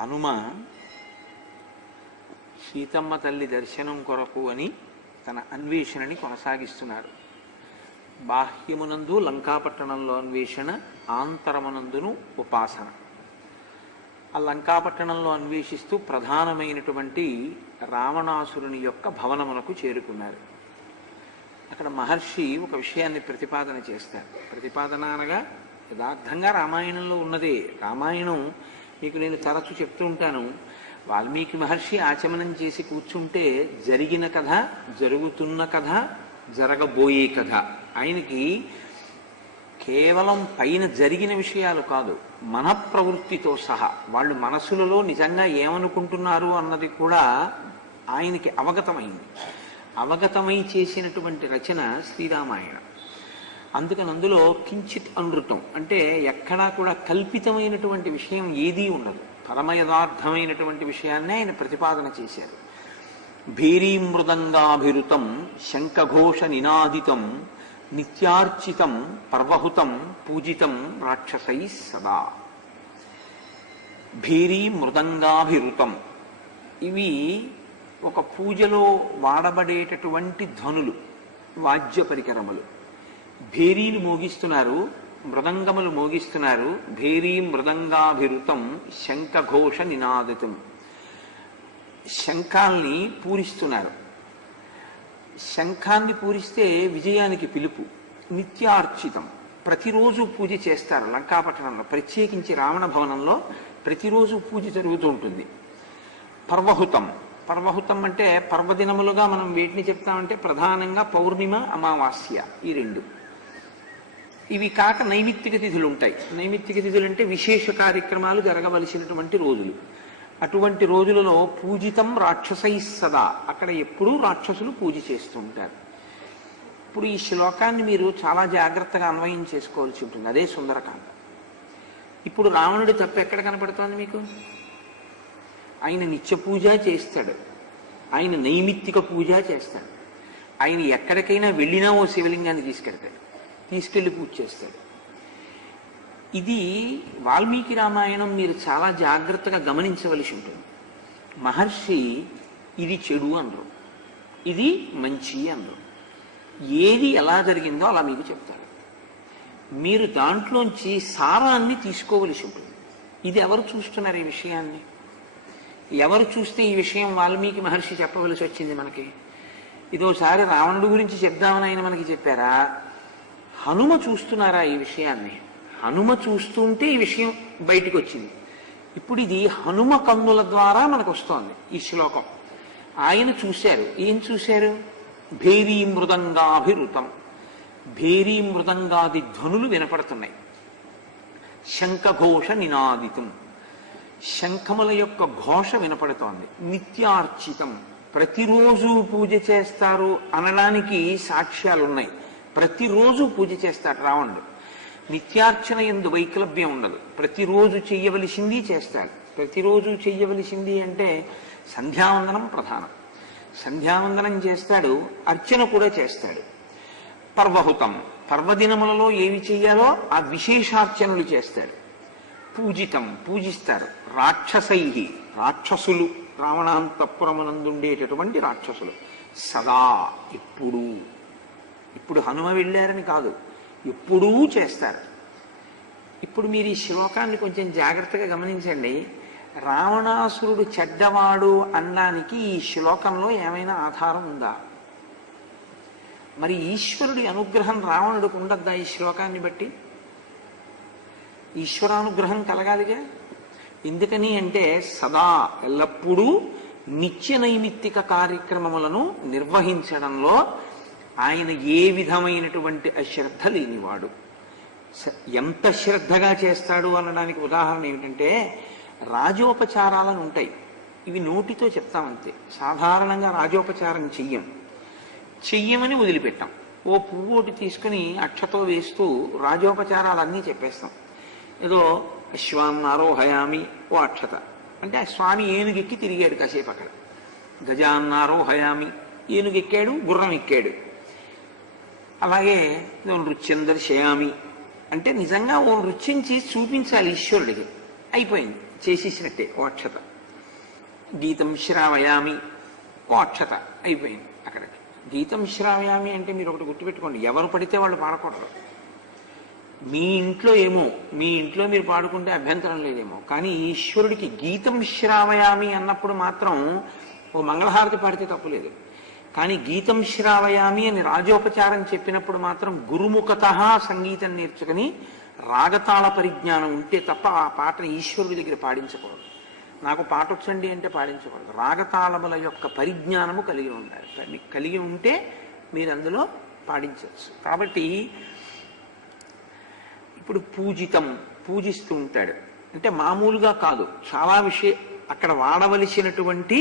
హనుమ సీతమ్మ తల్లి దర్శనం కొరకు అని తన అన్వేషణని కొనసాగిస్తున్నారు. బాహ్యమునందు లంకాపట్టణంలో అన్వేషణ, ఆంతరమునందును ఉపాసన. ఆ లంకాపట్టణంలో అన్వేషిస్తూ ప్రధానమైనటువంటి రావణాసురుని యొక్క భవనమునకు చేరుకున్నారు. అక్కడ మహర్షి ఒక విషయాన్ని ప్రతిపాదన చేస్తారు. ప్రతిపాదన అనగా యథార్థంగా రామాయణంలో ఉన్నదే. రామాయణం మీకు నేను తరచు చెప్తూ ఉంటాను. వాల్మీకి మహర్షి ఆచమనం చేసి కూర్చుంటే జరిగిన కథ, జరుగుతున్న కథ, జరగబోయే కథ. ఆయనకి కేవలం పైన జరిగిన విషయాలు కాదు, మన ప్రవృత్తితో సహా వాళ్ళు మనసులలో నిజంగా ఏమనుకుంటున్నారు అన్నది కూడా ఆయనకి అవగతమైంది. అవగతమై చేసినటువంటి రచన శ్రీరామాయణం. అందుకని అందులో కించిత్ అనృతం, అంటే ఎక్కడా కూడా కల్పితమైనటువంటి విషయం ఏదీ ఉండదు. పరమ యథార్థమైనటువంటి విషయాన్ని ఆయన ప్రతిపాదన చేశారు. భేరీ మృదంగాభిరుతం శంఖఘోష నినాదితం నిత్యార్చితం పర్వహుతం పూజితం రాక్షసై సదా. భేరీ మృదంగాభిరుతం, ఇవి ఒక పూజలో వాడబడేటటువంటి ధ్వనులు, వాద్య పరికరములు. భేరీలు మోగిస్తున్నారు, మృదంగములు మోగిస్తున్నారు. భేరీ మృదంగాభిరుతం శంఖఘోష నినాదితం, శంఖాల్ని పూరిస్తున్నారు. శంఖాన్ని పూరిస్తే విజయానికి పిలుపు. నిత్యార్చితం, ప్రతిరోజు పూజ చేస్తారు లంకాపట్టణంలో, ప్రత్యేకించి రావణ భవనంలో ప్రతిరోజు పూజ జరుగుతూ ఉంటుంది. పర్వహుతం, పర్వహుతం అంటే పర్వదినములుగా మనం వేటిని చెప్తామంటే ప్రధానంగా పౌర్ణిమ, అమావాస్య, ఈ రెండు. ఇవి కాక నైమిత్తిక తిథులు ఉంటాయి. నైమిత్తిక తిథులు అంటే విశేష కార్యక్రమాలు జరగవలసినటువంటి రోజులు. అటువంటి రోజులలో పూజితం రాక్షసై సదా, అక్కడ ఎప్పుడూ రాక్షసులు పూజ చేస్తూ ఉంటారు. ఇప్పుడు ఈ శ్లోకాన్ని మీరు చాలా జాగ్రత్తగా అన్వయం చేసుకోవాల్సి ఉంటుంది. అదే సుందరకాండ. ఇప్పుడు రావణుడి తప్పు ఎక్కడ కనపడుతోంది మీకు? ఆయన నిత్య పూజ చేస్తాడు, ఆయన నైమిత్తిక పూజ చేస్తాడు. ఆయన ఎక్కడికైనా వెళ్ళినా ఓ శివలింగాన్ని తీసుకెళ్ళి పూజ చేస్తాడు. ఇది వాల్మీకి రామాయణం మీరు చాలా జాగ్రత్తగా గమనించవలసి ఉంటుంది. మహర్షి ఇది చెడు అనరు, ఇది మంచి అనరు. ఏది ఎలా జరిగిందో అలా మీకు చెప్తారు. మీరు దాంట్లోంచి సారాన్ని తీసుకోవలసి ఉంటుంది. ఇది ఎవరు చూస్తున్నారు ఈ విషయాన్ని? ఎవరు చూస్తే ఈ విషయం వాల్మీకి మహర్షి చెప్పవలసి వచ్చింది మనకి? ఇదోసారి రావణుడి గురించి చెప్దామని ఆయన మనకి చెప్పారా? హనుమ చూస్తున్నారా ఈ విషయాన్ని? హనుమ చూస్తుంటే ఈ విషయం బయటికి వచ్చింది. ఇప్పుడు ఇది హనుమ కన్నుల ద్వారా మనకు వస్తోంది ఈ శ్లోకం. ఆయన చూశారు. ఏం చూశారు? భేరీ మృదంగాభిరుతం, భేరీ మృదంగాది ధ్వనులు వినపడుతున్నాయి. శంఖఘోష నినాదితం, శంఖముల యొక్క ఘోష వినపడుతోంది. నిత్యార్చితం, ప్రతిరోజు పూజ చేస్తారు అనడానికి సాక్ష్యాలు ఉన్నాయి. ప్రతిరోజు పూజ చేస్తాడు రావణుడు. నిత్యార్చన యందు వైకలభ్యం ఉండదు. ప్రతిరోజు చెయ్యవలసింది చేస్తాడు. ప్రతిరోజు చెయ్యవలసింది అంటే సంధ్యావందనం ప్రధానం. సంధ్యావందనం చేస్తాడు, అర్చన కూడా చేస్తాడు. పర్వహుతం, పర్వదినములలో ఏవి చెయ్యాలో ఆ విశేషార్చనలు చేస్తాడు. పూజితం, పూజిస్తారు. రాక్షసై, రాక్షసులు, రావణాంతఃపురమునందుండేటటువంటి రాక్షసులు. సదా, ఎప్పుడు. ఇప్పుడు హనుమ వెళ్ళారని కాదు, ఎప్పుడూ చేస్తారు. ఇప్పుడు మీరు ఈ శ్లోకాన్ని కొంచెం జాగ్రత్తగా గమనించండి. రావణాసురుడు చెడ్డవాడు అనడానికి ఈ శ్లోకంలో ఏమైనా ఆధారం ఉందా? మరి ఈశ్వరుడి అనుగ్రహం రావణుడికి ఉండద్దా? ఈ శ్లోకాన్ని బట్టి ఈశ్వరానుగ్రహం కలగాలిగా. ఎందుకని అంటే సదా, ఎల్లప్పుడూ నిత్య నైమిత్తిక కార్యక్రమములను నిర్వహించడంలో ఆయన ఏ విధమైనటువంటి అశ్రద్ధ లేనివాడు. ఎంత శ్రద్ధగా చేస్తాడు అనడానికి ఉదాహరణ ఏమిటంటే, రాజోపచారాలను ఉంటాయి. ఇవి నోటితో చెప్తామంతే. సాధారణంగా రాజోపచారం చెయ్యమని వదిలిపెట్టాం. ఓ పువ్వు ఒకటి తీసుకుని అక్షతో వేస్తూ రాజోపచారాలన్నీ చెప్పేస్తాం. ఏదో అశ్వాన్నారోహయామి, ఓ అక్షత అంటే ఆ స్వామి ఏనుగెక్కి తిరిగాడు కాసేపు అక్కడ. గజాన్నారోహయామి, ఏనుగెక్కాడు, గుర్రం ఎక్కాడు. అలాగే నృత్యం దర్శయామి అంటే నిజంగా ఓ నృత్యం చేసి చూపించాలి ఈశ్వరుడికి. అయిపోయింది. చేసేసినట్టే ఓ అక్షత. గీతం శ్రావయామి ఓ అక్షత అయిపోయింది అక్కడికి. గీతం శ్రావయామి అంటే మీరు ఒకటి గుర్తుపెట్టుకోండి, ఎవరు పడితే వాళ్ళు పాడకూడదు. మీ ఇంట్లో ఏమో, మీ ఇంట్లో మీరు పాడుకుంటే అభ్యంతరం లేదేమో, కానీ ఈశ్వరుడికి గీతం శ్రావయామి అన్నప్పుడు మాత్రం ఓ మంగళహారతి పాడితే తప్పులేదు. కానీ గీతం శ్రావయామి అని రాజోపచారం చెప్పినప్పుడు మాత్రం గురుముఖత సంగీతం నేర్చుకుని రాగతాళ పరిజ్ఞానం ఉంటే తప్ప ఆ పాటను ఈశ్వరుడి దగ్గర పాడించకూడదు. నాకు పాట వచ్చండి అంటే పాడించకూడదు. రాగతాళముల యొక్క పరిజ్ఞానము కలిగి ఉండాలి. కలిగి ఉంటే మీరు అందులో పాడించవచ్చు. కాబట్టి ఇప్పుడు పూజితం, పూజిస్తూ ఉంటాడు అంటే మామూలుగా కాదు, చాలా అక్కడ వాడవలసినటువంటి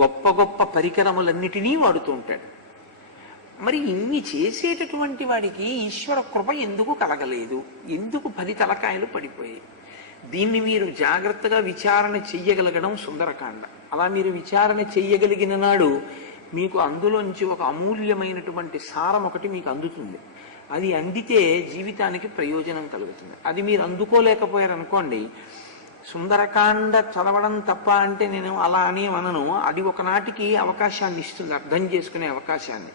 గొప్ప గొప్ప పరికరములన్నిటినీ వాడుతూ ఉంటాడు. మరి ఇన్ని చేసేటటువంటి వాడికి ఈశ్వర కృప ఎందుకు కలగలేదు? ఎందుకు 10 తలకాయలు పడిపోయాయి? దీన్ని మీరు జాగ్రత్తగా విచారణ చెయ్యగలగడం సుందరకాండ. అలా మీరు విచారణ చెయ్యగలిగిన నాడు మీకు అందులోంచి ఒక అమూల్యమైనటువంటి సారం ఒకటి మీకు అందుతుంది. అది అందితే జీవితానికి ప్రయోజనం కలుగుతుంది. అది మీరు అందుకోలేకపోయారనుకోండి, సుందరకాండ చదవడం తప్ప అంటే నేను అలా అని అనను. అది ఒకనాటికి అవకాశాన్ని ఇస్తుంది, అర్థం చేసుకునే అవకాశాన్ని.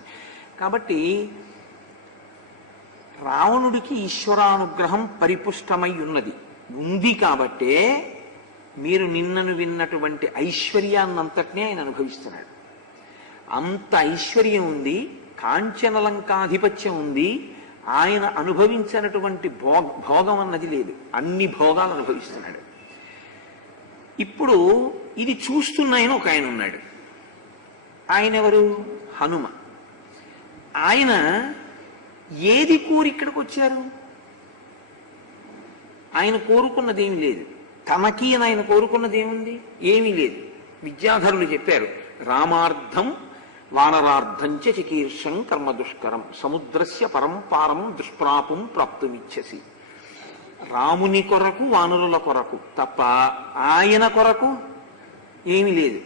కాబట్టి రావణుడికి ఈశ్వరానుగ్రహం పరిపుష్టమై ఉంది కాబట్టే మీరు నిన్నను విన్నటువంటి ఐశ్వర్యాన్నంతటినీ ఆయన అనుభవిస్తున్నాడు. అంత ఐశ్వర్యం ఉంది, కాంచనలంకాధిపత్యం ఉంది. ఆయన అనుభవించినటువంటి భోగం అన్నది లేదు, అన్ని భోగాలు అనుభవిస్తున్నాడు. ఇప్పుడు ఇది చూస్తున్నాయని ఒక ఆయన ఉన్నాడు. ఆయన ఎవరు? హనుమ. ఆయన ఏది కోరి ఇక్కడికి వచ్చారు? ఆయన కోరుకున్నది ఏమీ లేదు. తనకి ఆయన కోరుకున్నది ఏముంది? ఏమీ లేదు. విద్యాధరులు చెప్పారు, రామార్థం వానరార్థంచ చికీర్షం కర్మ దుష్కరం సముద్రస్య పరంపారం దుష్ప్రాపం ప్రాప్తుమిచ్చసి. రాముని కొరకు వానరుల కొరకు తప్ప ఆయన కొరకు ఏమీ లేదు.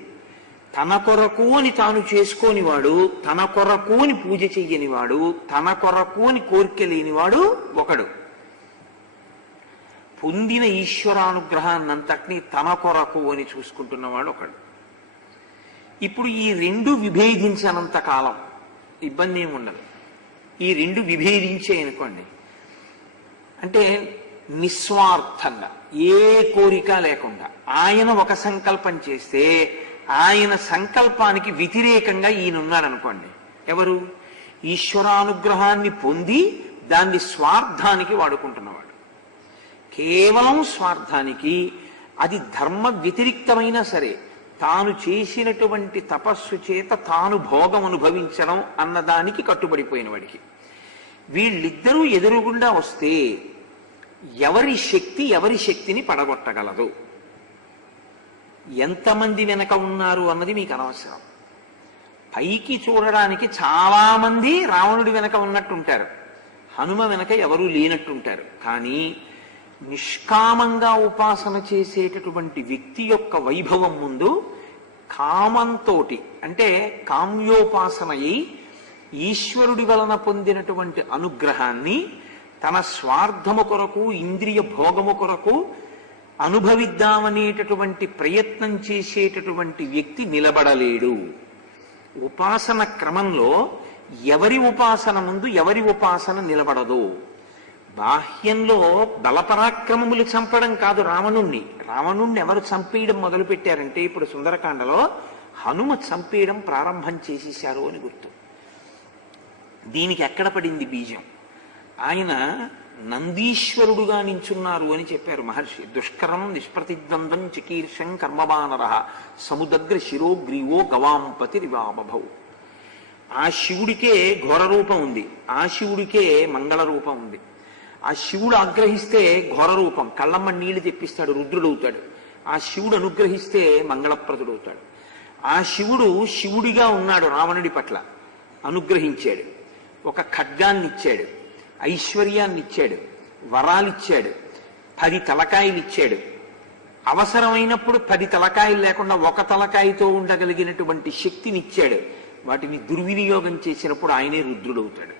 తన కొరకు అని తాను చేసుకోనివాడు, తన కొరకు అని పూజ చెయ్యనివాడు, తన కొరకు అని కోరిక లేనివాడు ఒకడు. పొందిన ఈశ్వరానుగ్రహాన్నంతటినీ తన కొరకు అని చూసుకుంటున్నవాడు ఒకడు. ఇప్పుడు ఈ రెండు విభేదించినంత కాలం ఇబ్బంది ఏమి ఉండదు. ఈ రెండు విభేదించాయనుకోండి అంటే నిస్వార్థంగా ఏ కోరిక లేకుండా ఆయన ఒక సంకల్పం చేస్తే ఆయన సంకల్పానికి వ్యతిరేకంగా ఈయనున్నాడనుకోండి. ఎవరు? ఈశ్వరానుగ్రహాన్ని పొంది దాన్ని స్వార్థానికి వాడుకుంటున్నవాడు. కేవలం స్వార్థానికి, అది ధర్మ వ్యతిరిక్తమైనా సరే, తాను చేసినటువంటి తపస్సు చేత తాను భోగం అనుభవించడం అన్నదానికి కట్టుబడిపోయిన వాడికి. వీళ్ళిద్దరూ ఎదురుగుండా వస్తే ఎవరి శక్తిని పడగొట్టగలదు? ఎంతమంది వెనక ఉన్నారు అన్నది మీకు అనవసరం. పైకి చూడడానికి చాలా మంది రావణుడి వెనక ఉన్నట్టుంటారు, హనుమ వెనక ఎవరూ లేనట్టుంటారు. కానీ నిష్కామంగా ఉపాసన చేసేటటువంటి వ్యక్తి యొక్క వైభవం ముందు కామంతో అంటే కామ్యోపాసనయ్యి ఈశ్వరుడి వలన పొందినటువంటి అనుగ్రహాన్ని తన స్వార్థము కొరకు, ఇంద్రియ భోగము కొరకు అనుభవిద్దామనేటటువంటి ప్రయత్నం చేసేటటువంటి వ్యక్తి నిలబడలేడు. ఉపాసన క్రమంలో ఎవరి ఉపాసన ముందు ఎవరి ఉపాసన నిలబడదు. బాహ్యంలో బలపరాక్రమములు చంపడం కాదు రావణుణ్ణి ఎవరు చంపేయడం మొదలు పెట్టారంటే ఇప్పుడు సుందరకాండలో హనుమ చంపేయడం ప్రారంభం చేసేశారు అని గుర్తు. దీనికి ఎక్కడ పడింది బీజం? ఆయన నందీశ్వరుడుగా నించున్నారు అని చెప్పారు మహర్షి. దుష్కరం నిష్ప్రతిద్వంద్వం చికీర్షం కర్మబానర సముద్ర శిరోగ్రీవో గవాంపతి రివాబభౌ. ఆ శివుడికే ఘోర రూపం ఉంది, ఆ శివుడికే మంగళ రూపం ఉంది. ఆ శివుడు ఆగ్రహిస్తే ఘోర రూపం, కళ్ళమ్మ నీళ్లు తెప్పిస్తాడు, రుద్రుడవుతాడు. ఆ శివుడు అనుగ్రహిస్తే మంగళప్రదుడవుతాడు. ఆ శివుడు శివుడిగా ఉన్నాడు, రావణుడి పట్ల అనుగ్రహించాడు. ఒక ఖడ్గాన్ని ఇచ్చాడు, ఐశ్వర్యాన్ని ఇచ్చాడు, వరాలిచ్చాడు, 10 తలకాయలు ఇచ్చాడు. అవసరమైనప్పుడు 10 తలకాయలు లేకుండా ఒక తలకాయతో ఉండగలిగినటువంటి శక్తినిచ్చాడు. వాటిని దుర్వినియోగం చేసినప్పుడు ఆయనే రుద్రుడవుతాడు.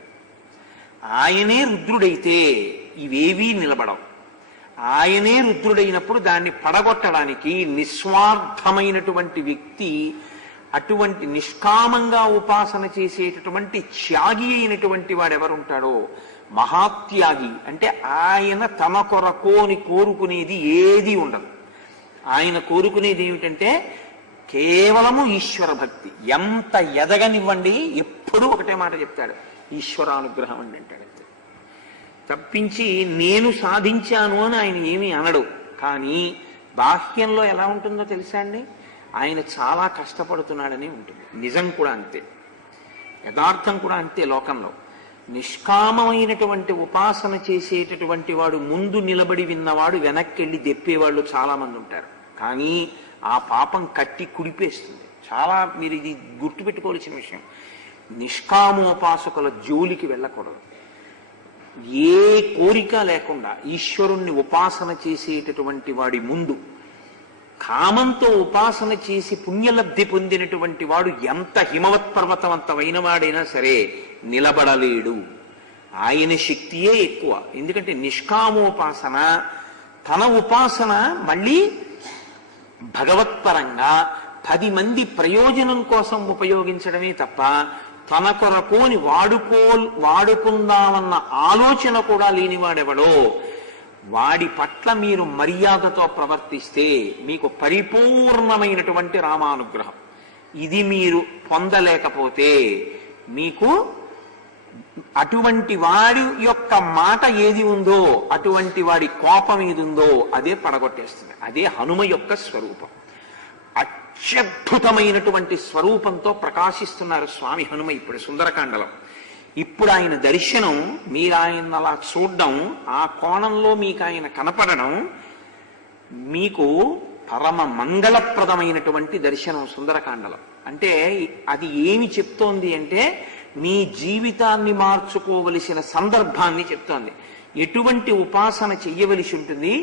ఆయనే రుద్రుడైతే ఇవేవీ నిలబడవు. ఆయనే రుద్రుడైనప్పుడు దాన్ని పడగొట్టడానికి నిస్వార్థమైనటువంటి వ్యక్తి, అటువంటి నిష్కామంగా ఉపాసన చేసేటటువంటి త్యాగి అయినటువంటి వాడెవరుంటాడో, మహాత్యాగి అంటే ఆయన తమ కొరకోని కోరుకునేది ఏది ఉండదు. ఆయన కోరుకునేది ఏమిటంటే కేవలము ఈశ్వర భక్తి. ఎంత ఎదగనివ్వండి, ఎప్పుడూ ఒకటే మాట చెప్తాడు, ఈశ్వరానుగ్రహం అని అంటాడు. తప్పించి నేను సాధించాను అని ఆయన ఏమీ అనడు. కానీ బాహ్యంలో ఎలా ఉంటుందో తెలుసా అండి, ఆయన చాలా కష్టపడుతున్నాడని ఉంటుంది. నిజం కూడా అంతే, యథార్థం కూడా అంతే. లోకంలో నిష్కామమైనటువంటి ఉపాసన చేసేటటువంటి వాడు ముందు నిలబడి విన్నవాడు వెనక్కెళ్ళి దెప్పేవాళ్ళు చాలా మంది ఉంటారు. కానీ ఆ పాపం కట్టి కుడిపేస్తుంది. చాలా మీరు ఇది గుర్తుపెట్టుకోవాల్సిన విషయం. నిష్కామోపాసకుల జోలికి వెళ్ళకూడదు. ఏ కోరిక లేకుండా ఈశ్వరుణ్ణి ఉపాసన చేసేటటువంటి వాడి ముందు కామంతో ఉపాసన చేసి పుణ్యలబ్ధి పొందినటువంటి వాడు ఎంత హిమవత్ పర్వతవంతమైన వాడైనా సరే నిలబడలేడు. ఆయన శక్తియే ఎక్కువ. ఎందుకంటే నిష్కామోపాసన, తన ఉపాసన మళ్ళీ భగవత్పరంగా 10 మంది ప్రయోజనం కోసం ఉపయోగించడమే తప్ప తన కొరకోని వాడుకుందామన్న ఆలోచన కూడా లేనివాడెవడో వాడి పట్ల మీరు మర్యాదతో ప్రవర్తిస్తే మీకు పరిపూర్ణమైనటువంటి రామానుగ్రహం. ఇది మీరు పొందలేకపోతే మీకు అటువంటి వాడి యొక్క మాట ఏది ఉందో, అటువంటి వాడి కోపం ఏది ఉందో అదే పడగొట్టేస్తుంది. అదే హనుమ యొక్క స్వరూపం. అత్యద్భుతమైనటువంటి స్వరూపంతో ప్రకాశిస్తున్నారు స్వామి హనుమ ఇప్పుడు సుందరకాండలో. ఇప్పుడు ఆయన దర్శనం, మీరు ఆయన అలా చూడడం, ఆ కోణంలో మీకు ఆయన కనపడడం మీకు పరమ మంగళప్రదమైనటువంటి దర్శనం సుందరకాండలో. అంటే అది ఏమి చెప్తోంది అంటే నీ జీవితాన్ని మార్చుకోవలసిన సందర్భాన్ని చెప్తోంది. ఎటువంటి ఉపాసన చెయ్యవలసి ఉంటుంది,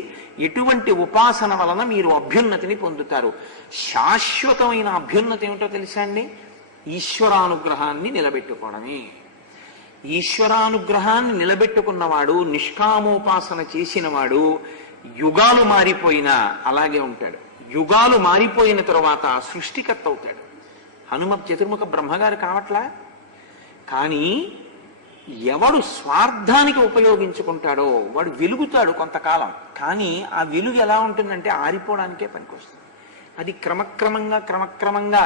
ఎటువంటి ఉపాసన వలన మీరు అభ్యున్నతిని పొందుతారు. శాశ్వతమైన అభ్యున్నతి ఏమిటో తెలుసా అండి? ఈశ్వరానుగ్రహాన్ని నిలబెట్టుకోవడమే. ఈశ్వరానుగ్రహాన్ని నిలబెట్టుకున్నవాడు, నిష్కామోపాసన చేసినవాడు యుగాలు మారిపోయినా అలాగే ఉంటాడు. యుగాలు మారిపోయిన తరువాత సృష్టికర్త అవుతాడు. హనుమ చతుర్ముఖ బ్రహ్మగారు కావట్లా. కానీ ఎవడు స్వార్థానికి ఉపయోగించుకుంటాడో వాడు వెలుగుతాడు కొంతకాలం. కానీ ఆ వెలుగు ఎలా ఉంటుందంటే ఆరిపోవడానికే పనికొస్తుంది. అది క్రమక్రమంగా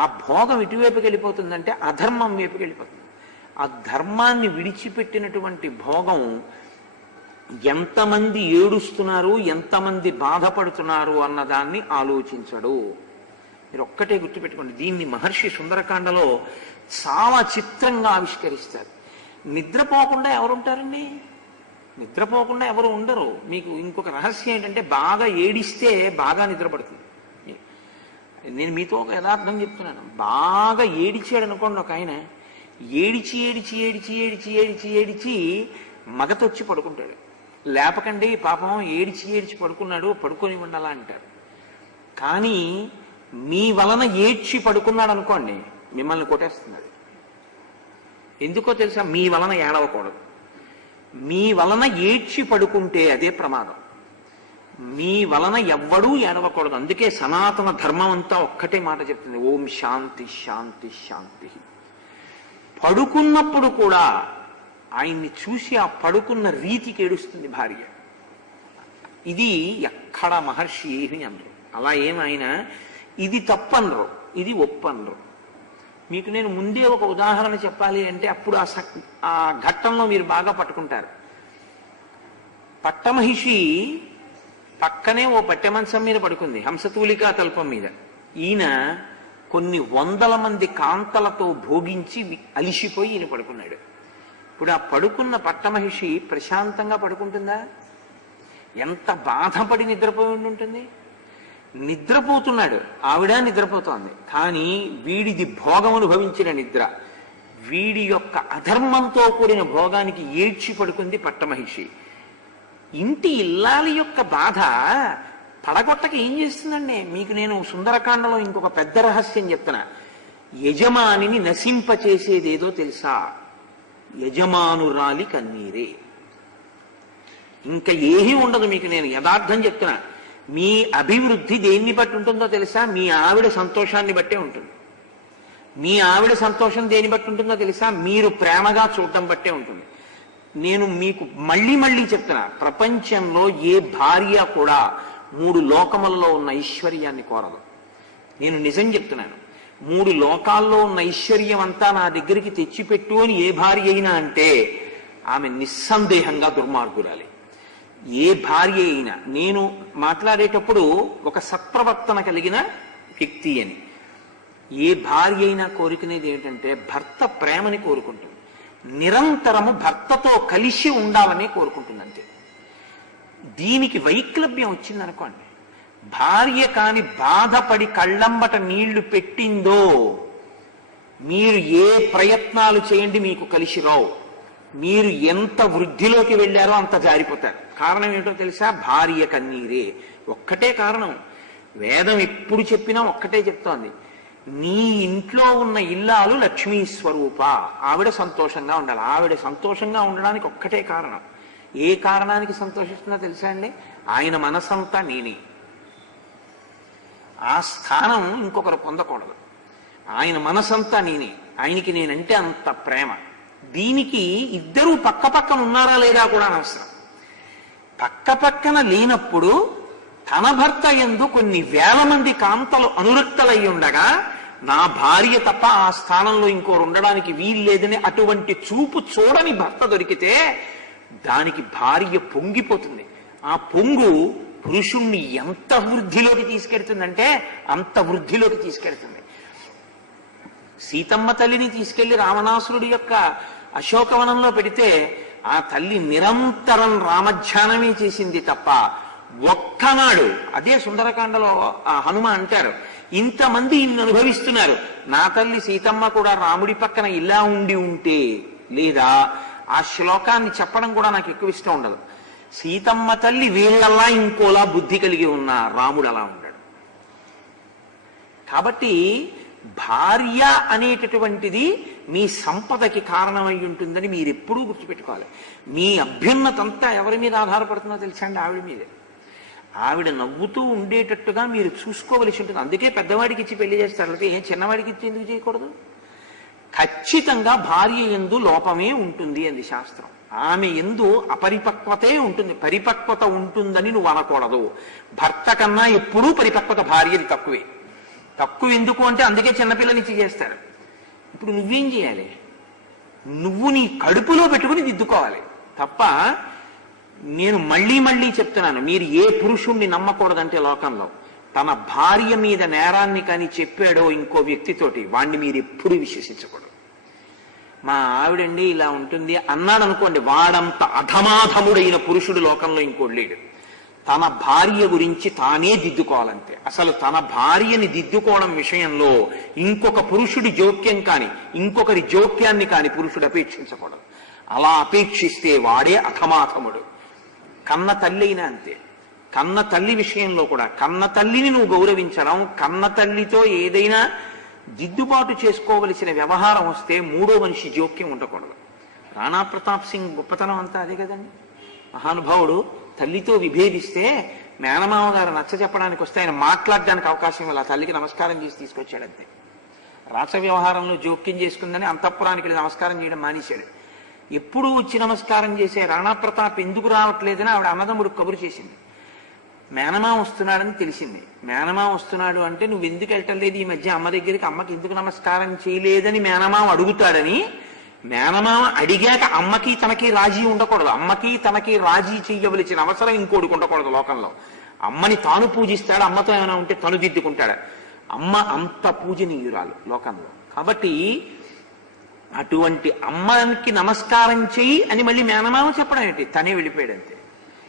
ఆ భోగం ఇటువైపుకి వెళ్ళిపోతుందంటే అధర్మం వైపుకి వెళ్ళిపోతుంది. ఆ ధర్మాన్ని విడిచిపెట్టినటువంటి భోగం ఎంతమంది ఏడుస్తున్నారు, ఎంతమంది బాధపడుతున్నారు అన్నదాన్ని ఆలోచించడు. మీరు ఒక్కటే గుర్తుపెట్టుకోండి. దీన్ని మహర్షి సుందరకాండలో చాలా చిత్రంగా ఆవిష్కరిస్తారు. నిద్రపోకుండా ఎవరుంటారండి? నిద్రపోకుండా ఎవరు ఉండరు. మీకు ఇంకొక రహస్యం ఏంటంటే బాగా ఏడిస్తే బాగా నిద్రపడుతుంది. నేను మీతో ఒక యథార్థం చెప్తున్నాను. బాగా ఏడిచాడు అనుకోండి ఒక ఆయన, ఏడిచి ఏడిచి ఏడిచి ఏడిచి ఏడిచి ఏడిచి మగతొచ్చి పడుకుంటాడు. లేపకండి పాపం ఏడిచి ఏడిచి పడుకున్నాడు, పడుకొని ఉండాలా అంటారు. కానీ మీ వలన ఏడ్చి పడుకున్నాడు అనుకోండి, మిమ్మల్ని కొట్టేస్తున్నాడు. ఎందుకో తెలుసా? మీ వలన ఏడవకూడదు. మీ వలన ఏడ్చి పడుకుంటే అదే ప్రమాదం. మీ వలన ఎవ్వడూ ఏడవకూడదు. అందుకే సనాతన ధర్మం అంతా ఒక్కటే మాట చెప్తుంది, ఓం శాంతి శాంతి శాంతి. పడుకున్నప్పుడు కూడా ఆయన్ని చూసి ఆ పడుకున్న రీతికి ఏడుస్తుంది భార్య. ఇది ఎక్కడ మహర్షి ఏమి అనరు. అలా ఏమైనా ఇది తప్పనరు, ఇది ఒప్పనరు. మీకు నేను ముందే ఒక ఉదాహరణ చెప్పాలి అంటే అప్పుడు ఆ ఘట్టంలో మీరు బాగా పట్టుకుంటారు. పట్టమహిషి పక్కనే ఓ పట్టెమంచం మీద పడుకుంది, హంసతూలికా తల్పం మీద. ఈయన కొన్ని 100 మంది కాంతలతో భోగించి అలిసిపోయి ఈయన పడుకున్నాడు. ఇప్పుడు ఆ పడుకున్న పట్టమహిషి ప్రశాంతంగా పడుకుంటుందా? ఎంత బాధపడి నిద్రపోయి ఉంటుంది. నిద్రపోతున్నాడు, ఆవిడ నిద్రపోతోంది. కానీ వీడిది భోగం అనుభవించిన నిద్ర. వీడి యొక్క అధర్మంతో కూడిన భోగానికి ఏడ్చి పడుకుంది పట్టమహిషి. ఇంటి ఇల్లాలి యొక్క బాధ పడగొట్టక ఏం చేస్తుందండి? మీకు నేను సుందరకాండలో ఇంకొక పెద్ద రహస్యం చెప్తున్నా. యజమానిని నశింపచేసేదేదో తెలుసా? యజమానురాలి కన్నీరే. ఇంకా ఏమీ ఉండదు మీకు. నేను యథార్థం చెప్తున్నా. మీ అభివృద్ధి దేన్ని బట్టి ఉంటుందో తెలుసా? మీ ఆవిడ సంతోషాన్ని బట్టే ఉంటుంది. మీ ఆవిడ సంతోషం దేని బట్టి ఉంటుందో తెలుసా? మీరు ప్రేమగా చూడటం బట్టే ఉంటుంది. నేను మీకు మళ్ళీ మళ్ళీ చెప్తున్నా, ప్రపంచంలో ఏ భార్య కూడా 3 లోకములలో ఉన్న ఐశ్వర్యాన్ని కోరదు. నేను నిజం చెప్తున్నాను. 3 లోకాల్లో ఉన్న ఐశ్వర్యం అంతా నా దగ్గరికి తెచ్చిపెట్టు అని ఏ భార్య అయినా అంటే ఆమె నిస్సందేహంగా దుర్మార్గురాలి. ఏ భార్య అయినా. నేను మాట్లాడేటప్పుడు ఒక సత్ప్రవర్తన కలిగిన వ్యక్తి అని. ఏ భార్య అయినా కోరుకునేది ఏంటంటే భర్త ప్రేమని కోరుకుంటుంది. నిరంతరము భర్తతో కలిసి ఉండాలని కోరుకుంటుంది అంతే. దీనికి వైక్లభ్యం వచ్చిందనుకోండి, భార్య కాని బాధపడి కళ్ళంబట నీళ్లు పెట్టిందో మీరు ఏ ప్రయత్నాలు చేయండి మీకు కలిసి రావు. మీరు ఎంత వృద్ధిలోకి వెళ్ళారో అంత జారిపోతారు. కారణం ఏంటో తెలుసా? భార్య కన్నీరే. ఒక్కటే కారణం. వేదం ఎప్పుడు చెప్పినా ఒక్కటే చెప్తోంది, నీ ఇంట్లో ఉన్న ఇల్లాలు లక్ష్మీ స్వరూప. ఆవిడ సంతోషంగా ఉండాలి. ఆవిడ సంతోషంగా ఉండడానికి ఒక్కటే కారణం. ఏ కారణానికి సంతోషిస్తుందో తెలుసా అండి? ఆయన మనసంతా నేనే. ఆ స్థానం ఇంకొకరు పొందకూడదు. ఆయన మనసంతా నేనే. ఆయనకి నేనంటే అంత ప్రేమ. దీనికి ఇద్దరూ పక్క పక్కన ఉన్నారా లేదా కూడా అనవసరం. పక్క పక్కన లేనప్పుడు తన భర్త యందు కొన్ని వేల మంది కాంతలు అనురక్తలై ఉండగా నా భార్య తప్ప ఆ స్థానంలో ఇంకోరు ఉండడానికి వీల్లేదని అటువంటి చూపు చూడని భర్త దొరికితే దానికి భార్య పొంగిపోతుంది. ఆ పొంగు పురుషుణ్ణి ఎంత వృద్ధిలోకి తీసుకెడుతుందంటే అంత వృద్ధిలోకి తీసుకెడుతుంది. సీతమ్మ తల్లిని తీసుకెళ్లి రావణాసురుడి యొక్క అశోకవనంలో పెడితే ఆ తల్లి నిరంతరం రామధ్యానమే చేసింది తప్ప ఒక్కనాడు, అదే సుందరకాండలో హనుమ అంటారు, ఇంతమంది ఇన్ని అనుభవిస్తున్నారు, నా తల్లి సీతమ్మ కూడా రాముడి పక్కన ఇలా ఉండి ఉంటే, లేదా ఆ శ్లోకాన్ని చెప్పడం కూడా నాకు ఎక్కువ ఇష్టం ఉండదు. సీతమ్మ తల్లి వీళ్ళల్లా ఇంకోలా బుద్ధి కలిగి ఉన్న రాముడు అలా ఉన్నాడు. కాబట్టి భార్య అనేటటువంటిది మీ సంపదకి కారణమై ఉంటుందని మీరు ఎప్పుడూ గుర్తుపెట్టుకోవాలి. మీ అభ్యున్నతంతా ఎవరి మీద ఆధారపడుతుందో తెలుసా అండి? ఆవిడ మీదే. ఆవిడ నవ్వుతూ ఉండేటట్టుగా మీరు చూసుకోవలసి ఉంటుంది. అందుకే పెద్దవాడికి ఇచ్చి పెళ్లి చేస్తారు. అయితే ఏం చిన్నవాడికి ఇచ్చి ఎందుకు చేయకూడదు? ఖచ్చితంగా భార్య యందు లోపమే ఉంటుంది అంది శాస్త్రం. ఆమె యందు అపరిపక్వతే ఉంటుంది. పరిపక్వత ఉంటుందని నువ్వు అనకూడదు. భర్త కన్నా ఎప్పుడూ పరిపక్వత భార్యది తక్కువే. తక్కువ ఎందుకు అంటే అందుకే చిన్నపిల్లనిచ్చి చేస్తారు. ఇప్పుడు నువ్వేం చేయాలి? నువ్వు నీ కడుపులో పెట్టుకుని దిద్దుకోవాలి తప్ప, నేను మళ్ళీ మళ్ళీ చెప్తున్నాను, మీరు ఏ పురుషుణ్ణి నమ్మకూడదంటే లోకంలో తన భార్య మీద నేరాన్ని కానీ చెప్పాడో ఇంకో వ్యక్తితోటి వాణ్ణి మీరు ఎప్పుడు విశ్వసించకూడదు. మా ఆవిడండి ఇలా ఉంటుంది అన్నాడు అనుకోండి, వాడంత అధమాధముడైన పురుషుడు లోకంలో ఇంకోటి లేడు. తన భార్య గురించి తానే దిద్దుకోవాలంతే. అసలు తన భార్యని దిద్దుకోవడం విషయంలో ఇంకొక పురుషుడి జోక్యం కాని ఇంకొకరి జోక్యాన్ని కాని పురుషుడు అపేక్షించకూడదు. అలా అపేక్షిస్తే వాడే అధమాధముడు. కన్న తల్లి అయినా అంతే. కన్న తల్లి విషయంలో కూడా కన్న తల్లిని నువ్వు గౌరవించడం, కన్న తల్లితో ఏదైనా దిద్దుబాటు చేసుకోవలసిన వ్యవహారం వస్తే మూడో మనిషి జోక్యం ఉండకూడదు. రాణా ప్రతాప్ సింగ్ గొప్పతనం అంతా అదే కదండి. మహానుభావుడు తల్లితో విభేదిస్తే మేనమామ గారు నచ్చ చెప్పడానికి వస్తే ఆయన మాట్లాడడానికి అవకాశం ఇలా తల్లికి నమస్కారం చేసి తీసుకొచ్చాడంతే. రాస వ్యవహారంలో జోక్యం చేసుకుందని అంతఃపురానికి నమస్కారం చేయడం మానేశాడు. ఎప్పుడు వచ్చి నమస్కారం చేసే రాణా ప్రతాప్ ఎందుకు రావట్లేదని ఆవిడ అన్నదమ్ముడు కబురు చేసింది. మేనమామ వస్తున్నాడని తెలిసింది. మేనమామ వస్తున్నాడు అంటే నువ్వు ఎందుకు వెళ్ళటం లేదు ఈ మధ్య అమ్మ దగ్గరికి, అమ్మకి ఎందుకు నమస్కారం చేయలేదని మేనమామ అడుగుతాడని, మేనమామ అడిగాక అమ్మకి తనకి రాజీ ఉండకూడదు. అమ్మకి తనకి రాజీ చెయ్యవలసిన అవసరం ఇంకోటికి ఉండకూడదు లోకంలో. అమ్మని తాను పూజిస్తాడు, అమ్మతో ఏమైనా ఉంటే తను దిద్దుకుంటాడు. అమ్మ అంత పూజనీయురాలు లోకంలో. కాబట్టి అటువంటి అమ్మకి నమస్కారం చెయ్యి అని మళ్ళీ మేనమామ చెప్పడం ఏంటి? తనే వెళ్ళిపోయాడు అంతే.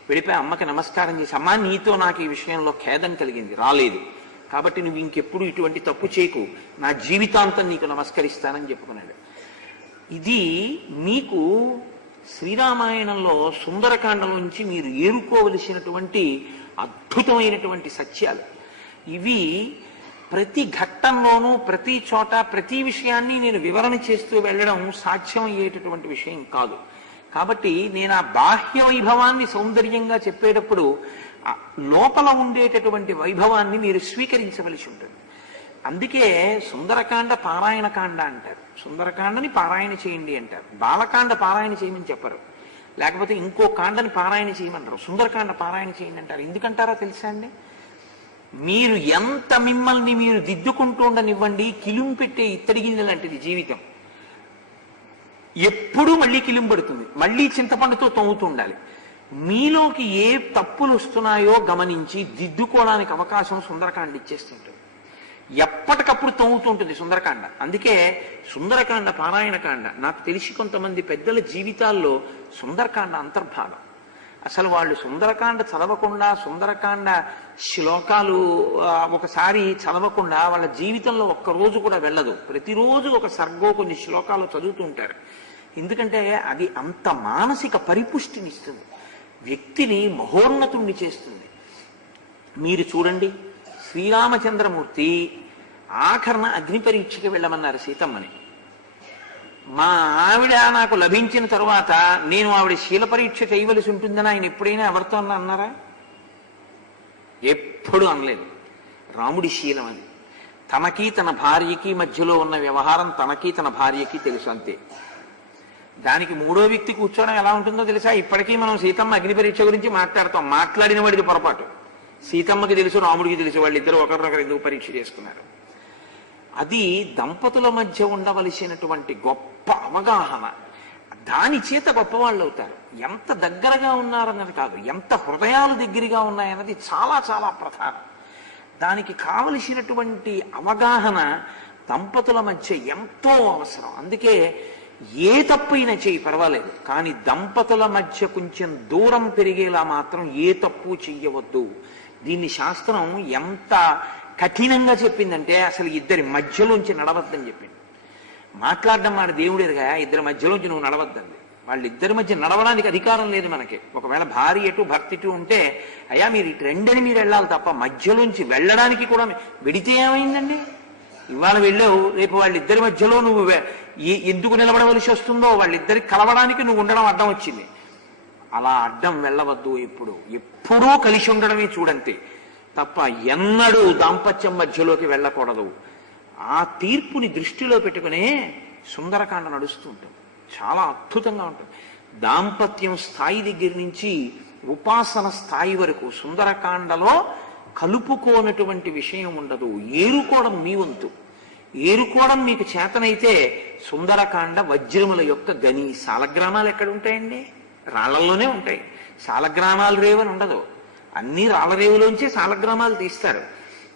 వెళ్ళిపోయి అమ్మకి నమస్కారం చేసి, అమ్మ నీతో నాకు ఈ విషయంలో ఖేదం కలిగింది, రాలేదు, కాబట్టి నువ్వు ఇంకెప్పుడు ఇటువంటి తప్పు చేయకు, నా జీవితాంతం నీకు నమస్కరిస్తానని చెప్పుకున్నాడు. ఇది మీకు శ్రీరామాయణంలో సుందరకాండలోంచి మీరు ఏరుకోవలసినటువంటి అద్భుతమైనటువంటి సత్యాలు ఇవి. ప్రతి ఘట్టంలోనూ ప్రతి చోట ప్రతి విషయాన్ని నేను వివరణ చేస్తూ వెళ్ళడం సాధ్యం అయ్యేటటువంటి విషయం కాదు. కాబట్టి నేను ఆ బాహ్య వైభవాన్ని సౌందర్యంగా చెప్పేటప్పుడు లోపల ఉండేటటువంటి వైభవాన్ని మీరు స్వీకరించవలసి ఉంటుంది. అందుకే సుందరకాండ పారాయణకాండ అంటారు. సుందరకాండని పారాయణ చేయండి అంటారు. బాలకాండ పారాయణ చేయమని చెప్పరు, లేకపోతే ఇంకో కాండని పారాయణ చేయమంటారు. సుందరకాండ పారాయణ చేయండి అంటారు. ఎందుకంటారో తెలుసా అండి? మీరు ఎంత మిమ్మల్ని మీరు దిద్దుకుంటూ ఉండనివ్వండి, కిలుం పెట్టే ఇత్తడి గిన్నె లాంటిది జీవితం. ఎప్పుడూ మళ్ళీ కిలుం పడుతుంది, మళ్ళీ చింతపండుతో తవ్వుతూ ఉండాలి. మీలోకి ఏ తప్పులు వస్తున్నాయో గమనించి దిద్దుకోవడానికి అవకాశం సుందరకాండ ఇచ్చేస్తుంటుంది. ఎప్పటికప్పుడు తవ్వుతూ ఉంటుంది సుందరకాండ. అందుకే సుందరకాండ పారాయణకాండ నాకు తెలిసి కొంతమంది పెద్దల జీవితాల్లో సుందరకాండ అంతర్భాగం. అసలు వాళ్ళు సుందరకాండ చదవకుండా, సుందరకాండ శ్లోకాలు ఒకసారి చదవకుండా వాళ్ళ జీవితంలో ఒక్కరోజు కూడా వెళ్ళదు. ప్రతిరోజు ఒక సర్గో కొన్ని శ్లోకాలు చదువుతూ ఉంటారు. ఎందుకంటే అది అంత మానసిక పరిపుష్టినిస్తుంది, వ్యక్తిని మహోన్నతుణ్ణి చేస్తుంది. మీరు చూడండి, శ్రీరామచంద్రమూర్తి ఆఖరణ అగ్ని పరీక్షకి వెళ్ళమన్నారు సీతమ్మని. మా ఆవిడ నాకు లభించిన తరువాత నేను ఆవిడ శీల పరీక్ష చేయవలసి ఉంటుందని ఆయన ఎప్పుడైనా ఎవరితో అన్నారా? ఎప్పుడు అనలేదు. రాముడి శీలం అని. తనకి తన భార్యకి మధ్యలో ఉన్న వ్యవహారం తనకి తన భార్యకి తెలుసు, అంతే. దానికి మూడో వ్యక్తి కూర్చోవడం ఎలా ఉంటుందో తెలుసా? ఇప్పటికీ మనం సీతమ్మ అగ్ని పరీక్ష గురించి మాట్లాడతాం, మాట్లాడిన వాడిది పొరపాటు. సీతమ్మకి తెలుసు, రాముడికి తెలుసు, వాళ్ళిద్దరూ ఒకరినొకరు ఎందుకు పరీక్ష చేసుకున్నారు. అది దంపతుల మధ్య ఉండవలసినటువంటి గొప్ప అవగాహన. దాని చేత గొప్పవాళ్ళు అవుతారు. ఎంత దగ్గరగా ఉన్నారన్నది కాదు, ఎంత హృదయాలు దగ్గరగా ఉన్నాయన్నది చాలా చాలా ప్రధానం. దానికి కావలసినటువంటి అవగాహన దంపతుల మధ్య ఎంతో అవసరం. అందుకే ఏ తప్పైనా చేయి పర్వాలేదు, కానీ దంపతుల మధ్య కొంచెం దూరం పెరిగేలా మాత్రం ఏ తప్పు చెయ్యవద్దు. దీన్ని శాస్త్రం ఎంత కఠినంగా చెప్పిందంటే అసలు ఇద్దరి మధ్యలోంచి నడవద్దని చెప్పింది. మాట్లాడడం మాట దేవుడేదిగా, ఇద్దరి మధ్యలోంచి నువ్వు నడవద్దండి. వాళ్ళిద్దరి మధ్య నడవడానికి అధికారం లేదు మనకి. ఒకవేళ భార్య ఎటు భర్త ఇటు ఉంటే అయ్యా మీరు ఇటు రెండని మీరు వెళ్ళాలి తప్ప మధ్యలోంచి వెళ్ళడానికి కూడా వెడితే ఏమైందండి? ఇవాళ వెళ్ళావు, రేపు వాళ్ళిద్దరి మధ్యలో నువ్వు ఎందుకు నిలబడవలసి వస్తుందో వాళ్ళిద్దరికి కలవడానికి నువ్వు ఉండడం అడ్డం వచ్చింది. అలా అడ్డం వెళ్ళవద్దు. ఎప్పుడూ కలిసి ఉండడమే చూడంతే తప్ప ఎన్నడూ దాంపత్యం మధ్యలోకి వెళ్ళకూడదు. ఆ తీర్పుని దృష్టిలో పెట్టుకునే సుందరకాండ నడుస్తూ ఉంటుంది. చాలా అద్భుతంగా ఉంటుంది. దాంపత్యం స్థాయి దగ్గర నుంచి ఉపాసన స్థాయి వరకు సుందరకాండలో కలుపుకోనటువంటి విషయం ఉండదు. ఏరుకోవడం మీ వంతు. ఏరుకోవడం మీకు చేతనైతే సుందరకాండ వజ్రముల యొక్క గని. సాలగ్రామాలు ఎక్కడ ఉంటాయండి? రాళ్లలోనే ఉంటాయి. సాలగ్రామాలు రేవని ఉండదు. అన్ని రాళ్ల రేవులోంచే సాలగ్రామాలు తీస్తారు.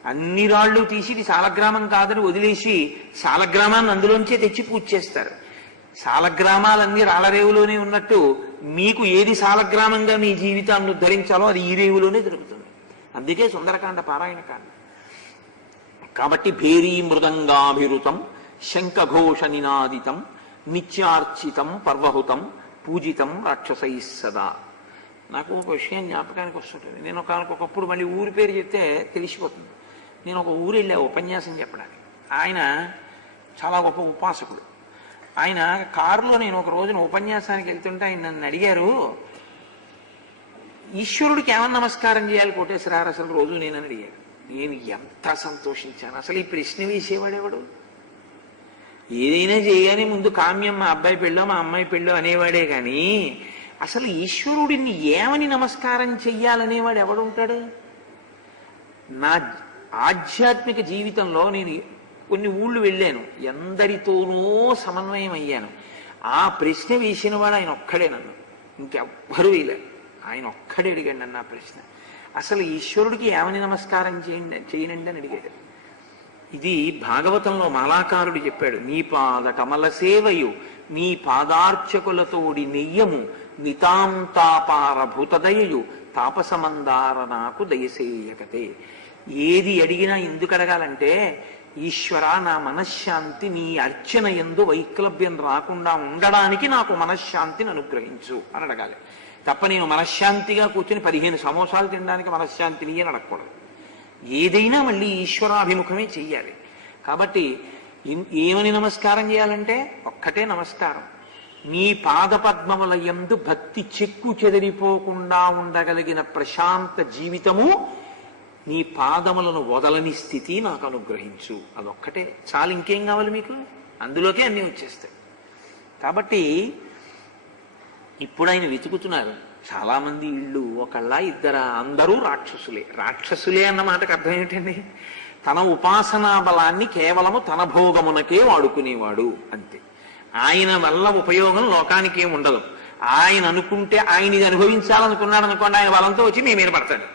అన్ని రాళ్ళు తీసి ఇది సాలగ్రామం కాదని వదిలేసి సాలగ్రామాన్ని అందులోంచే తెచ్చి పూజ చేస్తారు. సాలగ్రామాలన్నీ రాళ్ల రేవులోనే ఉన్నట్టు మీకు ఏది సాలగ్రామంగా మీ జీవితాన్ని ఉద్ధరించాలో అది ఈ రేవులోనే దొరుకుతుంది. అందుకే సుందరకాండ పారాయణకాండ. కాబట్టి భేరీ మృదంగాభిరుతం శంఖఘోష నినాదితం నిత్యార్చితం పర్వహుతం పూజితం రాక్షసై సదా. నాకు ఒక విషయం జ్ఞాపకానికి వస్తుంటుంది. నేను ఒకప్పుడు మళ్ళీ ఊరి పేరు చెప్తే తెలిసిపోతుంది. నేను ఒక ఊరు వెళ్ళా ఉపన్యాసం చెప్పడానికి. ఆయన చాలా గొప్ప ఉపాసకుడు. ఆయన కారులో నేను ఒక రోజున ఉపన్యాసానికి వెళ్తుంటే ఆయన నన్ను అడిగారు, ఈశ్వరుడికి ఏమన్నా నమస్కారం చేయాలి కోటేశ్వరారు అసలు రోజు నేనని అడిగారు. నేను ఎంత సంతోషించాను. అసలు ఈ ప్రశ్న వేసేవాడేవాడు? ఏదైనా చేయని ముందు కామ్యం మా అబ్బాయి పెళ్ళో మా అమ్మాయి పెళ్ళో అనేవాడే కానీ అసలు ఈశ్వరుడిని ఏమని నమస్కారం చెయ్యాలనేవాడు ఎవడుంటాడు? నా ఆధ్యాత్మిక జీవితంలో నేను కొన్ని ఊళ్ళు వెళ్ళాను, ఎందరితోనో సమన్వయం అయ్యాను. ఆ ప్రశ్న వేసిన వాడు ఆయన ఒక్కడే, నన్ను ఇంకెవ్వరూ వేయలేరు. ఆయన ఒక్కడే అడిగాడు నన్ను ఆ ప్రశ్న. అసలు ఈశ్వరుడికి ఏమని నమస్కారం చేయనండి అని అడిగాడు. ఇది భాగవతంలో మాలాకారుడు చెప్పాడు. నీ పాద కమల సేవయు నీ పాదార్చకులతోడి నెయ్యము నితాంతాపారభూతదయయు తాపసమందార నాకు దయసేయకతే. ఏది అడిగినా ఎందుకు అడగాలంటే, ఈశ్వర నా మనశ్శాంతి నీ అర్చన యందు వైక్లభ్యం రాకుండా ఉండడానికి నాకు మనశ్శాంతిని అనుగ్రహించు అని అడగాలి తప్ప నేను మనశ్శాంతిగా కూర్చుని 15 సమోసాలు తినడానికి మనశ్శాంతిని అని అడగకూడదు. ఏదైనా మళ్ళీ ఈశ్వరాభిముఖమే చెయ్యాలి. కాబట్టి ఏమని నమస్కారం చేయాలంటే ఒక్కటే నమస్కారం, నీ పాదపద్మముల యందు భక్తి చెక్కు చెదిరిపోకుండా ఉండగలిగిన ప్రశాంత జీవితము, నీ పాదములను వదలని స్థితి నాకు అనుగ్రహించు. అదొక్కటే చాలు, ఇంకేం కావాలి మీకు? అందులోకే అన్నీ వచ్చేస్తాయి. కాబట్టి ఇప్పుడు ఆయన వెతుకుతున్నారు. చాలా మంది ఇళ్ళు ఒకళ్ళ ఇద్దరా, అందరూ రాక్షసులే. రాక్షసులే అన్న మాటకు అర్థం ఏమిటండి? తన ఉపాసనా బలాన్ని కేవలము తన భోగమునకే వాడుకునేవాడు అంతే. ఆయన వల్ల ఉపయోగం లోకానికి ఏమి ఉండదు. ఆయన అనుకుంటే, ఆయన ఇది అనుభవించాలనుకున్నాడు అనుకోండి, ఆయన బలంతో వచ్చి మీ మీద పడతాడు.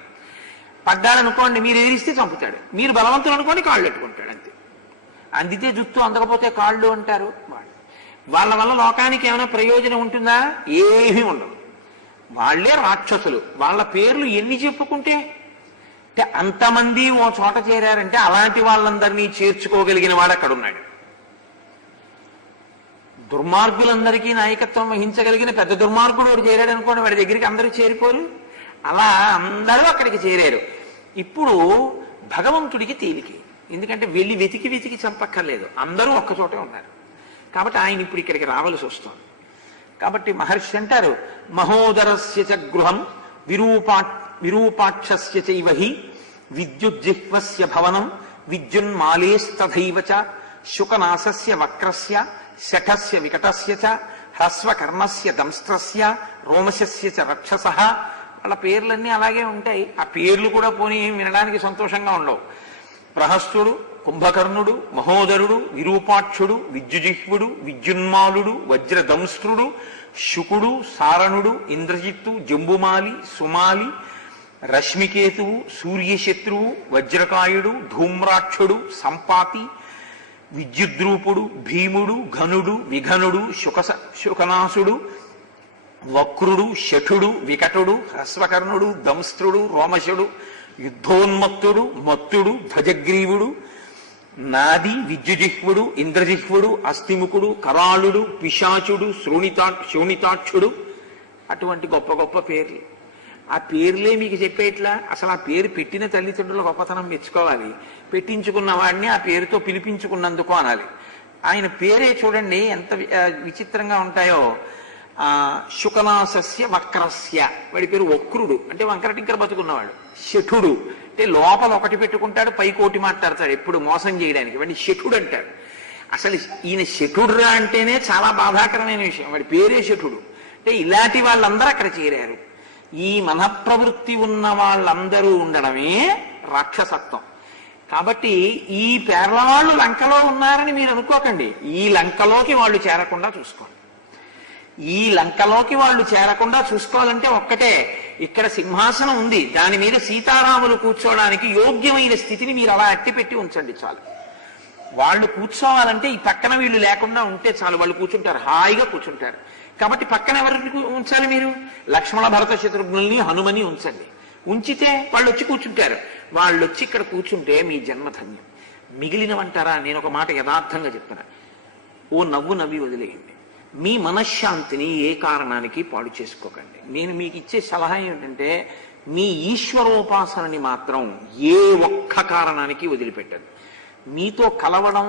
పడ్డాడనుకోండి, మీరు ఎదిరిస్తే చంపుతాడు. మీరు బలవంతులు అనుకోండి, కాళ్ళు పెట్టుకుంటాడు అంతే. అందితే జుత్తు, అందకపోతే కాళ్ళు అంటారు. వాళ్ళ వల్ల లోకానికి ఏమైనా ప్రయోజనం ఉంటుందా? ఏమీ ఉండదు. వాళ్లే రాక్షసులు. వాళ్ళ పేర్లు ఎన్ని చెప్పుకుంటే, అంటే అంతమంది ఓ చోట చేరారంటే అలాంటి వాళ్ళందరినీ చేర్చుకోగలిగిన వాడు అక్కడ ఉన్నాడు. దుర్మార్గులందరికీ నాయకత్వం వహించగలిగిన పెద్ద దుర్మార్గుడు వాడు చేరాడు అనుకోండి, వాడి దగ్గరికి అందరూ చేరిపోరు. అలా అందరూ అక్కడికి చేరారు. ఇప్పుడు భగవంతుడికి తేలికే, ఎందుకంటే వెళ్ళి వెతికి వెతికి చంపక్కర్లేదు, అందరూ ఒక్కచోటే ఉన్నారు. కాబట్టి ఆయన ఇప్పుడు ఇక్కడికి రావాల్సి వస్తుంది. కాబట్టి మహర్షి అంటారు, మహోదరస్య చ గృహం విరూపాక్షస్య చైవ హి విద్యుజ్జిహ్వస్య భవనం విద్యున్మాలేస్తథైవ చ శుకనాసస్య వక్రస్య శఠస్య వికటస్య చ హ్రస్వకర్ణస్య దంస్త్రస్య రోమశస్య చ రక్షసః. వాళ్ళ పేర్లన్నీ అలాగే ఉంటాయి. ఆ పేర్లు కూడా పోనీ వినడానికి సంతోషంగా ఉండవు. ప్రహస్తుడు, కుంభకర్ణుడు, మహోదరుడు, విరూపాక్షుడు, విద్యుజిహ్వుడు, విద్యున్మాలుడు, వజ్రదంస్ట్రుడు, శుకుడు, సారణుడు, ఇంద్రజిత్తు, జంబుమాలి, సుమాలి, రశ్మికేతువు, సూర్యశత్రువు, వజ్రకాయుడు, ధూమ్రాక్షుడు, సంపాతి, విద్యుద్రూపుడు, భీముడు, ఘనుడు, విఘనుడు, శుకనాసుడు, వక్రుడు, శఠుడు, వికటుడు, హ్రస్వకర్ణుడు, దంస్త్రుడు, రోమశుడు, యుద్ధోన్మత్తుడు, మత్తుడు, ధ్వజగ్రీవుడు, నాది, విద్యుజిహ్వుడు, ఇంద్రజిహ్వుడు, అస్థిముఖుడు, కరాళుడు, పిశాచుడు, శోణితాక్షుడు. అటువంటి గొప్ప గొప్ప పేర్లు. ఆ పేర్లే మీకు చెప్పేట్లా? అసలు ఆ పేరు పెట్టిన తల్లిదండ్రుల గొప్పతనం మెచ్చుకోవాలి, పెట్టించుకున్న వాడిని ఆ పేరుతో పిలిపించుకున్నందుకు అనాలి. ఆయన పేరే చూడండి ఎంత విచిత్రంగా ఉంటాయో. శుకనాసస్య వక్రస్య, వాడి పేరు వక్రుడు, అంటే వంకర టింకర బతుకున్నవాడు. శఠుడు అంటే లోపల ఒకటి పెట్టుకుంటాడు, పైకోటి మాట్లాడతాడు ఎప్పుడు మోసం చేయడానికి, వాడిని శఠుడు అంటాడు. అసలు ఈయన శఠుడురా అంటేనే చాలా బాధాకరమైన విషయం. వాడి పేరే శఠుడు. అంటే ఇలాంటి వాళ్ళందరూ అక్కడ చేరారు. ఈ మనఃప్రవృత్తి ఉన్న వాళ్ళందరూ ఉండడమే రాక్షసత్వం. కాబట్టి ఈ పేర్ల వాళ్ళు లంకలో ఉన్నారని మీరు అనుకోకండి. ఈ లంకలోకి వాళ్ళు చేరకుండా చూసుకోండి. ఈ లంకలోకి వాళ్ళు చేరకుండా చూసుకోవాలంటే ఒక్కటే, ఇక్కడ సింహాసనం ఉంది, దాని మీద సీతారాములు కూర్చోవడానికి యోగ్యమైన స్థితిని మీరు అలా అట్టిపెట్టి ఉంచండి చాలు. వాళ్ళు కూర్చోవాలంటే ఈ పక్కన వీళ్ళు లేకుండా ఉంటే చాలు, వాళ్ళు కూర్చుంటారు, హాయిగా కూర్చుంటారు. కాబట్టి పక్కన ఎవరిని ఉంచాలి మీరు? లక్ష్మణ భరత శత్రుఘ్నుల్ని హనుమని ఉంచండి. ఉంచితే వాళ్ళు వచ్చి కూర్చుంటారు. వాళ్ళు వచ్చి ఇక్కడ కూర్చుంటే మీ జన్మధన్యం. మిగిలినవంటారా? నేను ఒక మాట యథార్థంగా చెప్తున్నా, ఓ నవ్వు నవ్వి వదిలేయండి. మీ మనశ్శాంతిని ఏ కారణానికి పాడు చేసుకోకండి. నేను మీకు ఇచ్చే సలహా ఏమిటంటే, మీ ఈశ్వరోపాసనని మాత్రం ఏ ఒక్క కారణానికి వదిలిపెట్టదు. మీతో కలవడం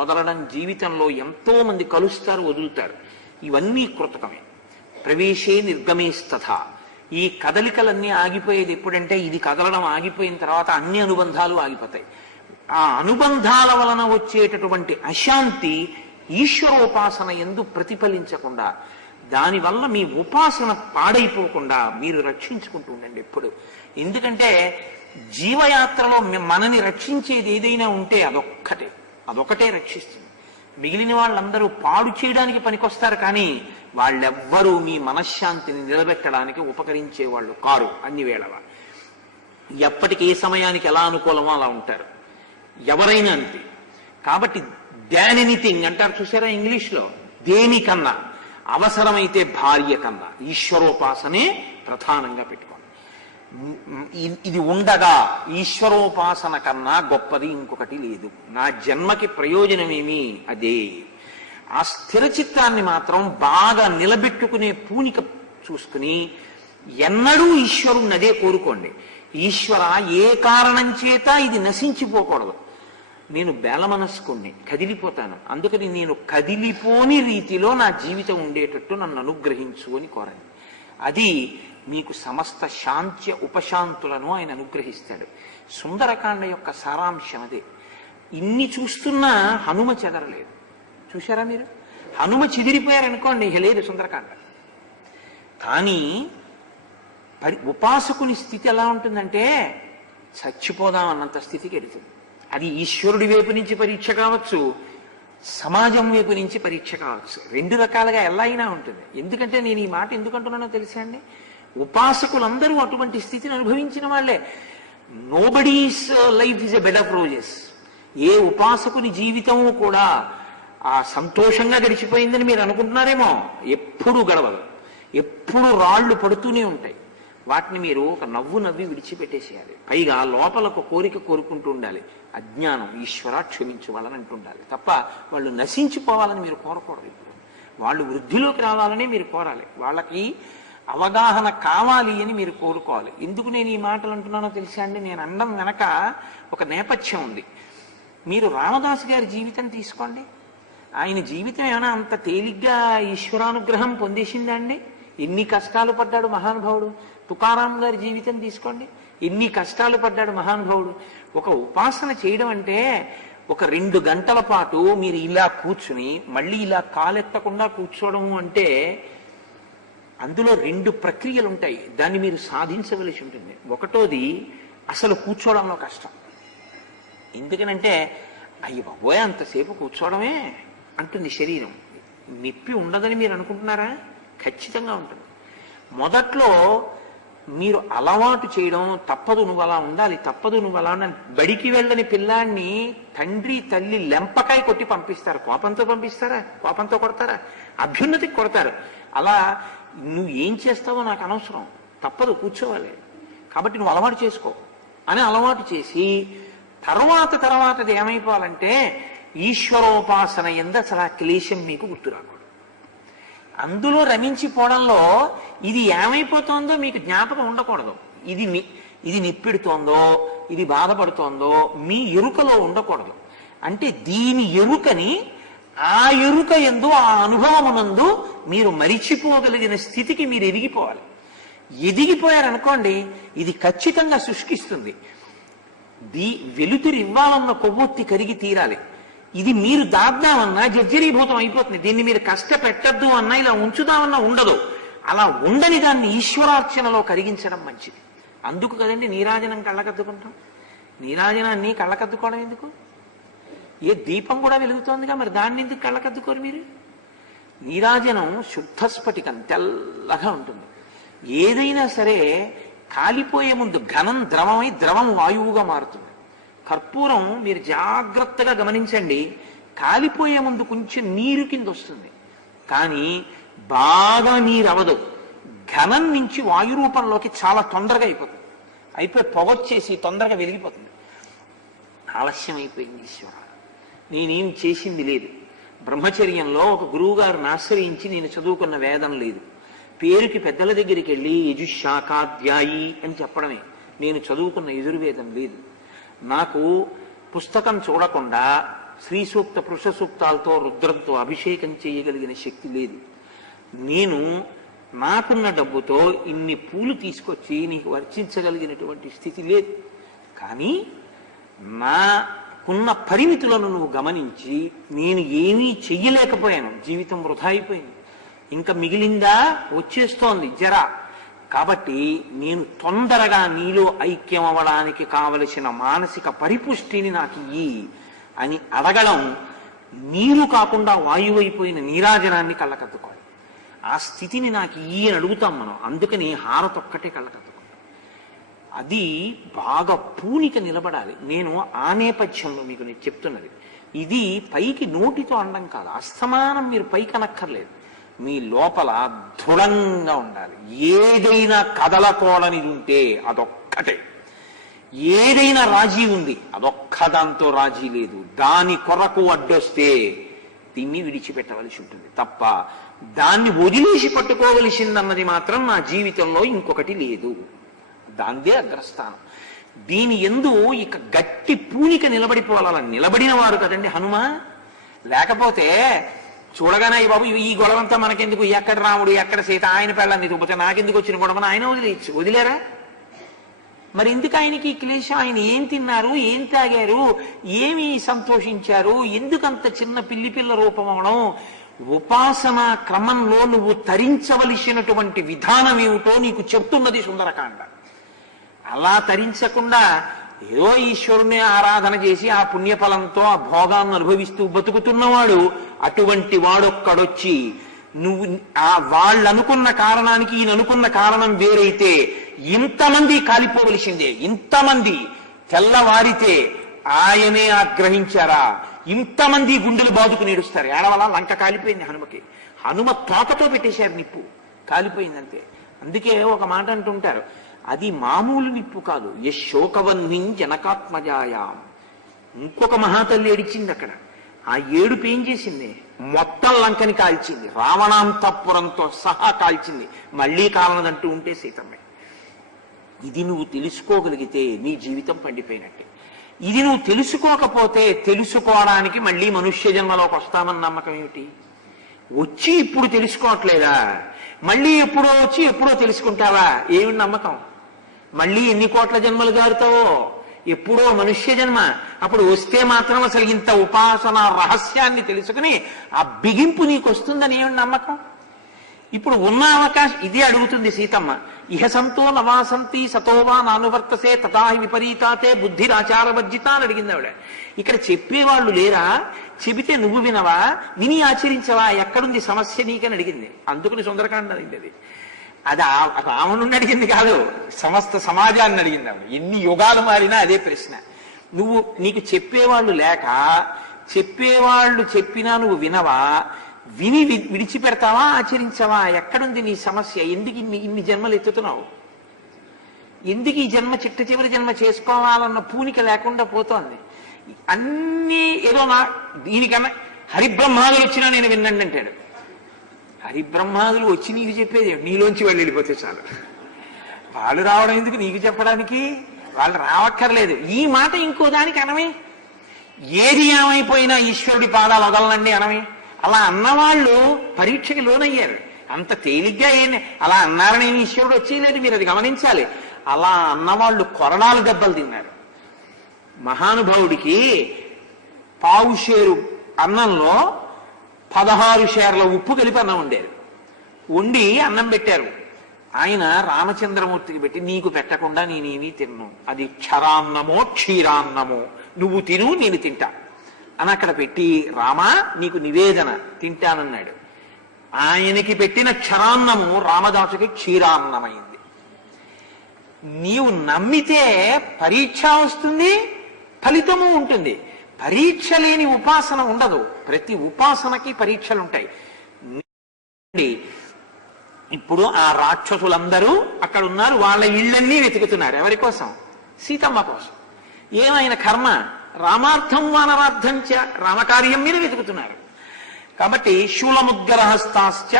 వదలడం జీవితంలో ఎంతో మంది కలుస్తారు, వదులుతారు. ఇవన్నీ కృతకమే. ప్రవేశే నిర్గమేస్తథ. ఈ కదలికలన్నీ ఆగిపోయేది ఎప్పుడంటే, ఇది కదలడం ఆగిపోయిన తర్వాత అన్ని అనుబంధాలు ఆగిపోతాయి. ఆ అనుబంధాల వలన వచ్చేటటువంటి అశాంతి ఈశ్వరోపాసన ఎందు ప్రతిఫలించకుండా, దానివల్ల మీ ఉపాసన పాడైపోకుండా మీరు రక్షించుకుంటూ ఉండండి ఎప్పుడు. ఎందుకంటే జీవయాత్రలో మనని రక్షించేది ఏదైనా ఉంటే అదొకటే రక్షిస్తుంది. మిగిలిన వాళ్ళందరూ పాడు చేయడానికి పనికొస్తారు, కానీ వాళ్ళెవ్వరూ మీ మనశ్శాంతిని నిలబెట్టడానికి ఉపకరించే వాళ్ళు కారు. అన్ని వేళలా ఎప్పటికి ఏ సమయానికి ఎలా అనుకూలమో అలా ఉంటారు ఎవరైనా అంతే. కాబట్టి దాన్ ఎనీథింగ్ అంటారు చూసారా ఇంగ్లీష్లో, దేనికన్నా అవసరమైతే భార్య కన్నా ఈశ్వరోపాసనే ప్రధానంగా పెట్టుకోండి. ఇది ఉండగా ఈశ్వరోపాసన కన్నా గొప్పది ఇంకొకటి లేదు. నా జన్మకి ప్రయోజనమేమి అదే. ఆ స్థిర చిత్తాన్ని మాత్రం బాగా నిలబెట్టుకునే పూనిక చూసుకుని ఎన్నడూ ఈశ్వరుణ్ణి అదే కోరుకోండి. ఈశ్వర, ఏ కారణం చేత ఇది నశించిపోకూడదు. నేను బేలమనస్కుణ్ణి, కదిలిపోతాను. అందుకని నేను కదిలిపోని రీతిలో నా జీవితం ఉండేటట్టు నన్ను అనుగ్రహించు అని కోరండి. అది మీకు సమస్త శాంత్య ఉపశాంతులను ఆయన అనుగ్రహిస్తాడు. సుందరకాండ యొక్క సారాంశం అదే. ఇన్ని చూస్తున్నా హనుమ చెదరలేదు. చూశారా మీరు? హనుమ చెదిరిపోయారనుకోండి, ఇక లేదు సుందరకాండ. కానీ ఉపాసకుని స్థితి ఎలా ఉంటుందంటే చచ్చిపోదాం అన్నంత స్థితికి వెళుతుంది. అది ఈశ్వరుడి వైపు నుంచి పరీక్ష కావచ్చు, సమాజం వైపు నుంచి పరీక్ష కావచ్చు. రెండు రకాలుగా ఎలా అయినా ఉంటుంది. ఎందుకంటే నేను ఈ మాట ఎందుకు అంటున్నానో తెలుసా అండి? ఉపాసకులందరూ అటువంటి స్థితిని అనుభవించిన వాళ్ళే. Nobody's life is a bed of roses. ఏ ఉపాసకుని జీవితము కూడా ఆ సంతోషంగా గడిచిపోయిందని మీరు అనుకుంటున్నారేమో, ఎప్పుడూ గడవదు. ఎప్పుడు రాళ్లు పడుతూనే ఉంటాయి. వాటిని మీరు ఒక నవ్వు నవ్వి విడిచిపెట్టేసేయాలి. పైగా లోపల ఒక కోరిక కోరుకుంటూ ఉండాలి, అజ్ఞానం ఈశ్వర క్షమించు వాళ్ళని అంటుండాలి తప్ప వాళ్ళు నశించిపోవాలని మీరు కోరకూడదు. ఇప్పుడు వాళ్ళు వృద్ధిలోకి రావాలని మీరు కోరాలి. వాళ్ళకి అవగాహన కావాలి అని మీరు కోరుకోవాలి. ఎందుకు నేను ఈ మాటలు అంటున్నానో తెలుసా అండి? నేను అనడం వెనక ఒక నేపథ్యం ఉంది. మీరు రామదాసు గారి జీవితం తీసుకోండి. ఆయన జీవితం ఏమైనా అంత తేలిగ్గా ఈశ్వరానుగ్రహం పొందేసిందా అండి? ఎన్ని కష్టాలు పడ్డాడు మహానుభావుడు. తుకారాం గారి జీవితం తీసుకోండి, ఎన్ని కష్టాలు పడ్డాడు మహానుభావుడు. ఒక ఉపాసన చేయడం అంటే ఒక 2 గంటల పాటు మీరు ఇలా కూర్చుని మళ్ళీ ఇలా కాలెత్తకుండా కూర్చోవడం అంటే అందులో 2 ప్రక్రియలు ఉంటాయి. దాన్ని మీరు సాధించవలసి ఉంటుంది. ఒకటోది అసలు కూర్చోవడంలో కష్టం. ఎందుకనంటే అయ్యి బాబోయ్ అంతసేపు కూర్చోవడమే అంటుంది శరీరం. నొప్పి ఉండదని మీరు అనుకుంటున్నారా? ఖచ్చితంగా ఉంటుంది. మొదట్లో మీరు అలవాటు చేయడం, తప్పదు నువ్వు అలా ఉండాలి, తప్పదు నువ్వు అలా ఉండాలి. బడికి వెళ్ళని పిల్లాన్ని తండ్రి తల్లి లెంపకాయ కొట్టి పంపిస్తారు. కోపంతో పంపిస్తారా? కోపంతో కొడతారా? అభ్యున్నతికి కొడతారు. అలా నువ్వు ఏం చేస్తావో నాకు అనవసరం, తప్పదు కూర్చోవాలి, కాబట్టి నువ్వు అలవాటు చేసుకో అని అలవాటు చేసి తర్వాతది ఏమైపోవాలంటే ఈశ్వరోపాసన ఎందు అసలు ఆ క్లేశం మీకు గుర్తురాకూడదు. అందులో రమించిపోవడంలో ఇది ఏమైపోతుందో మీకు జ్ఞాపకం ఉండకూడదు. ఇది నిప్పెడుతోందో, ఇది బాధపడుతోందో మీ ఎరుకలో ఉండకూడదు. అంటే దీని ఎరుకని ఆ ఎరుక ఎందు, ఆ అనుభవమునందు మీరు మరిచిపోగలిగిన స్థితికి మీరు ఎదిగిపోవాలి. ఎదిగిపోయారనుకోండి, ఇది ఖచ్చితంగా శుష్కిస్తుంది. వెలుతురు ఇవ్వాలన్న కొవ్వొత్తి కరిగి తీరాలి. ఇది మీరు దాద్దామన్నా జర్జరీభూతం అయిపోతుంది. దీన్ని మీరు కష్టపెట్టద్దు అన్నా, ఇలా ఉంచుదామన్నా ఉండదు. అలా ఉండని దాన్ని ఈశ్వరార్చనలో కరిగించడం మంచిది. అందుకు కదండి నీరాజనం కళ్ళకద్దుకుంటాం. నీరాజనాన్ని కళ్ళకద్దుకోవడం ఎందుకు? ఏ దీపం కూడా వెలుగుతోందిగా, మరి దాన్ని ఎందుకు కళ్ళకద్దుకోరు మీరు? నీరాజనం శుద్ధ స్ఫటికం, తెల్లగా ఉంటుంది. ఏదైనా సరే కాలిపోయే ముందు ఘనం ద్రవమై, ద్రవం వాయువుగా మారుతుంది. కర్పూరం మీరు జాగ్రత్తగా గమనించండి, కాలిపోయే ముందు కొంచెం నీరు కింద వస్తుంది, కానీ బాగా నీరు అవదు. ఘనం నుంచి వాయు రూపంలోకి చాలా తొందరగా అయిపోయి పొగొచ్చేసి తొందరగా వెలిగిపోతుంది. ఆలస్యం అయిపోయింది. ఈశ్వర, నేనేం చేసింది లేదు. బ్రహ్మచర్యంలో ఒక గురువు గారిని ఆశ్రయించి నేను చదువుకున్న వేదం లేదు. పేరుకి పెద్దల దగ్గరికి వెళ్ళి యజుశాఖాధ్యాయి అని చెప్పడమే. నేను చదువుకున్న యజుర్వేదం లేదు. నాకు పుస్తకం చూడకుండా శ్రీ సూక్త పురుష సూక్తాలతో రుద్రంతో అభిషేకం చేయగలిగిన శక్తి లేదు. నేను నాకున్న డబ్బుతో ఇన్ని పూలు తీసుకొచ్చి నీకు వర్చించగలిగినటువంటి స్థితి లేదు. కానీ నాకున్న పరిమితులను నువ్వు గమనించి నేను ఏమీ చెయ్యలేకపోయాను. జీవితం వృధా అయిపోయింది. ఇంకా మిగిలిందా? వచ్చేస్తోంది జర. కాబట్టి నేను తొందరగా నీలో ఐక్యం అవ్వడానికి కావలసిన మానసిక పరిపుష్టిని నాకు ఇయ్యి అని అడగడం, నీరు కాకుండా వాయువైపోయిన నీరాజనాన్ని కళ్ళకద్దుకోవాలి. ఆ స్థితిని నాకు ఇయ్యి అని అడుగుతాం మనం. అందుకని హారతొక్కటే కళ్ళకద్దుకుంటాం. అది బాగా పూనిక నిలబడాలి. నేను ఆ నేపథ్యంలో మీకు నేను చెప్తున్నది. ఇది పైకి నోటితో అనడం కాదు. అస్తమానం మీరు పైకి అనక్కర్లేదు. మీ లోపల దృఢంగా ఉండాలి. ఏదైనా కదలకూడనిది ఉంటే అదొక్కటే. ఏదైనా రాజీ ఉంది, అదొక్క దాంతో రాజీ లేదు. దాని కొరకు అడ్డొస్తే దీన్ని విడిచిపెట్టవలసి ఉంటుంది తప్ప దాన్ని వదిలేసి పట్టుకోవలసిందన్నది మాత్రం నా జీవితంలో ఇంకొకటి లేదు. దాందే అగ్రస్థానం. దీని ఎందు ఇక గట్టి పూనిక నిలబడిపోవాలి. అలా నిలబడిన వారు కదండి హనుమ. లేకపోతే చూడగానే బాబు ఈ గొడవంతా మనకెందుకు, ఎక్కడ రాముడు ఎక్కడ సీత, ఆయన పెళ్ళాన్ని చూపితే నాకెందుకు వచ్చిన గొడవను ఆయన వదిలేరా? మరి ఎందుకు ఆయనకి క్లేశం? ఆయన ఏం తిన్నారు, ఏం తాగారు, ఏమి సంతోషించారు, ఎందుకంత చిన్న పిల్ల రూపం అవడం? ఉపాసనా క్రమంలో నువ్వు తరించవలసినటువంటి విధానం ఏమిటో నీకు చెప్తున్నది సుందరకాండ. అలా తరించకుండా ఏదో ఈశ్వరుని ఆరాధన చేసి ఆ పుణ్యఫలంతో ఆ భోగాన్ని అనుభవిస్తూ బతుకుతున్నవాడు, అటువంటి వాడొక్కడొచ్చి నువ్వు వాళ్ళు అనుకున్న కారణానికి ఈయన అనుకున్న కారణం వేరైతే ఇంతమంది కాలిపోవలసిందే. ఇంతమంది తెల్లవారితే ఆయనే ఆగ్రహించారా, ఇంతమంది గుండెలు బాదుకు నేడుస్తారు. ఏడవలా లంక కాలిపోయింది హనుమకి. హనుమ తోకతో పెట్టేశారు నిప్పు, కాలిపోయిందంతే. అందుకే ఒక మాట అంటుంటారు, అది మామూలు నిప్పు కాదు. యశోకవన్నిం జనకాత్మజాయాం. ఇంకొక మహాతల్లి ఏడిచింది అక్కడ. ఆ ఏడుపు ఏం చేసింది? మొత్తం లంకని కాల్చింది, రావణాంతపురంతో సహా కాల్చింది. మళ్లీ కాలనదంటూ ఉంటే సీతమ్మే. ఇది నువ్వు తెలుసుకోగలిగితే నీ జీవితం పండిపోయినట్టే. ఇది నువ్వు తెలుసుకోకపోతే తెలుసుకోవడానికి మళ్ళీ మనుష్య జన్మలోకి వస్తామన్న నమ్మకం ఏమిటి? వచ్చి ఇప్పుడు తెలుసుకోవట్లేదా? మళ్ళీ ఎప్పుడో వచ్చి ఎప్పుడో తెలుసుకుంటావా? ఏమి నమ్మకం? మళ్ళీ ఎన్ని కోట్ల జన్మలు జారుతావో, ఎప్పుడో మనుష్య జన్మ. అప్పుడు వస్తే మాత్రం అసలు ఇంత ఉపాసన రహస్యాన్ని తెలుసుకుని ఆ బిగింపు నీకు వస్తుందని ఏమి నమ్మకం? ఇప్పుడు ఉన్న అవకాశం ఇదే అడుగుతుంది సీతమ్మ. ఇహ సంతో నవాసంతి సతోవా నానువర్తసే తథాహి విపరీతాతే బుద్ధిరాచారవర్జిత అని అడిగింది ఆవిడ. ఇక్కడ చెప్పేవాళ్ళు లేరా? చెబితే నువ్వు వినవా, విని ఆచరించవా? ఎక్కడుంది సమస్య నీకని అడిగింది. అందుకని సుందరకాండ అడిగింది. అది రావణుని అడిగింది కాదు, సమస్త సమాజాన్ని అడిగింది ఆవిడ. ఎన్ని యుగాలు మారినా అదే ప్రశ్న. నీకు చెప్పేవాళ్ళు లేక, చెప్పేవాళ్ళు చెప్పినా నువ్వు వినవా, విని విడిచిపెడతావా, ఆచరించవా? ఎక్కడుంది నీ సమస్య? ఎందుకు ఇన్ని జన్మలు ఎత్తుతున్నావు? ఎందుకు ఈ జన్మ చిట్ట చివరి జన్మ చేసుకోవాలన్న పూనిక లేకుండా పోతోంది. అన్నీ ఏదో దీనికన్నా హరిబ్రహ్మాదులు వచ్చినా నేను విన్నండి అంటాడు. హరిబ్రహ్మాదులు వచ్చి నీకు చెప్పేది నీలోంచి వాళ్ళు వెళ్ళిపోతే చాలు. వాళ్ళు రావడం ఎందుకు నీకు చెప్పడానికి? వాళ్ళు రావక్కర్లేదు. ఈ మాట ఇంకో దానికి అనమే. ఏది ఏమైపోయినా ఈశ్వరుడి పాదాలు వదలనండి అనమే. అలా అన్నవాళ్ళు పరీక్షకి లోనయ్యారు. అంత తేలిగ్గా అలా అన్నారని ఈశ్వరుడు వచ్చేయలేదు. మీరు అది గమనించాలి. అలా అన్నవాళ్ళు కొరడాలు దెబ్బలు తిన్నారు. మహానుభావుడికి పావు షేరు అన్నంలో 16 షేర్ల ఉప్పు కలిపి అన్నం వండారు. వండి అన్నం పెట్టారు. ఆయన రామచంద్రమూర్తికి పెట్టి, నీకు పెట్టకుండా నేనేమీ తిన్ను, అది క్షరాన్నమో క్షీరాన్నమో, నువ్వు తిను నేను తింటా అని అక్కడ పెట్టి, రామా నీకు నివేదన తింటానన్నాడు. ఆయనకి పెట్టిన క్షరాన్నము రామదాసుకి క్షీరాన్నమైంది. నీవు నమ్మితే పరీక్ష వస్తుంది, ఫలితము ఉంటుంది. పరీక్ష లేని ఉపాసన ఉండదు. ప్రతి ఉపాసనకి పరీక్షలు ఉంటాయి. ఇప్పుడు ఆ రాక్షసులందరూ అక్కడ ఉన్నారు. వాళ్ళ ఇళ్ళన్నీ వెతుకుతున్నారు. ఎవరి కోసం? సీతమ్మ కోసం. ఏమైన కర్మ? రామార్థం వానరార్థం చ, రామకార్యం మీద వెతుకుతున్నారు. కాబట్టి శూలముద్గరహస్తాశ్చ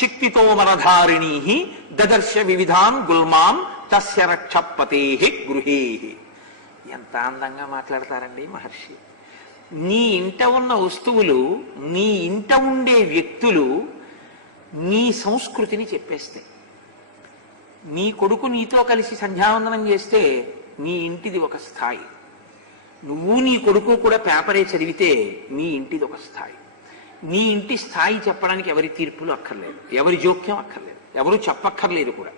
శక్తితో వరధారిణీ దదర్శ వివిధాన్ గుల్మాన్ తస్య రక్షపతే గృహే. ఎంత అందంగా మాట్లాడతారండి మహర్షి. నీ ఇంట ఉన్న వస్తువులు, నీ ఇంట ఉండే వ్యక్తులు నీ సంస్కృతిని చెప్పేస్తాయి. నీ కొడుకు నీతో కలిసి సంధ్యావందనం చేస్తే నీ ఇంటిది ఒక స్థాయి. నువ్వు నీ కొడుకు కూడా పేపరే చదివితే నీ ఇంటిది ఒక స్థాయి. నీ ఇంటి స్థాయి చెప్పడానికి ఎవరి తీర్పులు అక్కర్లేదు, ఎవరి జోక్యం అక్కర్లేదు, ఎవరు చెప్పక్కర్లేదు కూడా.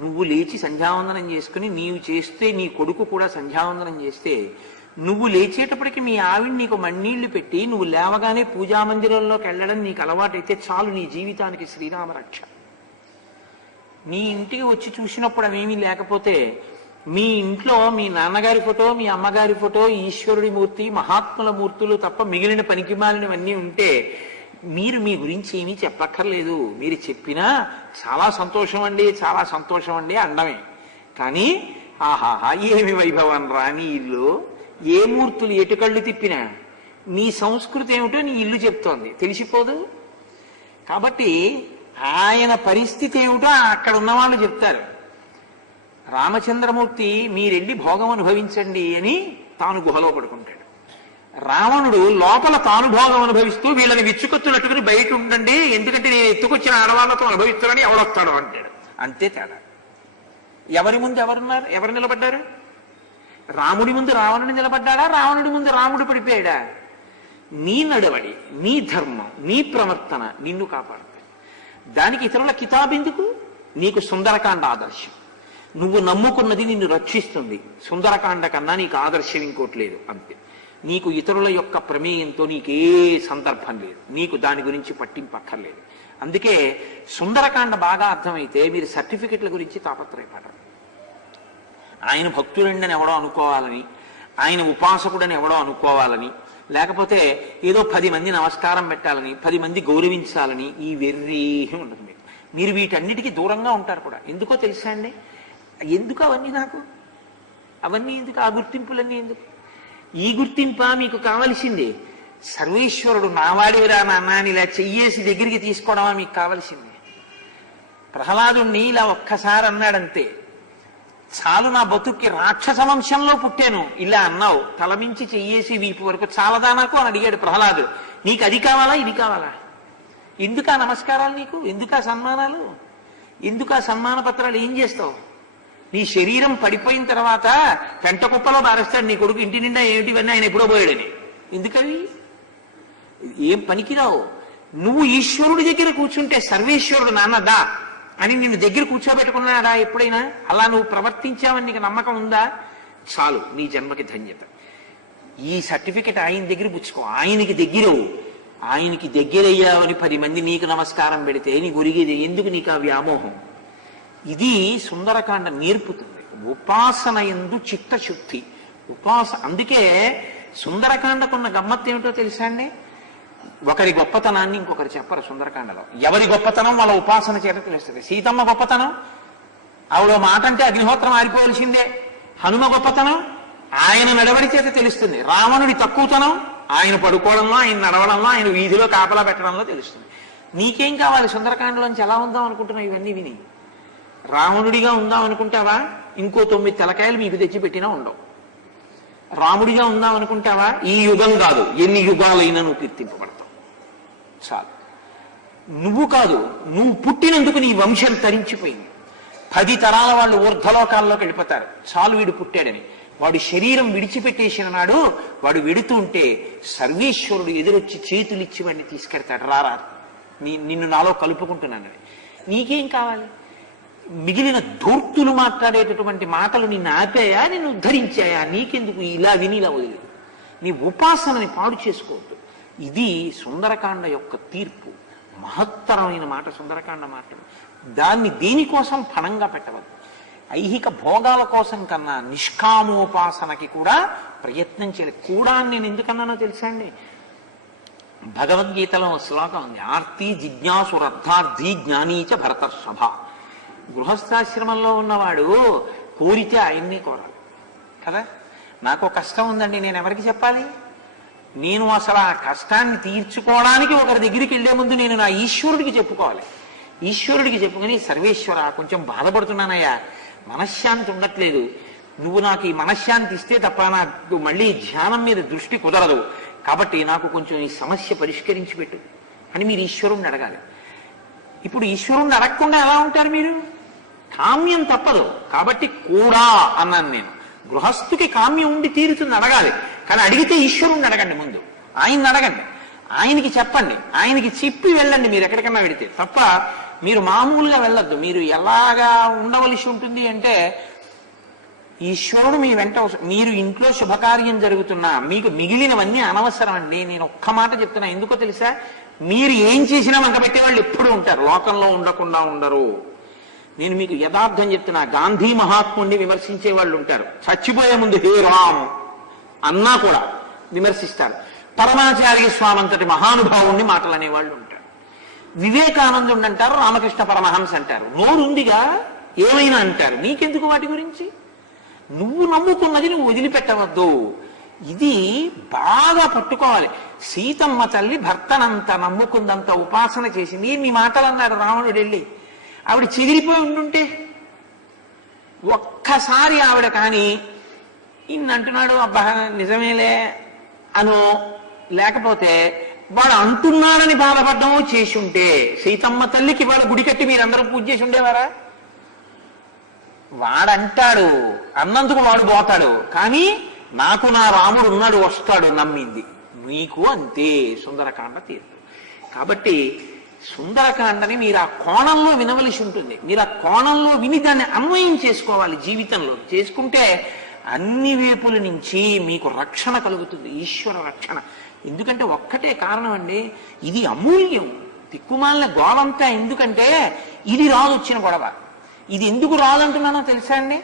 నువ్వు లేచి సంధ్యావందనం చేసుకుని నీవు చేస్తే నీ కొడుకు కూడా సంధ్యావందనం చేస్తే, నువ్వు లేచేటప్పటికి మీ ఆవిడ నీకు మన్నీళ్లు పెట్టి నువ్వు లేవగానే పూజామందిరంలోకి వెళ్ళడం నీకు అలవాటైతే చాలు, నీ జీవితానికి శ్రీరామ రక్ష. నీ ఇంటికి వచ్చి చూసినప్పుడు అవేమీ లేకపోతే, మీ ఇంట్లో మీ నాన్నగారి ఫోటో, మీ అమ్మగారి ఫోటో, ఈశ్వరుడి మూర్తి, మహాత్ముల మూర్తులు తప్ప మిగిలిన పనికిమాలినవన్నీ ఉంటే మీరు మీ గురించి ఏమీ చెప్పక్కర్లేదు. మీరు చెప్పినా చాలా సంతోషం అండి, చాలా సంతోషం అండి అండమే. కానీ ఆహాహా ఏమి వైభవం రా నీ ఇల్లు, ఏ మూర్తులు ఎటుకళ్ళు తిప్పినా నీ సంస్కృతి ఏమిటో నీ ఇల్లు చెప్తోంది, తెలిసిపోదు. కాబట్టి ఆయన పరిస్థితి ఏమిటో అక్కడ ఉన్నవాళ్ళు చెప్తారు. రామచంద్రమూర్తి మీరెళ్ళి భోగం అనుభవించండి అని తాను గుహలో పడుకుంటాడు. రావణుడు లోపల తాను భోగం అనుభవిస్తూ వీళ్ళని విచ్చుకొత్తునట్టుకుని బయట ఉండండి, ఎందుకంటే నేను ఎత్తుకొచ్చిన ఆడవాళ్ళతో అనుభవిస్తానని ఎవడొస్తాడు అంటాడు. అంతే తేడా. ఎవరి ముందు ఎవరున్నారు? ఎవరు నిలబడ్డారు? రాముడి ముందు రావణుడు నిలబడ్డాడా? రావణుడి ముందు రాముడు పడిపోయాడా? నీ నడవడి, నీ ధర్మం, నీ ప్రవర్తన నిన్ను కాపాడుతాయి. దానికి ఇతరుల కితాబెందుకు? నీకు సుందరకాండ ఆదర్శం. నువ్వు నమ్ముకున్నది నిన్ను రక్షిస్తుంది. సుందరకాండ కన్నా నీకు ఆదర్శం ఇంకోటి లేదు. అంతే. నీకు ఇతరుల యొక్క ప్రమేయంతో నీకే సందర్భం లేదు. నీకు దాని గురించి పట్టింపక్కర్లేదు. అందుకే సుందరకాండ బాగా అర్థమైతే మీరు సర్టిఫికెట్ల గురించి తాపత్రయపడరు. ఆయన భక్తుడండి ఎవడో అనుకోవాలని, ఆయన ఉపాసకుడని ఎవడో అనుకోవాలని, లేకపోతే ఏదో 10 మంది నమస్కారం పెట్టాలని, 10 మంది గౌరవించాలని ఈ వెర్రీ ఉంటుంది మీకు. మీరు వీటన్నిటికీ దూరంగా ఉంటారు కూడా. ఎందుకో తెలుసా అండి? ఎందుకు అవన్నీ? నాకు అవన్నీ ఎందుకు? ఆ గుర్తింపులన్నీ ఎందుకు? ఈ గుర్తింప మీకు కావలసింది? సర్వేశ్వరుడు నావాడిరా నాన్న అని ఇలా చెయ్యేసి దగ్గరికి తీసుకోవడమా మీకు కావలసింది? ప్రహ్లాదుణ్ణి ఇలా ఒక్కసారి అన్నాడంతే, చాలు నా బతుక్కి రాక్షస వంశంలో పుట్టాను ఇలా అన్నావు, తలమించి చెయ్యేసి వీపు వరకు చాలదా నాకు అని అడిగాడు ప్రహ్లాదుడు. నీకు అది కావాలా ఇది కావాలా? ఎందుకు ఆ నమస్కారాలు? నీకు ఎందుకు ఆ సన్మానాలు? ఎందుకు ఆ సన్మాన పత్రాలు? ఏం చేస్తావు? నీ శరీరం పడిపోయిన తర్వాత పెంట కుప్పలో బారేస్తాడు నీ కొడుకు. ఇంటి నిండా ఏమిటివన్నీ ఆయన ఎప్పుడో పోయాడని. ఎందుకవి? ఏం పనికిరావు. నువ్వు ఈశ్వరుడి దగ్గర కూర్చుంటే సర్వేశ్వరుడు నాన్నదా అని నిన్ను దగ్గర కూర్చోబెట్టుకున్నాడా ఎప్పుడైనా? అలా నువ్వు ప్రవర్తించావని నీకు నమ్మకం ఉందా? చాలు, నీ జన్మకి ధన్యత. ఈ సర్టిఫికెట్ ఆయన దగ్గర పుచ్చుకో. ఆయనకి దగ్గరవు. ఆయనకి దగ్గరయ్యావని 10 మంది నీకు నమస్కారం పెడితే నీకు ఒరిగేది ఎందుకు? నీకు ఆ వ్యామోహం. ఇది సుందరకాండ నేర్పుతుంది. ఉపాసన యందు చిత్తశుద్ధి. అందుకే సుందరకాండకున్న గమ్మత్తు ఏమిటో తెలుసా అండి? ఒకరి గొప్పతనాన్ని ఇంకొకరు చెప్పరు సుందరకాండలో. ఎవరి గొప్పతనం వాళ్ళ ఉపాసన చేత తెలుస్తుంది. సీతమ్మ గొప్పతనం, ఆవిడ మాట అంటే అగ్నిహోత్రం ఆరిపోవలసిందే. హనుమ గొప్పతనం ఆయన నడవడి చేత తెలుస్తుంది. రావణుడి తక్కువతనం ఆయన పడుకోవడంలో, ఆయన నడవడంలో, ఆయన వీధిలో కాపలా పెట్టడంలో తెలుస్తుంది. నీకేం కావాలి? సుందరకాండలోంచి ఎలా ఉందాం అనుకుంటున్నావు? ఇవన్నీ విని రావణుడిగా ఉందాం అనుకుంటావా? ఇంకో 9 తలకాయలు మీకు తెచ్చిపెట్టినా ఉండవు. రాముడిగా ఉందాం అనుకుంటావా? ఈ యుగం కాదు, ఎన్ని యుగాలైనా నువ్వు కీర్తింపబడతావు. చాలు. నువ్వు కాదు, నువ్వు పుట్టినందుకు నీ వంశం తరించిపోయింది. 10 తరాల వాళ్ళు ఊర్ధ్వలోకాల్లోకి వెళ్ళిపోతారు. చాలు వీడు పుట్టాడని. వాడి శరీరం విడిచిపెట్టేసిన నాడు వాడు వెడుతూ ఉంటే సర్వేశ్వరుడు ఎదురొచ్చి చేతులిచ్చి వాడిని తీసుకెడతాడు. రారా, నిన్ను నాలో కలుపుకుంటున్నానని. నీకేం కావాలి? మిగిలిన ధూర్తులు మాట్లాడేటటువంటి మాటలు నిన్ను ఆపాయా? నిన్ను ఉద్ధరించాయా? నీకెందుకు? ఇలా విని ఇలా వదిలి నీ ఉపాసనని పాడు చేసుకోవద్దు. ఇది సుందరకాండ యొక్క తీర్పు. మహత్తరమైన మాట సుందరకాండ మాటలు. దాన్ని దేనికోసం ఫణంగా పెట్టవద్దు. ఐహిక భోగాల కోసం కన్నా నిష్కామోపాసనకి కూడా ప్రయత్నం చేయాలి. కూడా నేను ఎందుకన్నానో తెలుసా అండి? భగవద్గీతలో శ్లోకం ఉంది, ఆర్తి జిజ్ఞాసురర్థార్థి జ్ఞానీచ భరతర్షభ. గృహస్థాశ్రమంలో ఉన్నవాడు కోరితే ఆయన్ని కోరాలి కదా. నాకు కష్టం ఉందండి, నేను ఎవరికి చెప్పాలి? నేను అసలు ఆ కష్టాన్ని తీర్చుకోవడానికి ఒకరి దగ్గరికి వెళ్లే ముందు నేను నా ఈశ్వరుడికి చెప్పుకోవాలి. ఈశ్వరుడికి చెప్పుకొని, సర్వేశ్వర కొంచెం బాధపడుతున్నానయ్యా, మనశ్శాంతి ఉండట్లేదు, నువ్వు నాకు ఈ మనశ్శాంతి ఇస్తే తప్ప నాకు మళ్ళీ ధ్యానం మీద దృష్టి కుదరదు, కాబట్టి నాకు కొంచెం ఈ సమస్య పరిష్కరించి పెట్టు అని మీరు ఈశ్వరుణ్ణి అడగాలి. ఇప్పుడు ఈశ్వరుణ్ణి అడగకుండా ఎలా ఉంటారు మీరు? కామ్యం తప్పదు కాబట్టి కూడా అన్నాను నేను. గృహస్థుకి కామ్యం ఉండి తీరుతుంది, అడగాలి. కానీ అడిగితే ఈశ్వరుణ్ణి అడగండి. ముందు ఆయన్ని అడగండి, ఆయనకి చెప్పండి, ఆయనకి చెప్పి వెళ్ళండి మీరు ఎక్కడికన్నా వెడితే తప్ప మీరు మామూలుగా వెళ్ళొద్దు. మీరు ఎలాగా ఉండవలసి ఉంటుంది అంటే, ఈశ్వరుడు మీ వెంట, మీరు ఇంట్లో శుభకార్యం జరుగుతున్నా మీకు మిగిలినవన్నీ అనవసరం అండి. నేను ఒక్క మాట చెప్తున్నా, ఎందుకో తెలుసా? మీరు ఏం చేసినా వంక పెట్టేవాళ్ళు ఎప్పుడూ ఉంటారు, లోకంలో ఉండకుండా ఉండరు. నేను మీకు యథార్థం చెప్తున్నా, గాంధీ మహాత్ముడిని విమర్శించే వాళ్ళు ఉంటారు, చచ్చిపోయే ముందు హే రామ్ అన్నా కూడా విమర్శిస్తారు. పరమాచార్య స్వామి అంతటి మహానుభావుణ్ణి మాటలు అనేవాళ్ళు ఉంటారు. వివేకానందుడు అంటారు, రామకృష్ణ పరమహంస అంటారు. నోరుందిగా ఏమైనా అంటారు, నీకెందుకు వాటి గురించి? నువ్వు నమ్ముకున్నది నువ్వు వదిలిపెట్టవద్దు. ఇది బాగా పట్టుకోవాలి. సీతమ్మ తల్లి భర్తనంత నమ్ముకుందంత ఉపాసన చేసింది. మీ మాటలు అన్నాడు రావణుడు వెళ్ళి, ఆవిడ చెదిరిపోయి ఉండుంటే ఒక్కసారి ఆవిడ కానీ ఇన్నంటున్నాడు అబ్బా నిజమేలే అనో, లేకపోతే వాడు అంటున్నాడని బాధపడ్డమో చేసి ఉంటే సీతమ్మ తల్లికి వాడు గుడి కట్టి మీరందరూ పూజ చేసి ఉండేవారా? వాడంటాడు అన్నందుకు వాడు పోతాడు, కానీ నాకు నా రాముడు ఉన్నాడు వస్తాడు నమ్మింది. మీకు అంతే సుందరకాండ తీర్పు. కాబట్టి సుందరకాండని మీరు ఆ కోణంలో వినవలసి ఉంటుంది. మీరు ఆ కోణంలో విని దాన్ని అన్వయం చేసుకోవాలి జీవితంలో. చేసుకుంటే అన్ని వైపుల నుంచి మీకు రక్షణ కలుగుతుంది, ఈశ్వర రక్షణ. ఎందుకంటే ఒక్కటే కారణం అండి, ఇది అమూల్యం. తిక్కుమాలిన గోడంతా ఎందుకంటే ఇది రాదు వచ్చిన గొడవ. ఇది ఎందుకు రాదంటున్నానో తెలుసా అండి?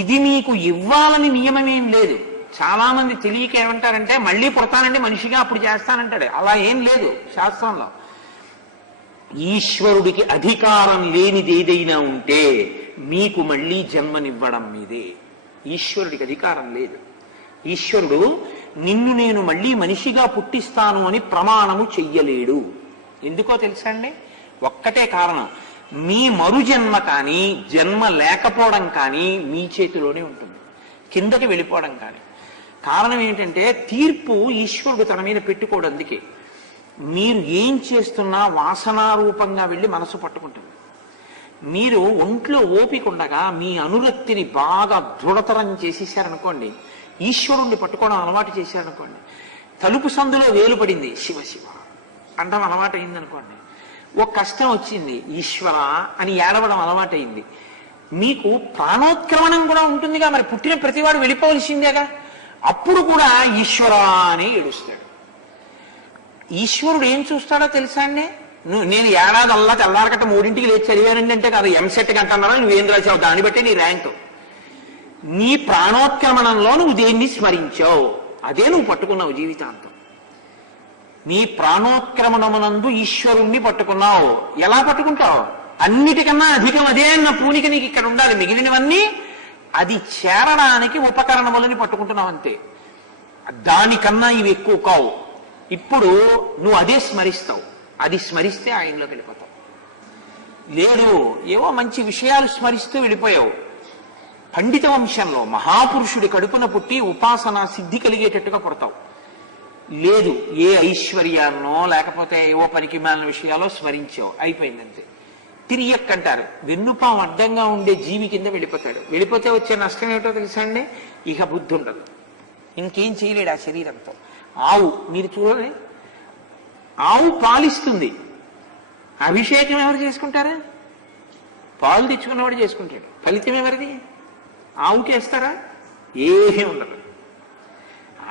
ఇది మీకు ఇవ్వాలని నియమమేం లేదు. చాలా మంది తెలియక ఏమంటారంటే మళ్ళీ పుడతానండి మనిషిగా అప్పుడు చేస్తానంటాడు. అలా ఏం లేదు శాస్త్రంలో. ఈశ్వరుడికి అధికారం లేనిది ఏదైనా ఉంటే మీకు మళ్ళీ జన్మనివ్వడం మీదే. ఈశ్వరుడికి అధికారం లేదు. ఈశ్వరుడు నిన్ను నేను మళ్ళీ మనిషిగా పుట్టిస్తాను అని ప్రమాణము చెయ్యలేడు. ఎందుకో తెలుసా అండి? ఒక్కటే కారణం, మీ మరుజన్మ కానీ జన్మ లేకపోవడం కానీ మీ చేతిలోనే ఉంటుంది, కిందకి వెళ్ళిపోవడం కానీ. కారణం ఏంటంటే తీర్పు ఈశ్వరుడు తన మీద పెట్టుకోడు. అందుకే మీరు ఏం చేస్తున్నా వాసనారూపంగా వెళ్ళి మనసు పట్టుకుంటుంది. మీరు ఒంట్లో ఓపిక ఉండగా మీ అనురక్తిని బాగా దృఢతరం చేసేసారనుకోండి, ఈశ్వరుణ్ణి పట్టుకోవడం అలవాటు చేశారనుకోండి, తలుపు సందులో వేలు పడింది శివ శివ అంటాం అలవాటు అయిందనుకోండి, ఒక కష్టం వచ్చింది ఈశ్వర అని ఏడవడం అలవాటైంది, మీకు ప్రాణోత్క్రమణం కూడా ఉంటుందిగా. మరి పుట్టిన ప్రతివాడు వెళ్ళిపోవలసిందేగా. అప్పుడు కూడా ఈశ్వర అని ఏడుస్తాడు. ఈశ్వరుడు ఏం చూస్తాడో తెలుసా అండి? నేను ఏడాది అల్లా తెల్లారకట్ట 3ంటికి లేచి చదివానండి అంటే కాదు, ఎంసెట్ అంటున్నారా, నువ్వేం రాసావు దాన్ని బట్టి నీ ర్యాంకు. నీ ప్రాణోత్క్రమణంలో నువ్వు దేన్ని స్మరించావు అదే నువ్వు పట్టుకున్నావు జీవితాంతం. నీ ప్రాణోత్క్రమణమునందు ఈశ్వరుణ్ణి పట్టుకున్నావు. ఎలా పట్టుకుంటావు? అన్నిటికన్నా అధికం అదే అన్న పూనిక నీకు ఇక్కడ ఉండాలి. మిగిలినవన్నీ అది చేరడానికి ఉపకరణములని పట్టుకుంటున్నావు అంతే. దానికన్నా ఇవి ఎక్కువ కావు. ఇప్పుడు నువ్వు అదే స్మరిస్తావు. అది స్మరిస్తే ఆయనలోకి వెళ్ళిపోతావు. లేదు ఏవో మంచి విషయాలు స్మరిస్తూ వెళ్ళిపోయావు. పండిత వంశంలో మహాపురుషుడి కడుపున పుట్టి ఉపాసన సిద్ధి కలిగేటట్టుగా పుడతావు. లేదు ఏ ఐశ్వర్యాన్నో లేకపోతే ఏవో పనికి మాలిన విషయాలో స్మరించావు, అయిపోయిందంతే. తిరియక్కంటారు, వెన్నుపాం అడ్డంగా ఉండే జీవి కింద వెళ్ళిపోతాడు. వెళ్ళిపోతే వచ్చే నష్టం ఏమిటో తెలుసా అండి? ఇక బుద్ధి ఉండదు, ఇంకేం చేయలేడు ఆ శరీరంతో. ఆవు మీరు చూడండి, ఆవు పాలిస్తుంది. అభిషేకం ఎవరు చేసుకుంటారా? పాలు తెచ్చుకున్నవాడు చేసుకుంటాడు. ఫలితం ఎవరిది? ఆవుకి వేస్తారా? ఏమీ ఉండదు.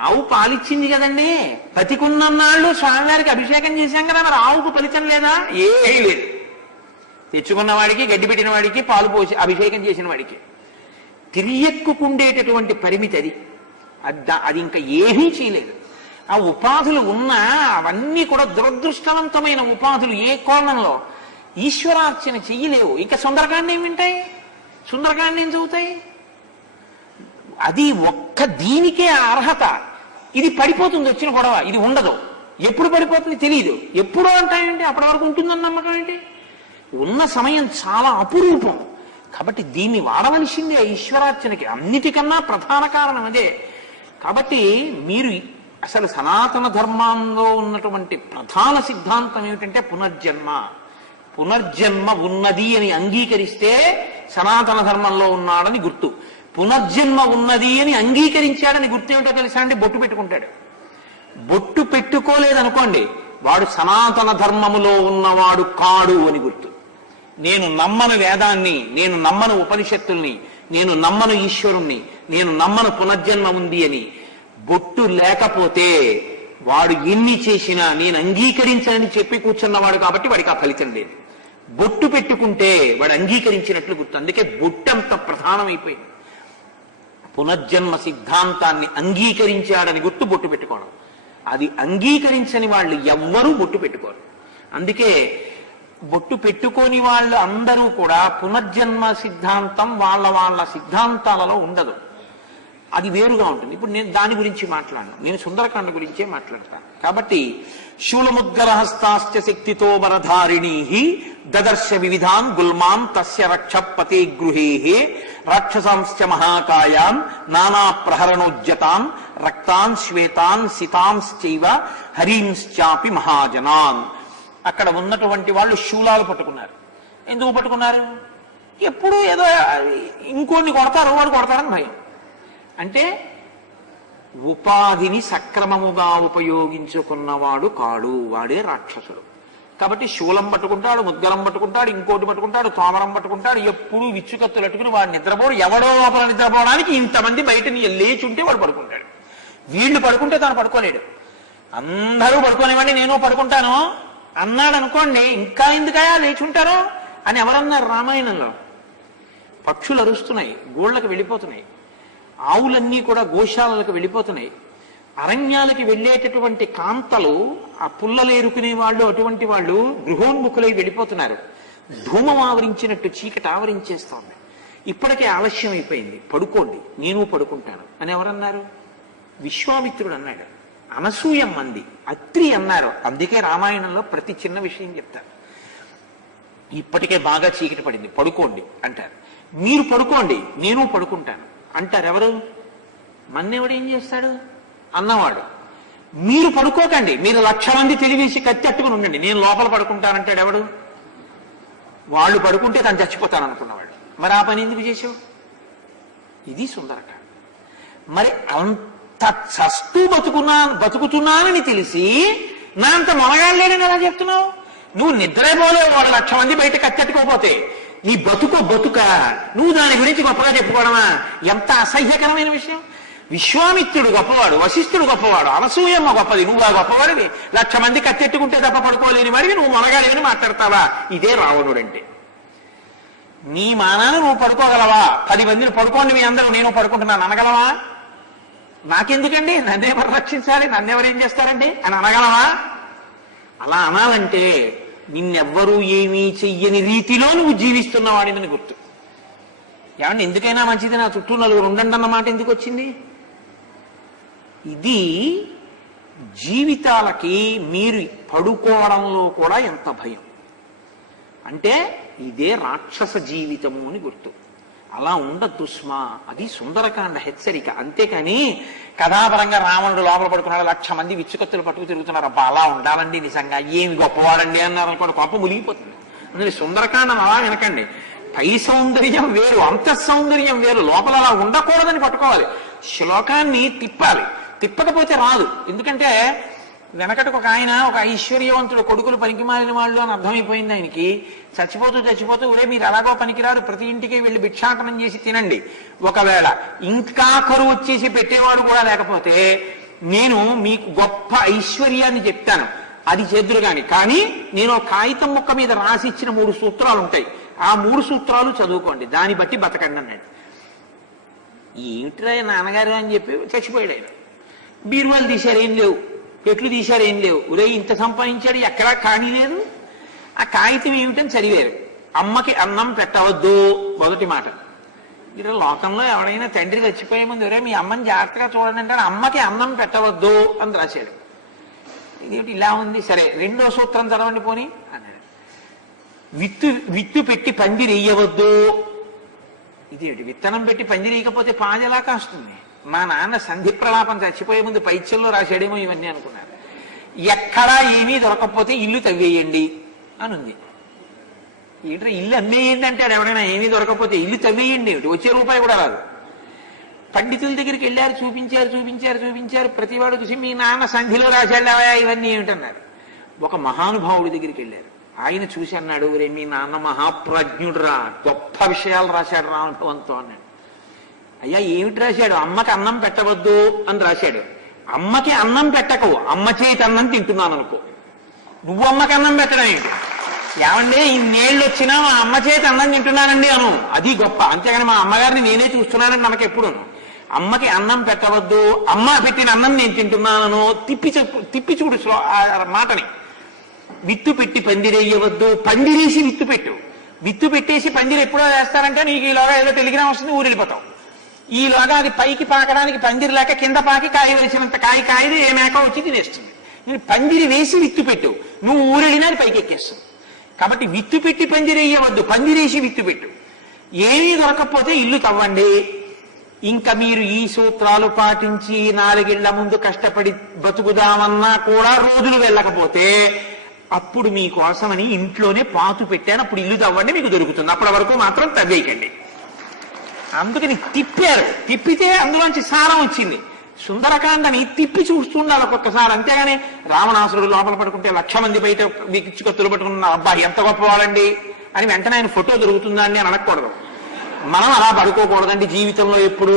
ఆవు పాలిచ్చింది కదండి, బతికున్నన్నాళ్ళు స్వామివారికి అభిషేకం చేశాం కదా, మరి ఆవుకు ఫలితం లేదా? ఏమీ లేదు. తెచ్చుకున్న వాడికి, గడ్డి పెట్టిన వాడికి, పాలు పోసి అభిషేకం చేసిన వాడికి. తిరియక్కుకుండేటటువంటి పరిమితి అది. అది ఇంకా ఏమీ చేయలేదు. ఆ ఉపాధులు ఉన్నా అవన్నీ కూడా దురదృష్టవంతమైన ఉపాధులు. ఏ కోణంలో ఈశ్వరార్చన చెయ్యలేవు. ఇంకా సుందరకాండ ఏం వింటాయి? సుందరకాండ ఏం చదువుతాయి? అది ఒక్క దీనికే అర్హత. ఇది పడిపోతుంది వచ్చిన గొడవ, ఇది ఉండదు. ఎప్పుడు పడిపోతుంది తెలియదు. ఎప్పుడో అంటాయండి, అప్పటి వరకు ఉంటుందని నమ్మకం ఏంటి? ఉన్న సమయం చాలా అపురూపం. కాబట్టి దీన్ని వాడవలసిందే ఈశ్వరార్చనకి. అన్నిటికన్నా ప్రధాన కారణం అదే. కాబట్టి మీరు అసలు సనాతన ధర్మంలో ఉన్నటువంటి ప్రధాన సిద్ధాంతం ఏమిటంటే పునర్జన్మ. పునర్జన్మ ఉన్నది అని అంగీకరిస్తే సనాతన ధర్మంలో ఉన్నాడని గుర్తు. పునర్జన్మ ఉన్నది అని అంగీకరించాడని గుర్తు ఏమిటో తెలుసా అండి? బొట్టు పెట్టుకుంటాడు. బొట్టు పెట్టుకోలేదనుకోండి, వాడు సనాతన ధర్మములో ఉన్నవాడు కాడు అని గుర్తు. నేను నమ్మను వేదాన్ని, నేను నమ్మను ఉపనిషత్తుల్ని, నేను నమ్మను ఈశ్వరుణ్ణి, నేను నమ్మను పునర్జన్మ ఉంది అని బొట్టు లేకపోతే వాడు ఎన్ని చేసినా నేను అంగీకరించనని చెప్పి కూర్చున్నవాడు కాబట్టి వాడికి ఆ ఫలితం లేదు. బొట్టు పెట్టుకుంటే వాడు అంగీకరించినట్లు గుర్తు. అందుకే బొట్టు అంత ప్రధానమైపోయింది. పునర్జన్మ సిద్ధాంతాన్ని అంగీకరించాడని గుర్తు బొట్టు పెట్టుకోవడం. అది అంగీకరించని వాళ్ళు ఎవ్వరూ బొట్టు పెట్టుకోరు. అందుకే బొట్టు పెట్టుకోని వాళ్ళు అందరూ కూడా పునర్జన్మ సిద్ధాంతం వాళ్ళ వాళ్ళ సిద్ధాంతాలలో ఉండదు. అది వేరుగా ఉంటుంది. ఇప్పుడు నేను దాని గురించి మాట్లాడను, నేను సుందరకాండ గురించే మాట్లాడతాను. కాబట్టి శూలముద్గరహస్తాశ్చ శక్తితో వరధారిణీ దదర్శ వివిధాన్ గుల్మాన్ తస్య రక్ష పతే గృహే రాక్షసాంశ్చ మహాకాయాం నానా ప్రహరణోజ్జతాం రక్తాన్ శ్వేతాన్ సితాంశ్చైవ హరీంశ్చాపి మహాజనాన్. అక్కడ ఉన్నటువంటి వాళ్ళు శూలాలు పట్టుకున్నారు. ఎందుకు పట్టుకున్నారు? ఎప్పుడు ఏదో ఇంకోని కొడతారు, వాడు కొడతారని భయం. అంటే ఉపాధిని సక్రమముగా ఉపయోగించుకున్నవాడు కాడు, వాడే రాక్షసుడు. కాబట్టి శూలం పట్టుకుంటాడు, ముద్గలం పట్టుకుంటాడు, ఇంకోటి పట్టుకుంటాడు, తోమరం పట్టుకుంటాడు, ఎప్పుడు విచ్చుకత్తులు అట్టుకుని వాడు నిద్రపోడు. ఎవడో లోపల నిద్రపోవడానికి ఇంతమంది బయట లేచుంటే వాడు పడుకుంటాడు. వీళ్ళు పడుకుంటే తాను పడుకోలేడు. అందరూ పడుకోనివ్వండి నేను పడుకుంటాను అన్నాడు అనుకోండి, ఇంకా ఎందుకయా లేచుంటారో అని ఎవరన్నారు రామాయణంలో? పక్షులు అరుస్తున్నాయి, గోళ్లకు వెళ్ళిపోతున్నాయి, ఆవులన్నీ కూడా గోశాలలకు వెళ్ళిపోతున్నాయి, అరణ్యాలకి వెళ్ళేటటువంటి కాంతలు ఆ పుల్లలు ఏరుకునే వాళ్ళు అటువంటి వాళ్ళు గృహోన్ముఖులై వెళ్ళిపోతున్నారు. ధూమం ఆవరించినట్టు చీకటి ఆవరించేస్తోంది. ఇప్పటికే ఆలస్యం అయిపోయింది, పడుకోండి నేను పడుకుంటాను అని ఎవరన్నారు? విశ్వామిత్రుడు అన్నాడు. అనసూయం మంది, అత్రి అన్నారు. అందుకే రామాయణంలో ప్రతి చిన్న విషయం చెప్తారు. ఇప్పటికే బాగా చీకటి పడింది, పడుకోండి అంటారు. మీరు పడుకోండి నేను పడుకుంటాను అంటారు. ఎవరు? మన్నెవడు ఏం చేస్తాడు? అన్నవాడు. మీరు పడుకోకండి, మీరు 1,00,000 మంది తెలివేసి కత్తెట్టుకుని ఉండండి, నేను లోపల పడుకుంటానంటాడు. ఎవడు? వాళ్ళు పడుకుంటే తను చచ్చిపోతాను అనుకున్నవాడు. మరి ఆ పని ఎందుకు చేసావు? ఇది సుందరకాండ. మరి అంత చస్తూ బతుకుతున్నానని తెలిసి నా అంత మొనగాడలేడని ఎలా చెప్తున్నావు? నువ్వు నిద్రపోలేవు, వాడు 1,00,000 మంది బయట కత్తెట్టుకోపోతే నీ బతుక నువ్వు దాని గురించి గొప్పగా చెప్పుకోవడమా? ఎంత అసహ్యకరమైన విషయం. విశ్వామిత్రుడు గొప్పవాడు, వశిష్ఠుడు గొప్పవాడు, అనసూయమ్మ గొప్పది, నువ్వు ఆ గొప్పవాడివి. 1,00,000 మంది కత్తెట్టుకుంటే తప్ప పడుకోలేని వాడివి నువ్వు మొనగాడేమని మాట్లాడతావా? ఇదే రావణుడంటే. నీ మానాన నువ్వు పడుకోగలవా? 10 మందిని పడుకోండి మీ అందరూ, నేను పడుకుంటున్నాను అనగలవా? నాకెందుకండి, నన్నెవరు రక్షించాలి, నన్నెవరు ఏం చేస్తారండి అని అనగలవా? అలా అనాలంటే నిన్నెవ్వరూ ఏమీ చెయ్యని రీతిలో నువ్వు జీవిస్తున్నవాడిని గుర్తు. ఏమంటే ఎందుకైనా మంచిది నా చుట్టూ నలుగురు ఉండండి అన్నమాట ఎందుకు వచ్చింది? ఇది జీవితాలకి మీరు పడుకోవడంలో కూడా ఎంత భయం అంటే ఇదే రాక్షస జీవితము అని గుర్తు. అలా ఉండద్దు స్మా. అది సుందరకాండ హెచ్చరిక. అంతేకాని కథాపరంగా రావణుడు లోపల పడుకున్నాడు, 1,00,000 మంది విచ్చుకత్తులు పట్టుకు తిరుగుతున్నారు, అబ్బా అలా ఉండాలండి, నిజంగా ఏమి గొప్పవాడండి అన్నారు అనుకోండి, కోప మునిగిపోతుంది. అందుకని సుందరకాండం అలా వినకండి. పై సౌందర్యం వేరు, అంతఃసౌందర్యం వేరు. లోపల అలా ఉండకూడదని పట్టుకోవాలి. శ్లోకాన్ని తిప్పాలి, తిప్పకపోతే రాదు. ఎందుకంటే వెనకటికి ఒక ఆయన, ఒక ఐశ్వర్యవంతుడు కొడుకులు పనికిమాలిన వాళ్ళు అని అర్థమైపోయింది ఆయనకి. చచ్చిపోతూ ఊరే మీరు ఎలాగో పనికిరారు, ప్రతి ఇంటికి వెళ్ళి భిక్షాటనం చేసి తినండి. ఒకవేళ ఇంకా కరువు వచ్చేసి పెట్టేవాడు కూడా లేకపోతే నేను మీకు గొప్ప ఐశ్వర్యాన్ని చెప్తాను, అది చేద్దురు కానీ నేను కాగితం ముక్క మీద రాసి ఇచ్చిన 3 సూత్రాలు ఉంటాయి, ఆ 3 సూత్రాలు చదువుకోండి, దాన్ని బట్టి బతకండి అన్నాడు. ఏమిట్రా నాన్నగారు అని చెప్పి చచ్చిపోయాడు ఆయన. బీరువాలు తీశారు, ఏం లేవు. పెట్లు తీశారు, ఏం లేవు. ఉరే ఇంత సంపాదించాడు, ఎక్కడా కానీ లేదు. ఆ కాగితం ఏమిటని చదివారు. అమ్మకి అన్నం పెట్టవద్దు మొదటి మాట. ఇక్కడ లోకంలో ఎవడైనా తండ్రి చచ్చిపోయే ముందు ఒరే మీ అమ్మని జాగ్రత్తగా చూడండి అంటే అమ్మకి అన్నం పెట్టవద్దు అని రాశాడు. ఇదేమిటి ఇలా ఉంది? సరే, 2వ సూత్రం చదవండి పోని అన్నాడు. విత్తు పెట్టి పందిరెయ్యవద్దు. ఇదేమిటి? విత్తనం పెట్టి పందిరేయకపోతే పాది ఎలా కాస్తుంది? మా నాన్న సంధి ప్రలాపం చచ్చిపోయే ముందు పైత్యంలో రాశాడేమో ఇవన్నీ అనుకున్నారు. ఎక్కడా ఏమీ దొరకకపోతే ఇల్లు తవ్వేయండి అని ఉంది. ఏంటంటే ఇల్లు అమ్మేయండి అంటే ఎవడైనా ఏమీ దొరకకపోతే ఇల్లు తవ్వేయండి, వచ్చే రూపాయి కూడా రాదు. పండితుల దగ్గరికి వెళ్ళారు, చూపించారు. ప్రతివాడు చూసి మీ నాన్న సంధిలో రాశాడావా ఇవన్నీ ఏమిటన్నారు. ఒక మహానుభావుడి దగ్గరికి వెళ్ళారు. ఆయన చూసి అన్నాడు, రే మీ నాన్న మహాప్రజ్ఞుడు రా, గొప్ప విషయాలు రాశాడు రా అనుభవంతో అన్నాడు. అయ్యా ఏమిటి రాశాడు? అమ్మకి అన్నం పెట్టవద్దు అని రాశాడు. అమ్మకి అన్నం పెట్టకు, అమ్మ చేతి అన్నం తింటున్నాను అనుకో. నువ్వు అమ్మకి అన్నం పెట్టడం ఏంటి? ఏమంటే ఇన్నేళ్ళు వచ్చినా మా అమ్మ చేతి అన్నం తింటున్నానండి అను, అది గొప్ప. అంతేగాని మా అమ్మగారిని నేనే చూస్తున్నానని మనకి ఎప్పుడును. అమ్మకి అన్నం పెట్టవద్దు, అమ్మ పెట్టిన అన్నం నేను తింటున్నాను, తిప్పి చూడు మాటని. విత్తు పెట్టి పందిరేయవద్దు, పందిరేసి విత్తు పెట్టు. విత్తు పెట్టేసి పందిరి ఎప్పుడో వేస్తారంటే నీకు ఈలోగా ఏదో టెలిగ్రామ్ వస్తుంది, ఊరెళ్ళిపోతావు. ఈలోగా అది పైకి పాకడానికి పందిరి లేక కింద పాకి కాయ వేసినంత కాయది ఏ మేక వచ్చి తినేస్తుంది. నేను పందిరి వేసి విత్తు పెట్టు, నువ్వు ఊరెళ్ళినా అది పైకి ఎక్కేస్తుంది. కాబట్టి విత్తు పెట్టి పందిరేయవద్దు, పందిరేసి విత్తు పెట్టు. ఏమీ దొరకకపోతే ఇల్లు తవ్వండి. ఇంకా మీరు ఈ సూత్రాలు పాటించి 4 ఏళ్ల ముందు కష్టపడి బతుకుదామన్నా కూడా రోజులు వెళ్ళకపోతే అప్పుడు మీకోసమని ఇంట్లోనే పాతు పెట్టాను, అప్పుడు ఇల్లు తవ్వండి, మీకు దొరుకుతుంది. అప్పటి వరకు మాత్రం తవ్వేయకండి. అందుకని తిప్పారు. తిప్పితే అందులోంచి సారం వచ్చింది. సుందరకాండని తిప్పి చూస్తుండాలి ఒక్కొక్కసారి, అంతేగాని రావణాసురుడు లోపల పడుకుంటే 1,00,000 మంది బయట వీకిచ్చి కత్తులు పట్టుకున్న అబ్బాయి ఎంత గొప్పవాడండి అని వెంటనే ఆయన ఫోటో దొరుకుతుందా అని అనకూడదు. మనం అలా పడుకోకూడదండి. జీవితంలో ఎప్పుడు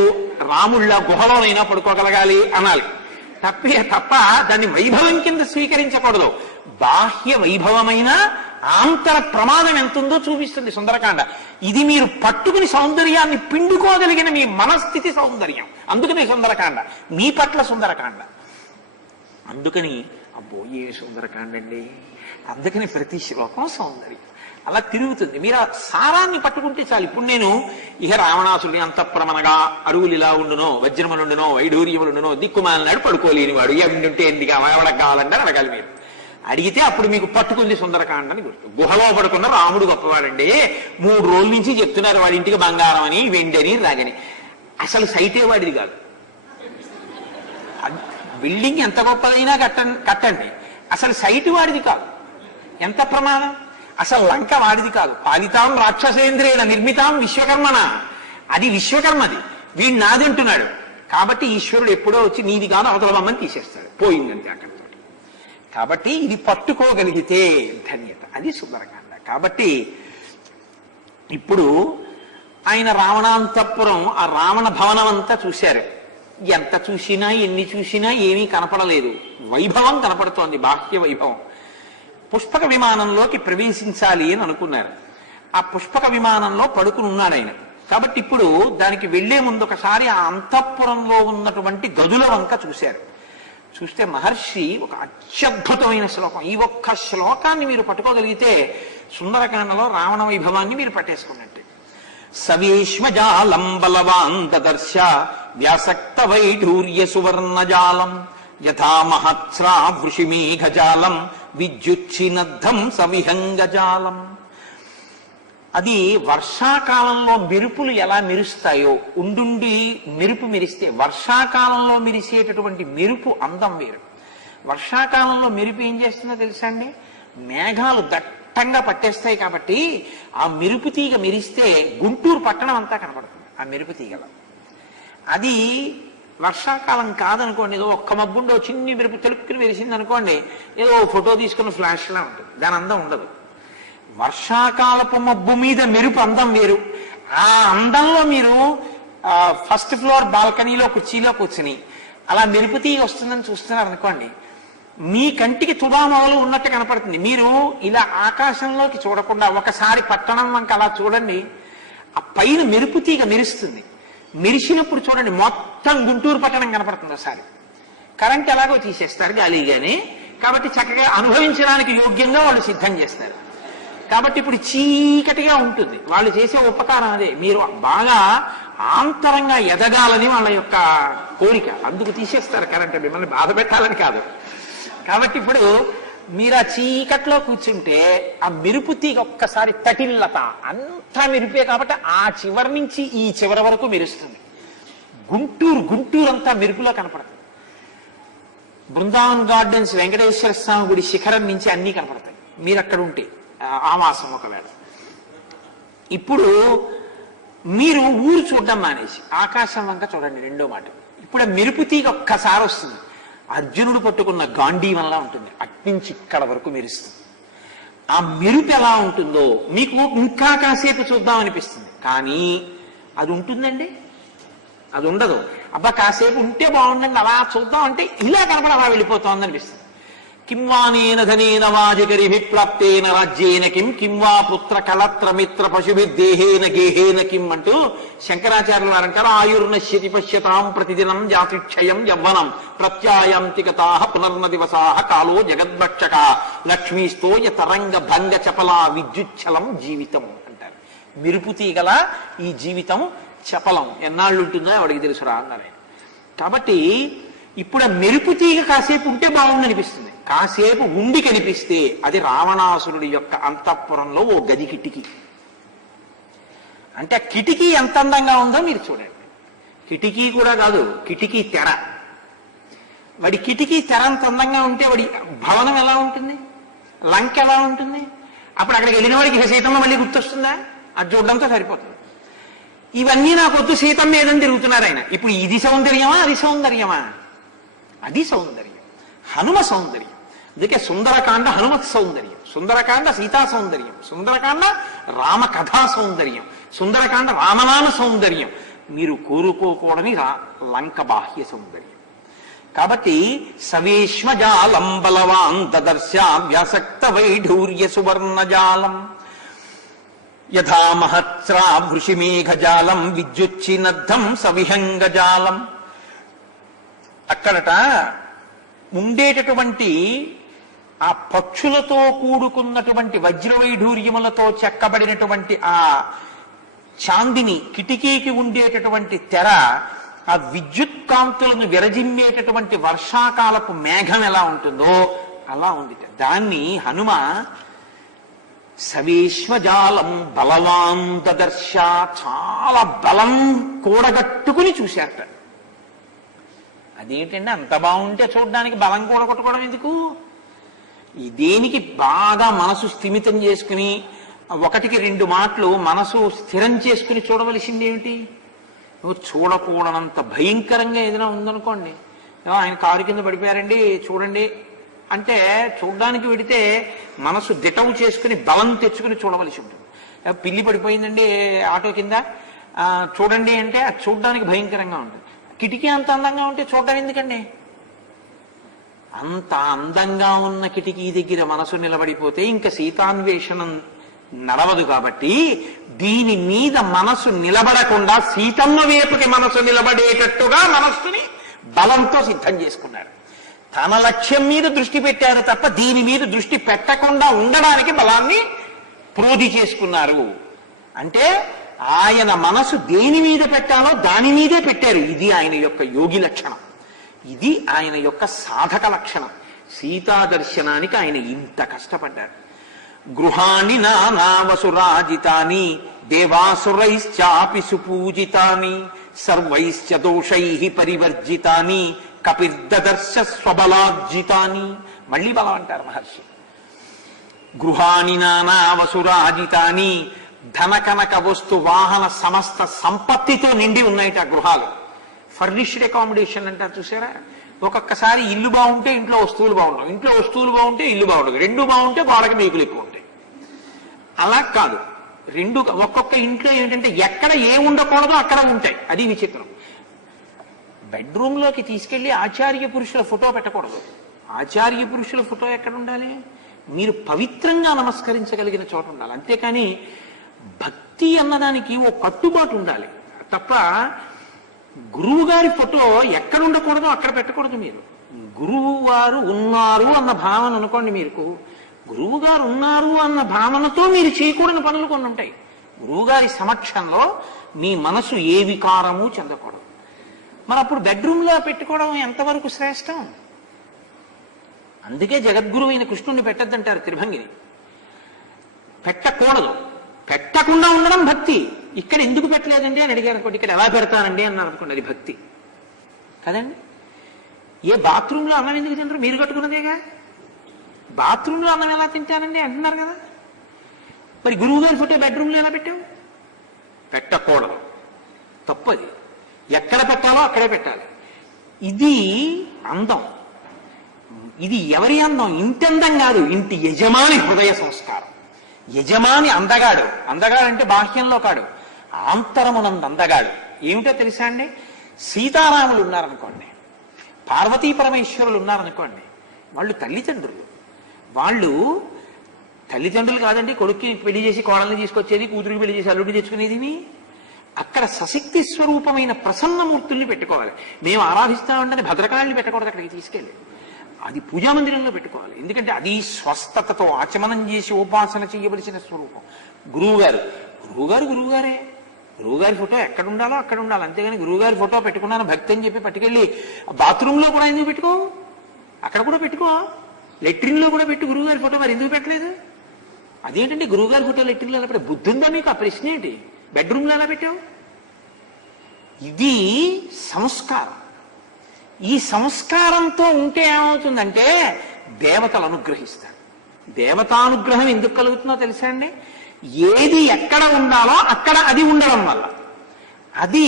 రాముళ్ళ గుహలోనైనా పడుకోగలగాలి అనాలి తప్ప దాన్ని వైభవం కింద స్వీకరించకూడదు. బాహ్య వైభవమైన ఆంతర ప్రమాదం ఎంతుందో చూపిస్తుంది సుందరకాండ. ఇది మీరు పట్టుకుని సౌందర్యాన్ని పిండుకోగలిగిన మీ మనస్థితి సౌందర్యం. అందుకని సుందరకాండ, మీ పట్ల సుందరకాండ. అందుకని అబ్బో ఏ సుందరకాండ అండి. అందుకని ప్రతి శ్లోకం సౌందర్యం అలా తిరుగుతుంది. మీరు ఆ సారాన్ని పట్టుకుంటే చాలు. ఇప్పుడు నేను ఇహ రావణాసుని అంతఃప్రమనగా అరువులు ఇలా ఉండునో, వజ్రములుండునో, వైఢూర్యములుండునో, దిక్కుమాలనాడు పడుకోలేని వాడు ఎవడుంటే ఎందుకు ఎవడకు కావాలంటే అడగాలి. మీరు అడిగితే అప్పుడు మీకు పట్టుకుంది సుందరకాండ అని గుర్తు. గుహలో పడుకున్న రాముడు గొప్పవాడండి. 3 రోజుల నుంచి చెప్తున్నారు వాడి ఇంటికి బంగారం అని, వెండి అని, రాగని. అసలు సైటే వాడిది కాదు. బిల్డింగ్ ఎంత గొప్పదైనా కట్టండి, అసలు సైటు వాడిది కాదు. ఎంత ప్రమాదం. అసలు లంక వాడిది కాదు. పాలితాం రాక్షసేంద్రేణ నిర్మితాం విశ్వకర్మణ, అది విశ్వకర్మది. వీడు నాదంటున్నాడు. కాబట్టి ఈశ్వరుడు ఎప్పుడో వచ్చి నీది కాదు అవతల బొమ్మని తీసేస్తాడు, పోయిందంతే అక్కడితో. కాబట్టి ఇది పట్టుకోగలిగితే ధన్యత, అది సుందరకాండ. కాబట్టి ఇప్పుడు ఆయన రావణాంతపురం, ఆ రావణ భవనం అంతా చూశారు. ఎంత చూసినా ఎన్ని చూసినా ఏమీ కనపడలేదు. వైభవం కనపడుతోంది, బాహ్య వైభవం. పుష్పక విమానంలోకి ప్రవేశించాలి అని అనుకున్నారు. ఆ పుష్పక విమానంలో పడుకుని ఉన్నాడు ఆయన. కాబట్టి ఇప్పుడు దానికి వెళ్లే ముందు ఒకసారి ఆ అంతఃపురంలో ఉన్నటువంటి గదుల వంక చూశారు. చూస్తే మహర్షి ఒక అత్యద్భుతమైన శ్లోకం, ఈ ఒక్క శ్లోకాన్ని మీరు పట్టుకోగలిగితే సుందరకాండలో రావణ వైభవాన్ని మీరు పట్టేసుకున్నట్టే. సవేష్మజాలం బలవాన్ దదర్శ వ్యాసక్త వైఢూర్య సువర్ణజాలం యథా మహత్స్రా వృషిమేఘజాలం విద్యుచ్చినద్ధం సవిహంగజాలం. అది వర్షాకాలంలో మెరుపులు ఎలా మెరుస్తాయో, ఉండుండి మెరుపు మెరిస్తే వర్షాకాలంలో మెరిసేటటువంటి మెరుపు అందం వేరు. వర్షాకాలంలో మెరుపు ఏం చేస్తుందో తెలుసా అండి? మేఘాలు దట్టంగా పట్టేస్తాయి కాబట్టి ఆ మెరుపు తీగ మెరిస్తే గుంటూరు పట్టణం అంతా కనపడుతుంది ఆ మెరుపు తీగలో. అది వర్షాకాలం కాదనుకోండి, ఏదో ఒక్క మబ్బుండో చిన్ని మెరుపు తెలుపుకుని మెరిసింది అనుకోండి, ఏదో ఫోటో తీసుకున్న ఫ్లాష్లా ఉంటుంది, దాని అందం ఉండదు. వర్షాకాలపు మబ్బు మీద మెరుపు అందం వేరు. ఆ అందంలో మీరు ఫస్ట్ ఫ్లోర్ బాల్కనీలో కుర్చీలో కూర్చుని అలా మెరుపు తీగ వస్తుందని చూస్తున్నారు అనుకోండి, మీ కంటికి తుడామోలు ఉన్నట్టు కనపడుతుంది. మీరు ఇలా ఆకాశంలోకి చూడకుండా ఒకసారి పట్టణం వంక అలా చూడండి, ఆ పైన మెరుపు తీగ మెరుస్తుంది. మెరిసినప్పుడు చూడండి మొత్తం గుంటూరు పట్టణం కనపడుతుంది. ఒకసారి కరెంట్ ఎలాగో తీసేస్తారు గాలిగానే, కాబట్టి చక్కగా అనుభవించడానికి యోగ్యంగా వాళ్ళు సిద్ధం చేస్తారు. కాబట్టి ఇప్పుడు చీకటిగా ఉంటుంది. వాళ్ళు చేసే ఉపకారం అదే, మీరు బాగా ఆంతరంగా ఎదగాలని వాళ్ళ యొక్క కోరిక, అందుకు తీసేస్తారు కరెంట్, మిమ్మల్ని బాధ పెట్టాలని కాదు. కాబట్టి ఇప్పుడు మీరు ఆ చీకట్లో కూర్చుంటే ఆ మెరుపు తీగ ఒక్కసారి తటిల్లత అంతా మెరిపే కాబట్టి ఆ చివరి నుంచి ఈ చివరి వరకు మెరుస్తుంది. గుంటూరు అంతా మెరుపులో కనపడుతుంది. బృందావన్ గార్డెన్స్ వెంకటేశ్వర స్వామి గుడి శిఖరం నుంచి అన్నీ కనపడతాయి మీరు అక్కడ ఉంటే, ఆ మాసం ఒకవేళ. ఇప్పుడు మీరు ఊరు చూడడం మానేసి ఆకాశం వంక చూడండి. రెండో మాట, ఇప్పుడు ఆ మెరుపు తీగ ఒక్కసారి వస్తుంది, అర్జునుడు పట్టుకున్న గాంధీవంలా ఉంటుంది, అట్నుంచి ఇక్కడ వరకు మెరుస్తుంది. ఆ మెరుపు ఎలా ఉంటుందో మీకు ఇంకా కాసేపు చూద్దాం అనిపిస్తుంది, కానీ అది ఉంటుందండి? అది ఉండదు. అబ్బా కాసేపు ఉంటే బాగుండండి అలా చూద్దాం అంటే ఇలా కనపడ అలా వెళ్ళిపోతాం అనిపిస్తుంది. కింవానేన ధనేన వాజకరిభి ప్రాప్తేన రాజ్యేన కింవా పుత్ర కళత్ర మిత్ర పశుభిర్దేహేన గేహేన కిం అంటూ శంకరాచార్యులు వారంటారు. ఆయుర్నశ్యతి పశ్యతాం ప్రతిదినం జాతిక్షయం యవ్వనం ప్రత్యాయాంతి గతాః పునర్న దివసాః కాలో జగద్భక్షక లక్ష్మీస్తోయ తరంగ భంగ చపలా విద్యుచ్చలం జీవితం అంటారు. మెరుపు తీగల ఈ జీవితం చపలం, ఎన్నాళ్ళు ఉంటుందో ఎవడికి తెలుసురా అన్నారు. కాబట్టి ఇప్పుడు ఆ మెరుపు తీగ కాసేపు ఉంటే బాగుందనిపిస్తుంది, కాసేపు ఉండి కనిపిస్తే అది రావణాసురుడి యొక్క అంతఃపురంలో ఓ గది కిటికీ. అంటే ఆ కిటికీ ఎంత అందంగా ఉందో మీరు చూడండి. కిటికీ కూడా కాదు, కిటికీ తెర. వాడి కిటికీ తెర అంత అందంగా ఉంటే వాడి భవనం ఎలా ఉంటుంది, లంక ఎలా ఉంటుంది? అప్పుడు అక్కడికి వెళ్ళిన వాడికి సీతమ్మ మళ్ళీ గుర్తొస్తుందా? అది చూడడంతో సరిపోతుంది. ఇవన్నీ నాకు వద్దు, సీతమ్మ ఏదని తిరుగుతున్నారు ఆయన. ఇప్పుడు ఇది సౌందర్యమా, అది సౌందర్యమా? అది సౌందర్యం, హనుమ సౌందర్యం. అందుకే సుందరకాండ హనుమత్ సౌందర్యం, సుందరకాండ సీతా సౌందర్యం, సుందరకాండ రామ కథా సౌందర్యం, సుందరకాండ రామనామ సౌందర్యం. మీరు కోరుకోకూడని లంక బాహ్య సౌందర్యం. కాబట్టి సవేష్మజాలం బలవాన్ దదర్శ వ్యాసక్త వైఢూర్య సువర్ణజాలం యథా మహత్స్రా వృషిమేఘజాలం విద్యుచ్చినద్ధం సవిహంగజాలం. అక్కడట ఉండేటటువంటి ఆ పక్షులతో కూడుకున్నటువంటి వజ్రవైఢూర్యములతో చెక్కబడినటువంటి ఆ చాందిని కిటికీకి ఉండేటటువంటి తెర, ఆ విద్యుత్ కాంతులను విరజిమ్మేటటువంటి వర్షాకాలపు మేఘం ఎలా ఉంటుందో అలా ఉంది. దాన్ని హనుమ సవేశ్వజాలం బలవాన్ దదర్శ, చాలా బలం కూడగట్టుకుని చూశారట. అదేంటండి, అంత బాగుంటే చూడడానికి బలం కూడగొట్టుకోవడం ఎందుకు? ఈ దేనికి బాగా మనసు స్థిమితం చేసుకుని ఒకటికి రెండు మాటలు మనసు స్థిరం చేసుకుని చూడవలసింది ఏమిటి? చూడకూడనంత భయంకరంగా ఏదైనా ఉందనుకోండి, ఆయన కారు కింద పడిపోయారండి చూడండి అంటే చూడడానికి వెడితే మనసు దిటవు చేసుకుని బలం తెచ్చుకుని చూడవలసి ఉంటుంది. పిల్లి పడిపోయిందండి ఆటో కింద చూడండి అంటే అది చూడడానికి భయంకరంగా ఉంటుంది. కిటికీ అంత అందంగా ఉంటే చూడడం ఎందుకండి? అంత అందంగా ఉన్న కిటికీ దగ్గర మనసు నిలబడిపోతే ఇంకా సీతాన్వేషణం నడవదు. కాబట్టి దీని మీద మనసు నిలబడకుండా సీతమ్మ వైపుకి మనసు నిలబడేటట్టుగా మనస్సుని బలంతో సిద్ధం చేసుకున్నాడు. తన లక్ష్యం మీద దృష్టి పెట్టారు తప్ప దీని మీద దృష్టి పెట్టకుండా ఉండడానికి బలాన్ని ప్రోధి చేసుకున్నారు. అంటే ఆయన మనసు దేని మీద పెట్టాలో దాని మీదే పెట్టారు. ఇది ఆయన యొక్క యోగి లక్షణం, ఇది ఆయన యొక్క సాధక లక్షణం. సీతా దర్శనానికి ఆయన ఇంత కష్టపడ్డారు. గృహాణి నానావసురాజితాని దేవాసురైశ్చాపి సుపూజితాని సర్వైశ్చ దోషైః పరివర్జితాని కపిర్దదర్శ స్వబలార్జితాని. మళ్ళీ బలం అంటారు మహర్షి. గృహాణి నానావసురాజితాని, ధన కనక వస్తు వాహన సమస్త సంపత్తితో నిండి ఉన్నాయిట గృహాలు. ఫర్నిష్డ్ అకామిడేషన్ అంటారు చూసారా? ఒక్కొక్కసారి ఇల్లు బాగుంటే ఇంట్లో వస్తువులు బాగుండవు, ఇంట్లో వస్తువులు బాగుంటే ఇల్లు బాగుండదు, రెండు బాగుంటే గోడకి మేకులు ఎక్కువ ఉంటాయి. అలా కాదు, రెండు ఒక్కొక్క ఇంట్లో ఏంటంటే ఎక్కడ ఏ ఉండకూడదో అక్కడ ఉంటాయి. అది విచిత్రం. బెడ్రూమ్లోకి తీసుకెళ్లి ఆచార్య పురుషుల ఫోటో పెట్టకూడదు. ఆచార్య పురుషుల ఫోటో ఎక్కడ ఉండాలి? మీరు పవిత్రంగా నమస్కరించగలిగిన చోట ఉండాలి. అంతేకాని భక్తి అన్నదానికి ఓ కట్టుబాటు ఉండాలి తప్ప గురువు గారి ఫోటో ఎక్కడ ఉండకూడదో అక్కడ పెట్టకూడదు. మీరు గురువు వారు ఉన్నారు అన్న భావన అనుకోండి. మీకు గురువు గారు ఉన్నారు అన్న భావనతో మీరు చేయకూడని పనులు కొన్ని ఉంటాయి. గురువు గారి సమక్షంలో మీ మనసు ఏ వికారము చెందకూడదు. మరి అప్పుడు బెడ్రూమ్లో పెట్టుకోవడం ఎంతవరకు శ్రేష్టం? అందుకే జగద్గురువైన కృష్ణుడిని పెట్టద్దంటారు త్రిభంగిని. పెట్టకూడదు, పెట్టకుండా ఉండడం భక్తి. ఇక్కడ ఎందుకు పెట్టలేదండి అని అడిగారు అనుకోండి, ఇక్కడ ఎలా పెడతానండి అన్నారు అనుకోండి, అది భక్తి కదండి. ఏ బాత్రూంలో అన్నం ఎందుకు తింటారు? మీరు కట్టుకున్నదేగా. బాత్రూంలో అన్నం ఎలా తింటానండి అంటున్నారు కదా. మరి గురువు గారి ఫోటో బెడ్రూమ్లో ఎలా పెట్టావు? పెట్టకూడదు, తప్పది. ఎక్కడ పెట్టాలో అక్కడే పెట్టాలి. ఇది అందం. ఇది ఎవరి అందం? ఇంటి అందం కాదు, ఇంటి యజమాని హృదయ సంస్కారం. యజమాని అందగాడు. అందగాడు అంటే బాహ్యంలో కాడు, ఆంతరమునందు అందగాడు. ఏమిటో తెలుసా అండి? సీతారాములు ఉన్నారనుకోండి, పార్వతీ పరమేశ్వరులు ఉన్నారనుకోండి, వాళ్ళు తల్లిదండ్రులు. వాళ్ళు తల్లిదండ్రులు కాదండి, కొడుక్కి పెళ్లి చేసి కోడల్ని తీసుకొచ్చేది, కూతురికి పెళ్లి చేసి అల్లుడిని తెచ్చుకునేది. అక్కడ సశక్తి స్వరూపమైన ప్రసన్నమూర్తుల్ని పెట్టుకోవాలి. మేము ఆరాధిస్తామంటే భద్రకాళిని పెట్టకూడదు అక్కడికి తీసుకెళ్ళి. అది పూజామందిరంలో పెట్టుకోవాలి. ఎందుకంటే అది స్వస్థతతో ఆచమనం చేసి ఉపాసన చేయవలసిన స్వరూపం. గురువుగారే. గురువుగారి ఫోటో ఎక్కడ ఉండాలో అక్కడ ఉండాలి. అంతేగాని గురువుగారి ఫోటో పెట్టుకున్నాను భక్తి అని చెప్పి పట్టుకెళ్ళి బాత్రూంలో కూడా ఎందుకు పెట్టుకో? అక్కడ కూడా పెట్టుకో. లెట్రిన్లో కూడా పెట్టు గురువుగారి ఫోటో. మరి ఎందుకు పెట్టలేదు? అదేంటంటే గురువుగారి ఫోటో లెట్రిన్లో పెట్టే బుద్ధి ఉందా మీకు? ఆ ప్రశ్న ఏంటి? బెడ్రూమ్లో ఎలా పెట్టావు? ఇది సంస్కారం. ఈ సంస్కారంతో ఉంటే ఏమవుతుందంటే దేవతలు అనుగ్రహిస్తారు. దేవతానుగ్రహం ఎందుకు కలుగుతుందో తెలుసా అండి? ఏది ఎక్కడ ఉండాలో అక్కడ అది ఉండడం వల్ల. అది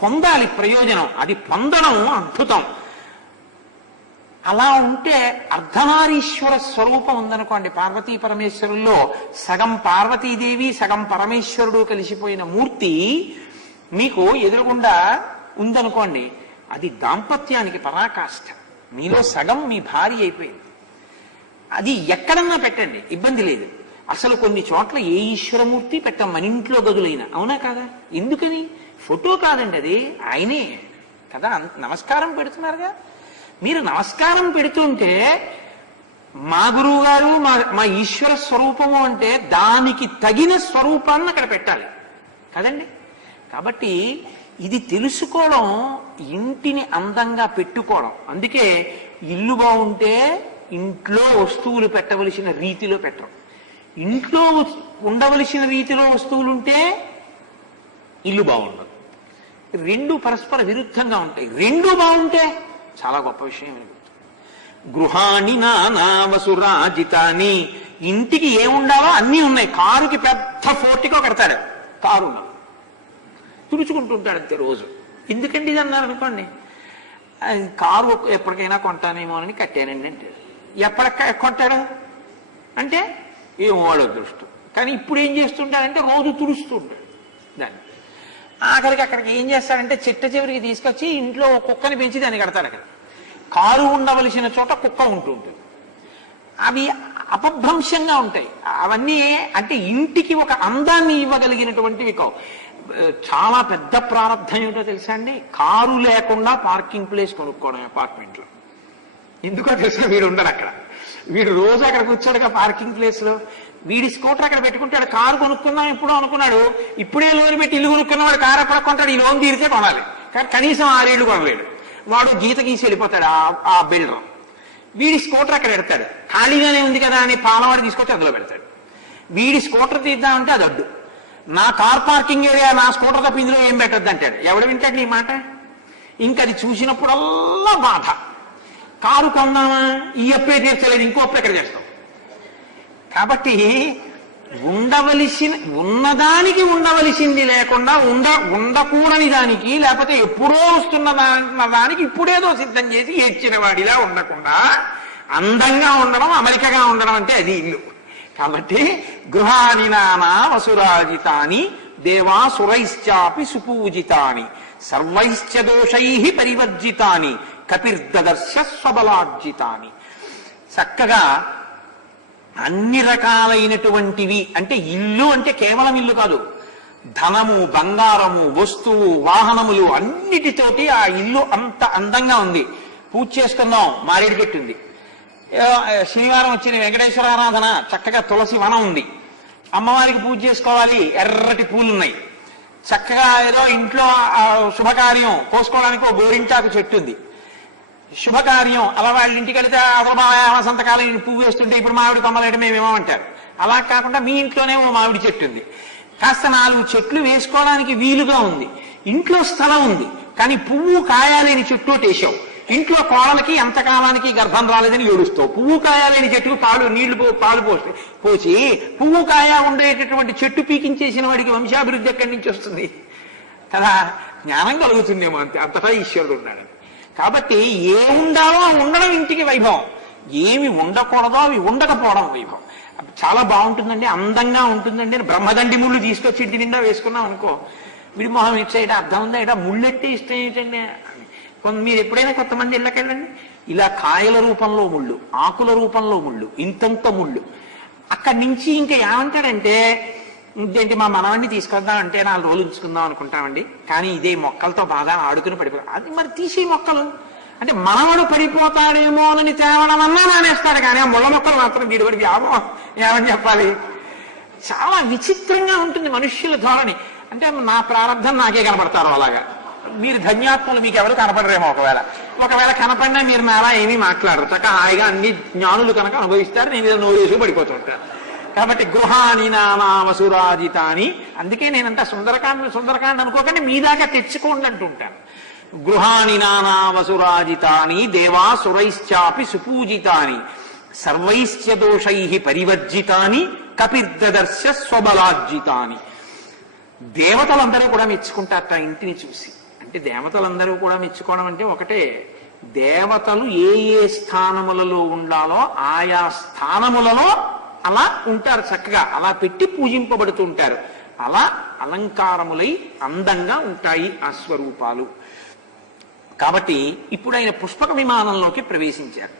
పొందాలి ప్రయోజనం, అది పొందడం అద్భుతం. అలా ఉంటే అర్ధనారీశ్వర స్వరూపం ఉందనుకోండి, పార్వతీ పరమేశ్వరుల్లో సగం పార్వతీదేవి సగం పరమేశ్వరుడు కలిసిపోయిన మూర్తి మీకు ఎదురుగుండా ఉందనుకోండి, అది దాంపత్యానికి పరాకాష్ఠ. మీలో సగం మీ భార్య అయిపోయింది. అది ఎక్కడన్నా పెట్టండి, ఇబ్బంది లేదు. అసలు కొన్ని చోట్ల ఏ ఈశ్వరమూర్తి పెట్టం, మన ఇంట్లో గదులైనా. అవునా కాదా? ఎందుకని? ఫోటో కాదండి, అది ఆయనే కదా. నమస్కారం పెడుతున్నారుగా. మీరు నమస్కారం పెడుతుంటే మా గురువు గారు మా ఈశ్వర స్వరూపము అంటే దానికి తగిన స్వరూపాన్ని అక్కడ పెట్టాలి కదండి. కాబట్టి ఇది తెలుసుకోవడం, ఇంటిని అందంగా పెట్టుకోవడం. అందుకే ఇల్లు బాగుంటే ఇంట్లో వస్తువులు పెట్టవలసిన రీతిలో పెట్టడం, ఇంట్లో ఉండవలసిన రీతిలో వస్తువులుంటే ఇల్లు బాగుండదు. రెండు పరస్పర విరుద్ధంగా ఉంటాయి. రెండు బాగుంటే చాలా గొప్ప విషయం. గృహాణి నానావసురాజితాని, ఇంటికి ఏముండాలో అన్నీ ఉన్నాయి. కారుకి పెద్ద ఫోర్టికో కడతాడు, కారు తుడుచుకుంటుంటాడు అంతే రోజు. ఎందుకండి ఇది అన్నారు అనుకోండి, కారు ఎప్పటికైనా కొంటానేమో అని కట్టానండి అంటే, ఎప్పటిక కొంటాడు అంటే ఏమో వాడు అదృష్టం. కానీ ఇప్పుడు ఏం చేస్తుంటాడంటే రోజు తుడుస్తుంటాడు దాన్ని. ఆఖరికి అక్కడికి ఏం చేస్తాడంటే చిట్ట చివరికి తీసుకొచ్చి ఇంట్లో కుక్కని పెంచి దాన్ని కడతాడు. అక్కడ కారు ఉండవలసిన చోట కుక్క ఉంటూ ఉంటుంది. అవి అపభ్రంశంగా ఉంటాయి అవన్నీ. అంటే ఇంటికి ఒక అందాన్ని ఇవ్వగలిగినటువంటివి కావు. చాలా పెద్ద ప్రారంభం ఏమిటో తెలుసా అండి? కారు లేకుండా పార్కింగ్ ప్లేస్ కొనుక్కోవడం అపార్ట్మెంట్లో. ఎందుకో తెలుసా? వీడు ఉండడు అక్కడ, వీడు రోజు అక్కడ కూర్చోడుగా పార్కింగ్ ప్లేస్ లో. వీడి స్కూటర్ అక్కడ పెట్టుకుంటాడు. కారు కొనుక్కుందాం ఎప్పుడో అనుకున్నాడు, ఇప్పుడే లోన్ పెట్టి ఇల్లు కొనుక్కున్నవాడు కారు ఎక్కడ కొంటాడు? ఈ లోన్ తీరితే కొనాలి. కానీ కనీసం 6 ఏళ్ళు కొనలేడు. వాడు గీత గీసి వెళ్ళిపోతాడు ఆ బిల్డర్. వీడి స్కూటర్ అక్కడ పెడతాడు, ఖాళీగానే ఉంది కదా అని పాలవాడు తీసుకొచ్చి అందులో పెడతాడు. వీడి స్కూటర్ తీద్దామంటే అది అడ్డు. నా కార్ పార్కింగ్ ఏరియా, నా స్కూటర్ తప్ప ఇందులో ఏం పెట్టద్దు అంటాడు. ఎవడు వింటాడు ఈ మాట? ఇంకా అది చూసినప్పుడల్లా బాధ. కారు కొందామా, ఈ అప్పే తీర్చలేదు, ఇంకో అప్పు ఎక్కడ చేస్తాం? కాబట్టి ఉన్నదానికి ఉండవలసింది లేకుండా ఉండకూడని దానికి, లేకపోతే ఎప్పుడో వస్తున్న దానికి ఇప్పుడేదో సిద్ధం చేసి ఏడ్చిన వాడిలా ఉండకుండా అందంగా ఉండడం, అమరికగా ఉండడం అంటే అది ఇల్లు. కాబట్టి గృహాని నానా వసురాజితాని దేవాసురైశ్చాపి సుపూజితాని సర్వైశ్చ దోషై పరివర్జితాని కపిర్దదర్శ స్వబలార్జితాని. చక్కగా అన్ని రకాలైనటువంటివి. అంటే ఇల్లు అంటే కేవలం ఇల్లు కాదు, ధనము, బంగారము, వస్తువు, వాహనములు అన్నిటితోటి ఆ ఇల్లు అంత అందంగా ఉంది. పూజ చేసుకుందాం, మారేడు చెట్టు ఉంది. శనివారం వచ్చిన వెంకటేశ్వర ఆరాధన, చక్కగా తులసి వనం ఉంది. అమ్మవారికి పూజ చేసుకోవాలి, ఎర్రటి పూలున్నాయి. చక్కగా ఏదో ఇంట్లో శుభకార్యం కోసుకోవడానికి ఒక గోరింటాకు చెట్టు ఉంది. శుభకార్యం అలా వాళ్ళ ఇంటికి వెళితే సంతకాలం పువ్వు వేస్తుంటే ఇప్పుడు మామిడి కొమ్మలేయడం మేమేమంటారు. అలా కాకుండా మీ ఇంట్లోనే ఓ మామిడి చెట్టు ఉంది. కాస్త 4 చెట్లు వేసుకోవడానికి వీలుగా ఉంది. ఇంట్లో స్థలం ఉంది, కానీ పువ్వు కాయాలేని చెట్టు వేసావు. ఇంట్లో కోడలకి ఎంతకాలానికి గర్భం రాలేదని ఏడుస్తావు. పువ్వు కాయాలేని చెట్టుకు పాలు పోసి పువ్వు కాయ ఉండేటటువంటి చెట్టు పీకించేసిన వాడికి వంశాభివృద్ధి ఎక్కడి నుంచి వస్తుంది కదా? జ్ఞానం కలుగుతుందేమో అంతే, అంతటా ఈశ్వరుడు ఉన్నాడు. కాబట్టి ఏ ఉండాలో ఉండడం ఇంటికి వైభవం, ఏమి ఉండకూడదో అవి ఉండకపోవడం వైభవం. చాలా బాగుంటుందండి, అందంగా ఉంటుందండి. బ్రహ్మదండి ముళ్ళు తీసుకొచ్చి ఇంటి నిండా వేసుకున్నాం అనుకో, వీడి మొహం ఇచ్చే అర్థం ఉందా? ఇట ముళ్ళెట్టే ఇష్టం ఏంటండి? మీరు ఎప్పుడైనా కొంతమంది ఇళ్ళకెళ్ళండి, ఇలా కాయల రూపంలో ముళ్ళు, ఆకుల రూపంలో ముళ్ళు, ఇంతంత ముళ్ళు. అక్కడి నుంచి ఇంకా ఏమంటాడంటే, ఏంటి మా మనవాడిని తీసుకొద్దామంటే 4 రోజులు ఉంచుకుందాం అనుకుంటామండి, కానీ ఇదే మొక్కలతో బాగా ఆడుకుని పడిపోతాడు. అది మరి తీసే మొక్కలు అంటే మనవడు పడిపోతాడేమో అని తేవడం అన్నా నానేస్తాడు, కానీ ఆ ముళ్ళ మొక్కలు మాత్రం వీడిపడి ఏమని చెప్పాలి? చాలా విచిత్రంగా ఉంటుంది మనుష్యుల ధోరణి. అంటే నా ప్రారంభం నాకే కనపడతారు అలాగా. మీరు ధన్యాత్మలు, మీకు ఎవరు కనపడరేమో. ఒకవేళ కనపడినా మీరు నాలా ఏమీ మాట్లాడరు, చక్కగా హాయిగా అన్ని జ్ఞానులు కనుక అనుభవిస్తారు. నేను ఏదో నోరేసి పడిపోతుంటాను. కాబట్టి గృహాణి నానావసురాజితాని, అందుకే నేనంతా సుందరకాండ అనుకోకండి, మీ దాకా తెచ్చుకోండి అంటుంటాను. గృహాణి నానావసురాజితాని దేవాసురైశ్చాపి సుపూజితాని సర్వైశ్చ దోషై పరివర్జితాని కపిర్దదర్శ స్వబలార్జితాని. దేవతలందరూ కూడా మెచ్చుకుంటారట ఇంటిని చూసి. అంటే దేవతలందరూ కూడా మెచ్చుకోవడం అంటే ఒకటే, దేవతలు ఏ ఏ స్థానములలో ఉండాలో ఆయా స్థానములలో అలా ఉంటారు, చక్కగా అలా పెట్టి పూజింపబడుతుంటారు. అలా అలంకారములై అందంగా ఉంటాయి ఆ స్వరూపాలు. కాబట్టి ఇప్పుడు ఆయన పుష్పక విమానంలోకి ప్రవేశించారు.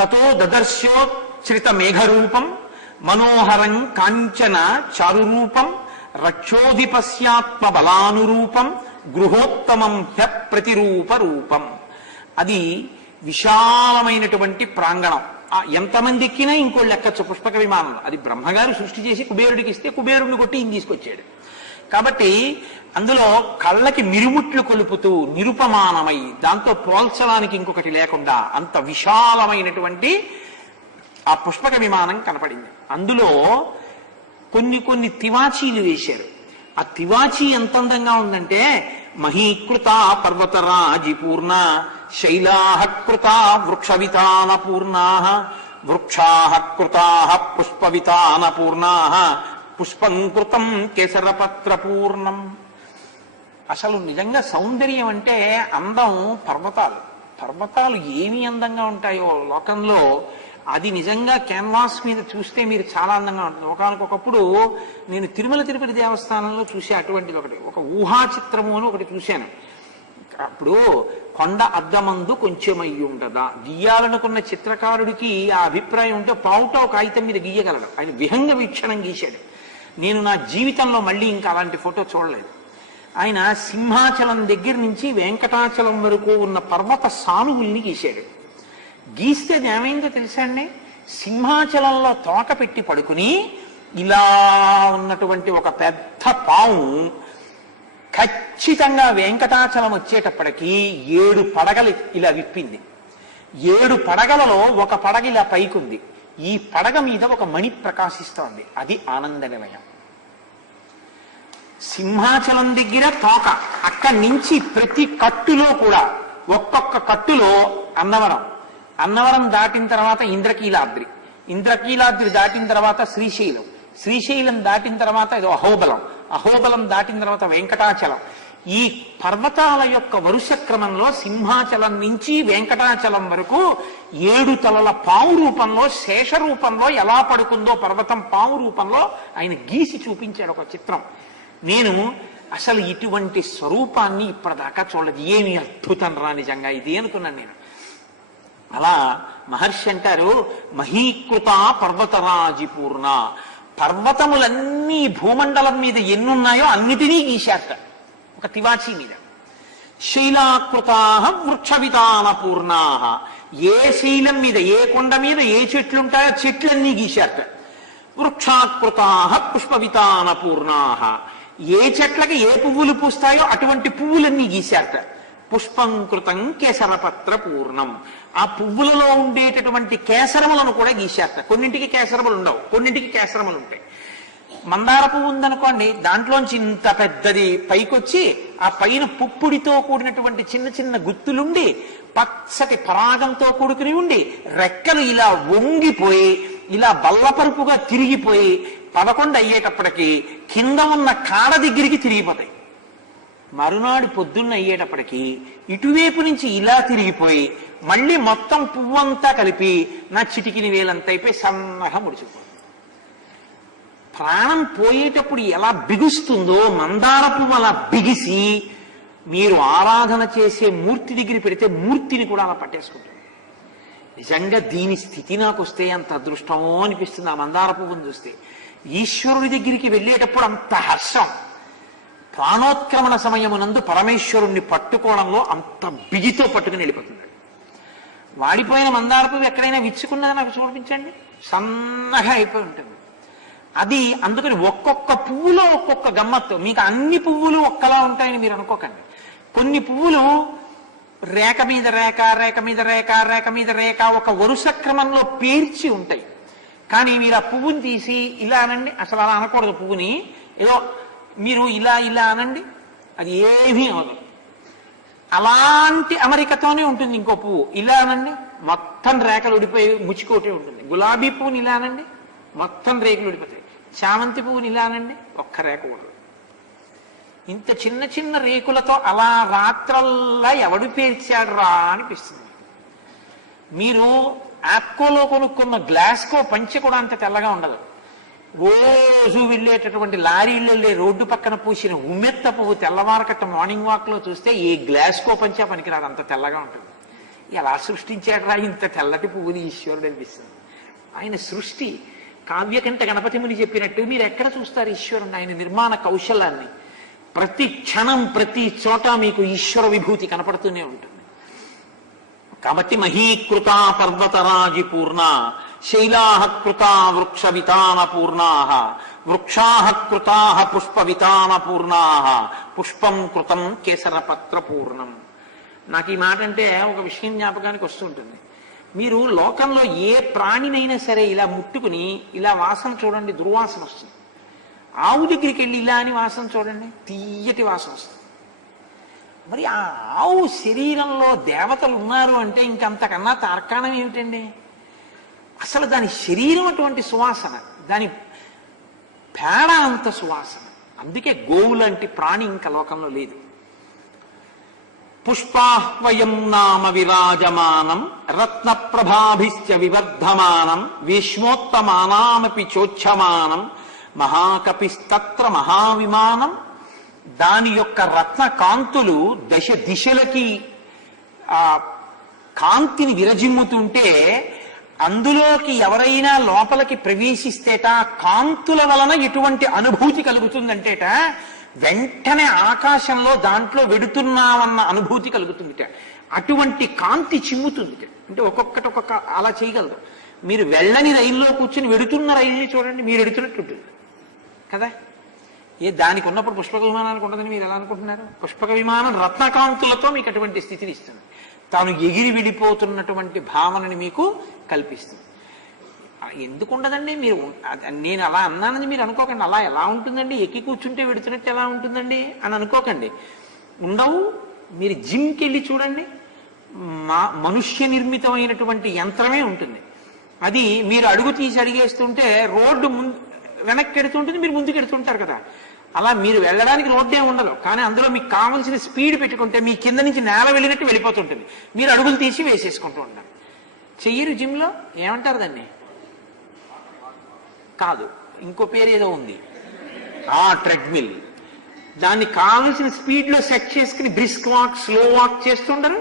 తతో దదర్శోచ్రిత మేఘరూపం మనోహరం కాంచన చారురూపం రక్షోధిపస్యాత్మ బలానురూపం గృహోత్తమం హ్య ప్రతిరూప రూపం. అది విశాలమైనటువంటి ప్రాంగణం. ఎంతమంది ఎక్కినా ఇంకోళ్ళు ఎక్కచ్చు పుష్పక విమానంలో. అది బ్రహ్మగారు సృష్టి చేసి కుబేరుడికి ఇస్తే కుబేరుడిని కొట్టి ఈయన తీసుకొచ్చాడు. కాబట్టి అందులో కళ్ళకి మిరుముట్లు కొలుపుతూ నిరుపమానమై, దాంతో పోల్చడానికి ఇంకొకటి లేకుండా అంత విశాలమైనటువంటి ఆ పుష్పక విమానం కనపడింది. అందులో కొన్ని తివాచీలు వేశారు. ఆ తివాచీ ఎంత అందంగా ఉందంటే, మహీకృత పర్వతరాజిపూర్ణ శైలాహకృత వృక్షవితానపూర్ణా వృక్షాహకృతా పుష్పవితానపూర్ణా పుష్పంకృతం కేసరపత్రపూర్ణం. అసలు నిజంగా సౌందర్యం అంటే అందం. పర్వతాలు ఏమి అందంగా ఉంటాయో లోకంలో, అది నిజంగా క్యాన్వాస్ మీద చూస్తే మీరు చాలా అందంగా ఉంటుంది. ఒకనకొకప్పుడు నేను తిరుమల తిరుపతి దేవస్థానంలో చూసే అటువంటిది ఒక ఊహా చిత్రము అని ఒకటి చూశాను. అప్పుడు కొండ అద్దమందు కొంచెం అయ్యి ఉంటదా గీయాలనుకున్న చిత్రకారుడికి ఆ అభిప్రాయం ఉంటే పావుటో కాగితం మీద గీయగలడు. ఆయన విహంగ వీక్షణం గీశాడు. నేను నా జీవితంలో మళ్ళీ ఇంకా అలాంటి ఫోటో చూడలేదు. ఆయన సింహాచలం దగ్గర నుంచి వెంకటాచలం వరకు ఉన్న పర్వత సానువుల్ని గీశాడు. గీస్తే అది ఏమైందో తెలుసా అండి, సింహాచలంలో తోక పెట్టి పడుకుని ఇలా ఉన్నటువంటి ఒక పెద్ద పాము ఖచ్చితంగా వెంకటాచలం వచ్చేటప్పటికి 7 పడగలు ఇలా విప్పింది. 7 పడగలలో ఒక పడగ ఇలా పైకుంది. ఈ పడగ మీద ఒక మణి ప్రకాశిస్తోంది. అది ఆనంద నిలయం. సింహాచలం దగ్గర తోక, అక్కడి నుంచి ప్రతి కట్టులో కూడా ఒక్కొక్క కట్టులో అన్నవరం దాటిన తర్వాత ఇంద్రకీలాద్రి దాటిన తర్వాత శ్రీశైలం దాటిన తర్వాత ఇది అహోబలం దాటిన తర్వాత వెంకటాచలం. ఈ పర్వతాల యొక్క వరుస క్రమంలో సింహాచలం నుంచి వెంకటాచలం వరకు 7 తలల పాము రూపంలో, శేష రూపంలో ఎలా పడుకుందో పర్వతం పాము రూపంలో ఆయన గీసి చూపించాడు ఒక చిత్రం. నేను అసలు ఇటువంటి స్వరూపాన్ని ఇప్పటిదాకా చూడలేదు. ఏమి అద్భుతం రా నిజంగా ఇది అనుకున్నాను నేను. అలా మహర్షి అంటారు, మహీకృత పర్వతరాజిపూర్ణ. పర్వతములన్నీ భూమండలం మీద ఎన్నున్నాయో అన్నిటినీ గీశాట ఒక తివాచీ మీద. శైలాకృతా వృక్షవితానపూర్ణా. ఏ శైలం మీద, ఏ కొండ మీద ఏ చెట్లుంటాయో చెట్లన్నీ గీశాట. వృక్షాకృతా పుష్పవితానపూర్ణా. ఏ చెట్లకి ఏ పువ్వులు పూస్తాయో అటువంటి పువ్వులన్నీ గీశాట. పుష్పంకృతం కేసరపత్ర పూర్ణం. ఆ పువ్వులలో ఉండేటటువంటి కేసరములను కూడా గీశాట. కొన్నింటికి కేసరములు ఉండవు, కొన్నింటికి కేసరములు ఉంటాయి. మందార పువ్వు ఉందనుకోండి, దాంట్లోంచి ఇంత పెద్దది పైకొచ్చి ఆ పైన పుప్పుడితో కూడినటువంటి చిన్న చిన్న గుత్తులుండి పచ్చటి పరాగంతో కూడుకుని ఉండి రెక్కలు ఇలా వంగిపోయి ఇలా బల్లపరుపుగా తిరిగిపోయి 11 అయ్యేటప్పటికి కింద ఉన్న కాడ దగ్గరికి తిరిగిపోతాయి. మరునాడు పొద్దున్న అయ్యేటప్పటికి ఇటువైపు నుంచి ఇలా తిరిగిపోయి మళ్ళీ మొత్తం పువ్వంతా కలిపి నా చిటికిని వేలంతా అయిపోయి సన్నగా ముడిచిపోతుంది. ప్రాణం పోయేటప్పుడు ఎలా బిగుస్తుందో మందార పువ్వు అలా బిగిసి మీరు ఆరాధన చేసే మూర్తి దగ్గర పెడితే మూర్తిని కూడా అలా పట్టేసుకుంటుంది. నిజంగా దీని స్థితి నాకు వస్తే అంత అదృష్టమో అనిపిస్తుంది. ఆ మందార పువ్వును చూస్తే ఈశ్వరుడి దగ్గరికి వెళ్ళేటప్పుడు అంత హర్షం. ప్రాణోత్క్రమణ సమయమునందు పరమేశ్వరుణ్ణి పట్టుకోవడంలో అంత బిగితో పట్టుకుని వెళ్ళిపోతుంది. వాడిపోయిన మందార పువ్వు ఎక్కడైనా విచ్చుకున్నది నాకు చూపించండి, సన్నగా అయిపోయి ఉంటుంది. అది అందుకని ఒక్కొక్క పువ్వులో ఒక్కొక్క గమ్మత్తు. మీకు అన్ని పువ్వులు ఒక్కలా ఉంటాయని మీరు అనుకోకండి. కొన్ని పువ్వులు రేఖ మీద రేఖ, రేఖ మీద రేఖ, రేఖ మీద రేఖ ఒక వరుస క్రమంలో పేర్చి ఉంటాయి. కానీ మీరు ఆ పువ్వుని తీసి ఇలా అనండి, అసలు అలా అనకూడదు. పువ్వుని ఏదో మీరు ఇలా ఇలా అనండి, అది ఏమీ అవదు. అలాంటి అమరికతోనే ఉంటుంది. ఇంకో పువ్వు ఇలా అనండి, మొత్తం రేఖలు ఉడిపోయి ముచ్చుకోటే ఉంటుంది. గులాబీ పువ్వుని ఇలా అనండి, మొత్తం రేకులు ఉడిపోతాయి. చామంతి పువ్వుని ఇలా అనండి, ఒక్క రేఖ ఉండదు. ఇంత చిన్న చిన్న రేకులతో అలా రాత్రల్లా ఎవడు పేర్చాడు రా అనిపిస్తుంది. మీరు ఆప్కోలో కొనుక్కున్న గ్లాస్కో పంచె కూడా అంత తెల్లగా ఉండదు. రోజు వెళ్ళేటటువంటి లారీలు వెళ్ళే రోడ్డు పక్కన పూసిన ఉమ్మెత్త పువ్వు తెల్లవారకట్ట మార్నింగ్ వాక్ లో చూస్తే ఏ గ్లాస్కో పంచా పనికిరాడు, అంత తెల్లగా ఉంటుంది. ఎలా సృష్టించాడు రా ఇంత తెల్లటి పువ్వుని ఈశ్వరుడు అనిపిస్తుంది. ఆయన సృష్టి కావ్యకంఠ గణపతి ముని చెప్పినట్టు మీరు ఎక్కడ చూస్తారు ఈశ్వరుని? ఆయన నిర్మాణ కౌశలాన్ని ప్రతి క్షణం ప్రతి చోట మీకు ఈశ్వర విభూతి కనపడుతూనే ఉంటుంది. కాబట్టి మహీకృతా పర్వతరాజి పూర్ణ, శైలాః కృతా వృక్ష వితాన పూర్ణాః, వృక్షాః కృతాః పుష్ప వితాన పూర్ణాః, పుష్పం కృతం కేసరపత్ర పూర్ణం. నాకు ఈ మాట అంటే ఒక విషయం జ్ఞాపకానికి వస్తుంటుంది. మీరు లోకంలో ఏ ప్రాణినైనా సరే ఇలా ముట్టుకుని ఇలా వాసన చూడండి, దుర్వాసన వస్తుంది. ఆవు దగ్గరికి వెళ్ళి ఇలా అని వాసన చూడండి, తీయటి వాసన వస్తుంది. మరి ఆ ఆవు శరీరంలో దేవతలు ఉన్నారు అంటే ఇంకంతకన్నా తార్కాణం ఏమిటండి? అసలు దాని శరీరం అటువంటి సువాసన, దాని పేడ అంత సువాసన. అందుకే గోవు లాంటి ప్రాణి ఇంకా లోకంలో లేదు. పుష్పాహ్వయం నామ విరాజమానం రత్న ప్రభాభిశ్చ వివర్ధమానం విశ్వోత్తమానామపి చోచ్యమానం మహాకపిస్తత్ర మహావిమానం. దాని యొక్క రత్న కాంతులు దశ దిశలకి ఆ కాంతిని విరజిమ్ముతుంటే అందులోకి ఎవరైనా లోపలికి ప్రవేశిస్తేట కాంతుల వలన ఎటువంటి అనుభూతి కలుగుతుందంటేట వెంటనే ఆకాశంలో దాంట్లో వెడుతున్నామన్న అనుభూతి కలుగుతుందిట. అటువంటి కాంతి చిమ్ముతుంది. అంటే ఒక్కొక్కటి ఒక్కొక్క అలా చేయగలదు. మీరు వెళ్ళని రైల్లో కూర్చుని వెడుతున్న రైల్ని చూడండి, మీరు ఎడుతున్నట్టు ఉంటుంది కదా. దానికి ఉన్నప్పుడు పుష్పక విమానానికి ఉండదని మీరు ఎలా అనుకుంటున్నారు? పుష్పక విమానం రత్నకాంతులతో మీకు అటువంటి స్థితిని ఇస్తుంది. తాను ఎగిరి విడిపోతున్నటువంటి భావనని మీకు కల్పిస్తుంది. ఎందుకు ఉండదండి? మీరు నేను అలా అన్నానని మీరు అనుకోకండి. అలా ఎలా ఉంటుందండి? ఎక్కి కూర్చుంటే వెడుతున్నట్టు ఎలా ఉంటుందండి అని అనుకోకండి. ఉండవు. మీరు జిమ్కి వెళ్ళి చూడండి, మనుష్య నిర్మితమైనటువంటి యంత్రమే ఉంటుంది. అది మీరు అడుగు తీసి అడిగేస్తుంటే రోడ్డు వెనక్కి ఎడుతుంటుంది, మీరు ముందుకు ఎడుతుంటారు కదా. అలా మీరు వెళ్ళడానికి రోడ్డే ఉండదు, కానీ అందులో మీకు కావలసిన స్పీడ్ పెట్టుకుంటే మీ కింద నుంచి నేల వెళ్ళినట్టు వెళ్ళిపోతుంటుంది. మీరు అడుగులు తీసి వేసేసుకుంటూ ఉంటారు. చెయ్యరు జిమ్లో? ఏమంటారు దాన్ని? కాదు, ఇంకో పేరు ఏదో ఉంది, ట్రెడ్మిల్. దాన్ని కావలసిన స్పీడ్లో సెట్ చేసుకుని బ్రిస్క్ వాక్, స్లో వాక్ చేస్తుండరు.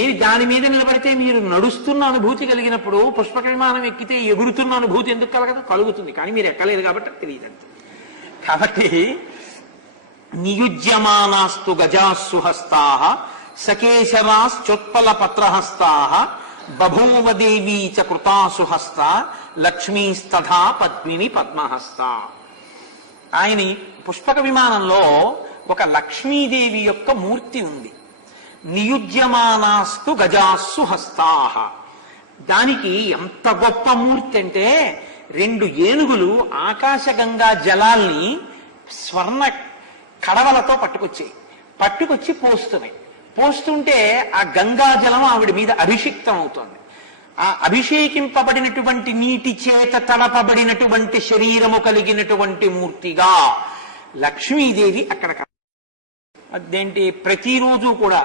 ఏది దాని మీద నిలబడితే మీరు నడుస్తున్న అనుభూతి కలిగినప్పుడు పుష్పక విమానం ఎక్కితే ఎగురుతున్న అనుభూతి ఎందుకు కలగదు? కలుగుతుంది, కానీ మీరు ఎక్కలేదు కాబట్టి తెలియదంట. కాబట్టి నియుజ్యమానాస్తు గజాస్సు హస్తాః సకేశరాశ్చోత్పల పత్రహస్తాః బభూవదేవీ చ కృతాసు హస్త లక్ష్మీస్తథా పద్మిని పద్మహస్త. ఆయన పుష్పక విమానంలో ఒక లక్ష్మీదేవి యొక్క మూర్తి ఉంది. నియుజ్యమానాస్తు గజాస్సు హస్తాః. దానికి ఎంత గొప్ప మూర్తి అంటే 2 ఏనుగులు ఆకాశగంగా జలాల్ని స్వర్ణ కడవలతో పట్టుకొచ్చి పోస్తున్నాయి. పోస్తుంటే ఆ గంగా జలం ఆవిడ మీద అభిషిక్తం అవుతోంది. ఆ అభిషేకింపబడినటువంటి నీటి చేత తడపబడినటువంటి శరీరము కలిగినటువంటి మూర్తిగా లక్ష్మీదేవి అక్కడ. అదేంటి? ప్రతిరోజు కూడా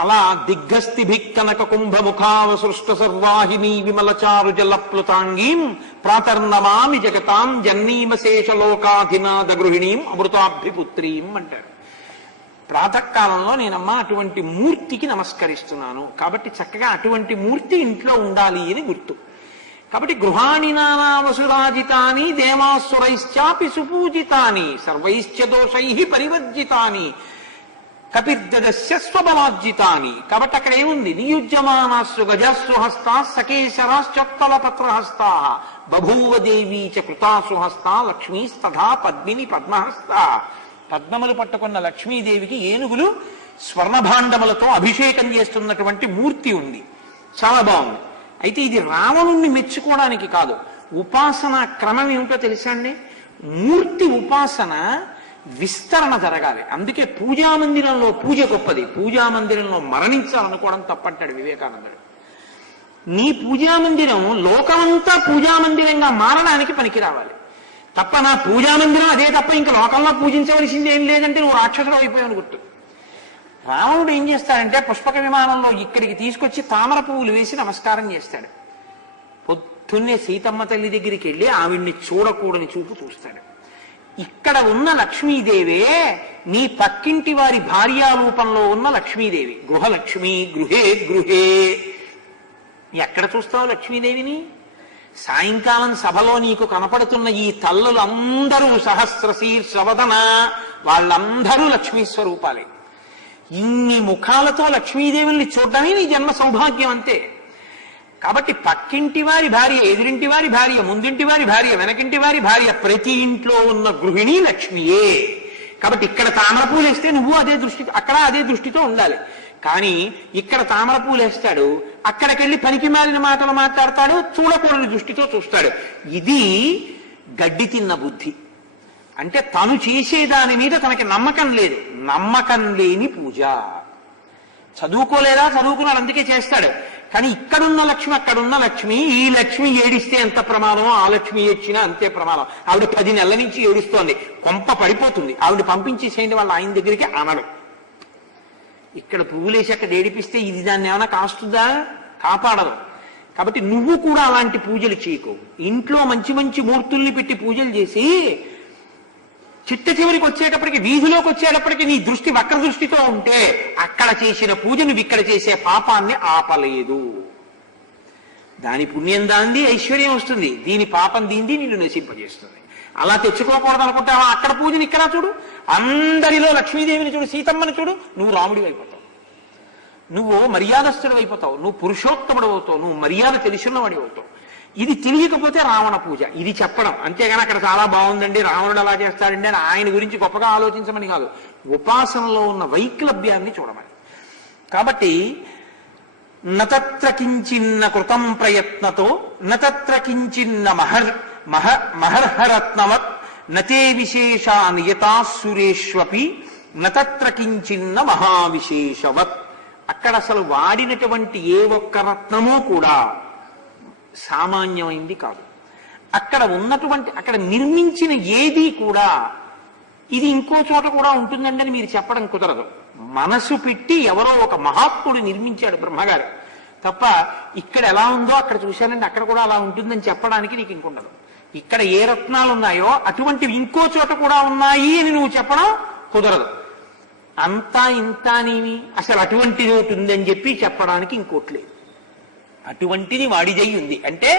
అలా దిగ్గస్థిభిక్కనక కుంభముఖావసృష్ట సర్వాహిని విమలచారు జలప్లుతాంగీం ప్రాతర్నమామి జగతాం జన్నీమశేషలోకాధినాద గృహిణీం అమృతాభిపుత్రీం అంటారు. ప్రాతకాలంలో నేనమ్మా అటువంటి మూర్తికి నమస్కరిస్తున్నాను. కాబట్టి చక్కగా అటువంటి మూర్తి ఇంట్లో ఉండాలి అని గుర్తు. కాబట్టి గృహాణి నానావసురాజితాని దేవాసురైశ్చాపి సుపూజితాని సర్వైశ్చ దోషై పరివర్జితాని కపిర్దస్య స్వబలార్జితాని. కాబట్టి అక్కడ ఏముంది? నియుజ్యమానాస్సు గజాస్సు హస్తా సకేశరాశ్చోత్పల పత్రహస్తా బభూవ దేవీ చ కృతాసు హస్తా లక్ష్మీస్తథా పద్మిని పద్మహస్త. పద్మములు పట్టుకున్న లక్ష్మీదేవికి ఏనుగులు స్వర్ణభాండములతో అభిషేకం చేస్తున్నటువంటి మూర్తి ఉంది. చాలా బాగుంది. అయితే ఇది రావణుణ్ణి మెచ్చుకోవడానికి కాదు. ఉపాసన క్రమం ఏమిటో తెలుసా అండి? మూర్తి ఉపాసన విస్తరణ జరగాలి. అందుకే పూజామందిరంలో పూజ గొప్పది, పూజామందిరంలో మరణించాలనుకోవడం తప్పంటాడు వివేకానందుడు. నీ పూజామందిరం లోకమంతా పూజామందిరంగా మారడానికి పనికి రావాలి తప్ప, నా పూజామందిరం అదే తప్ప ఇంకా లోకంలో పూజించవలసింది ఏం లేదంటే నువ్వు రాక్షసుడు అయిపోయావు గుర్తు. రావణుడు ఏం చేస్తాడంటే పుష్పక విమానంలో ఇక్కడికి తీసుకొచ్చి తామర పువ్వులు వేసి నమస్కారం చేస్తాడు. పొద్దున్నే సీతమ్మ తల్లి దగ్గరికి వెళ్ళి ఆవిడ్ని చూడకూడని చూపు చూస్తాడు. ఇక్కడ ఉన్న లక్ష్మీదేవే నీ పక్కింటి వారి భార్యారూపంలో ఉన్న లక్ష్మీదేవి. గృహలక్ష్మి గృహే గృహే. ఎక్కడ చూస్తావు లక్ష్మీదేవిని? సాయంకాలం సభలో నీకు కనపడుతున్న ఈ తల్లులందరూ సహస్రశీర్షవదన, వాళ్ళందరూ లక్ష్మీ స్వరూపాలే. ఇన్ని ముఖాలతో లక్ష్మీదేవుల్ని చూడడమే నీ జన్మ సౌభాగ్యం అంతే. కాబట్టి పక్కింటి వారి భార్య, ఎదురింటి వారి భార్య, ముందింటి వారి భార్య, వెనకింటి వారి భార్య, ప్రతి ఇంట్లో ఉన్న గృహిణి లక్ష్మియే. కాబట్టి ఇక్కడ తామర పూలు వేస్తే నువ్వు అదే దృష్టి, అక్కడ అదే దృష్టితో ఉండాలి. కానీ ఇక్కడ తామర పూలు వేస్తాడు, అక్కడికెళ్ళి పనికి మారిన మాటలు మాట్లాడతాడు, చూడకూడని దృష్టితో చూస్తాడు. ఇది గడ్డి తిన్న బుద్ధి. అంటే తను చేసేదాని మీద తనకి నమ్మకం లేదు. నమ్మకం లేని పూజ. చదువుకోలేదా? చదువుకున్నాడు అందుకే చేస్తాడు. కానీ ఇక్కడున్న లక్ష్మి అక్కడున్న లక్ష్మి, ఈ లక్ష్మి ఏడిస్తే ఎంత ప్రమాదమో ఆ లక్ష్మి ఏడ్చినా అంతే ప్రమాదం. ఆవిడ 10 నెలల నుంచి ఏడుస్తోంది, కొంప పడిపోతుంది. ఆవిడ పంపించేసేయండి వాళ్ళ ఆయన దగ్గరికి అనడు. ఇక్కడ పువ్వులేసి అక్కడ ఏడిపిస్తే ఇది దాన్ని ఏమైనా కాస్తుందా? కాపాడదు. కాబట్టి నువ్వు కూడా అలాంటి పూజలు చేయకు. ఇంట్లో మంచి మంచి మూర్తుల్ని పెట్టి పూజలు చేసి చిట్ట చివరికి వచ్చేటప్పటికి, వీధిలోకి వచ్చేటప్పటికి నీ దృష్టి వక్ర దృష్టితో ఉంటే అక్కడ చేసిన పూజ నువ్వు ఇక్కడ చేసే పాపాన్ని ఆపలేదు. దాని పుణ్యం దాంది, ఐశ్వర్యం వస్తుంది. దీని పాపం దీంది, నిన్ను నశింపజేస్తుంది. అలా తెచ్చుకోకూడదు అనుకుంటావా? అక్కడ పూజని ఇక్కడ చూడు, అందరిలో లక్ష్మీదేవిని చూడు, సీతమ్మని చూడు, నువ్వు రాముడి అయిపోతావు, నువ్వు మర్యాదస్తుడు అయిపోతావు, నువ్వు పురుషోత్తముడు అవుతావు, నువ్వు మర్యాద తెలిసినవాడి అవుతావు. ఇది తెలియకపోతే రావణ పూజ. ఇది చెప్పడం, అంతేగాని అక్కడ చాలా బాగుందండి రావణుడు అలా చేస్తాడండి అని ఆయన గురించి గొప్పగా ఆలోచించమని కాదు, ఉపాసనలో ఉన్న వైక్లభ్యాన్ని చూడమని. కాబట్టి నతత్ర కించిన్న కృతం ప్రయత్నతో నతత్ర కించిన్న మహర్హరత్నవత్ నతే విశేషాన్ యథాసురేష్వపి నతత్ర కించిన్న మహావిశేషవత్. అక్కడ అసలు వాడినటువంటి ఏ ఒక్క రత్నమూ కూడా సామాన్యమైంది కాదు. అక్కడ ఉన్నటువంటి, అక్కడ నిర్మించిన ఏది కూడా ఇది ఇంకో చోట కూడా ఉంటుందండి అని మీరు చెప్పడం కుదరదు. మనసు పెట్టి ఎవరో ఒక మహాత్ముడు నిర్మించాడు బ్రహ్మగారు తప్ప, ఇక్కడ ఎలా ఉందో అక్కడ చూశానండి అక్కడ కూడా అలా ఉంటుందని చెప్పడానికి నీకు ఇంకుండదు. ఇక్కడ ఏ రత్నాలు ఉన్నాయో అటువంటివి ఇంకో చోట కూడా ఉన్నాయి అని నువ్వు చెప్పడం కుదరదు. అంతా ఇంత నీవి అసలు అటువంటిది ఒకటి ఉందని చెప్పి చెప్పడానికి ఇంకోట్లేదు. అటువంటిది వాడిదై ఉంది. అంటే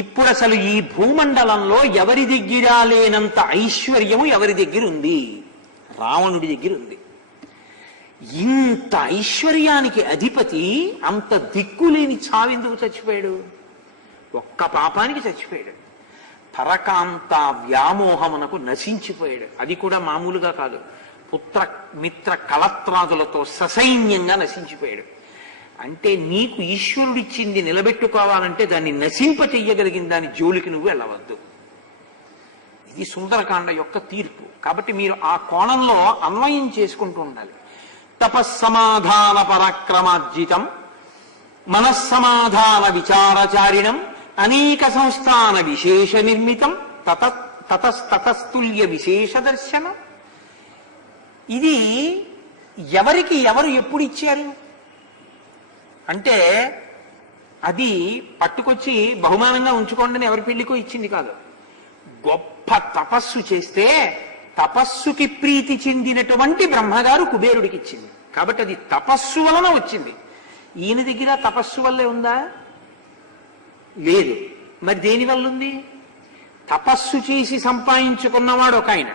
ఇప్పుడు అసలు ఈ భూమండలంలో ఎవరి దగ్గర లేనంత ఐశ్వర్యము ఎవరి దగ్గర ఉంది? రావణుడి దగ్గర ఉంది. ఇంత ఐశ్వర్యానికి అధిపతి అంత దిక్కులేని చావెందుకు చచ్చిపోయాడు? ఒక్క పాపానికి చచ్చిపోయాడు. పరకాంత వ్యామోహమునకు నశించిపోయాడు. అది కూడా మామూలుగా కాదు, పుత్ర మిత్ర కళత్రాదులతో ససైన్యంగా నశించిపోయాడు. అంటే నీకు ఈశ్వరుడిచ్చింది నిలబెట్టుకోవాలంటే దాన్ని నశింప చెయ్యగలిగిన దాని జోలికి నువ్వు వెళ్ళవద్దు. ఇది సుందరకాండ యొక్క తీర్పు. కాబట్టి మీరు ఆ కోణంలో అన్వయం చేసుకుంటూ ఉండాలి. తపస్సమాధాన పరాక్రమార్జితం మనస్సమాధాన విచారచారిణం అనేక సంస్థాన విశేష నిర్మితం తతస్తుల్య విశేష దర్శనం. ఇది ఎవరికి ఎవరు ఎప్పుడు ఇచ్చారు అంటే అది పట్టుకొచ్చి బహుమానంగా ఉంచుకోండి అని ఎవరి పెళ్లికో ఇచ్చింది కాదు. గొప్ప తపస్సు చేస్తే తపస్సుకి ప్రీతి చెందినటువంటి బ్రహ్మగారు కుబేరుడికి ఇచ్చింది. కాబట్టి అది తపస్సు వలన వచ్చింది. ఈయన దగ్గర తపస్సు వల్లే ఉందా? లేదు. మరి దేని వల్ల ఉంది? తపస్సు చేసి సంపాదించుకున్నవాడు ఒక ఆయన,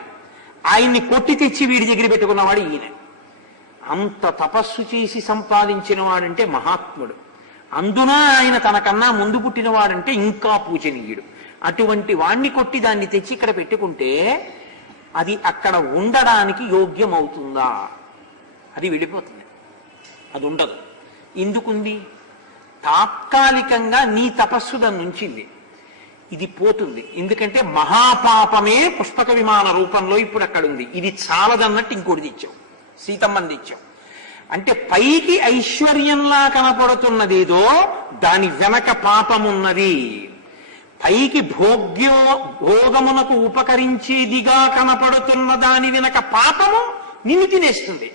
ఆయన్ని కొట్టి తెచ్చి వీడి దగ్గర పెట్టుకున్నవాడు ఈయన. అంత తపస్సు చేసి సంపాదించిన వాడంటే మహాత్ముడు. అందున ఆయన తనకన్నా ముందు పుట్టిన వాడంటే ఇంకా పూజనీయుడు. అటువంటి వాణ్ణి కొట్టి దాన్ని తెచ్చి ఇక్కడ పెట్టుకుంటే అది అక్కడ ఉండడానికి యోగ్యమవుతుందా? అది వెళ్ళిపోతుంది, అది ఉండదు. ఎందుకుంది? తాత్కాలికంగా నీ తపస్సు దాన్ని ఉంచింది. ఇది పోతుంది. ఎందుకంటే మహాపాపమే పుష్పక విమాన రూపంలో ఇప్పుడు అక్కడ ఉంది. ఇది చాలదన్నట్టు ఇంకోటి తెచ్చావు, సీతమ్మని తెచ్చావు. అంటే పైకి ఐశ్వర్యంలా కనపడుతున్నదేదో దాని వెనక పాపమున్నది. పైకి భోగమునకు ఉపకరించేదిగా కనపడుతున్న దాని వెనక పాపము నిన్ను తినేస్తుంది,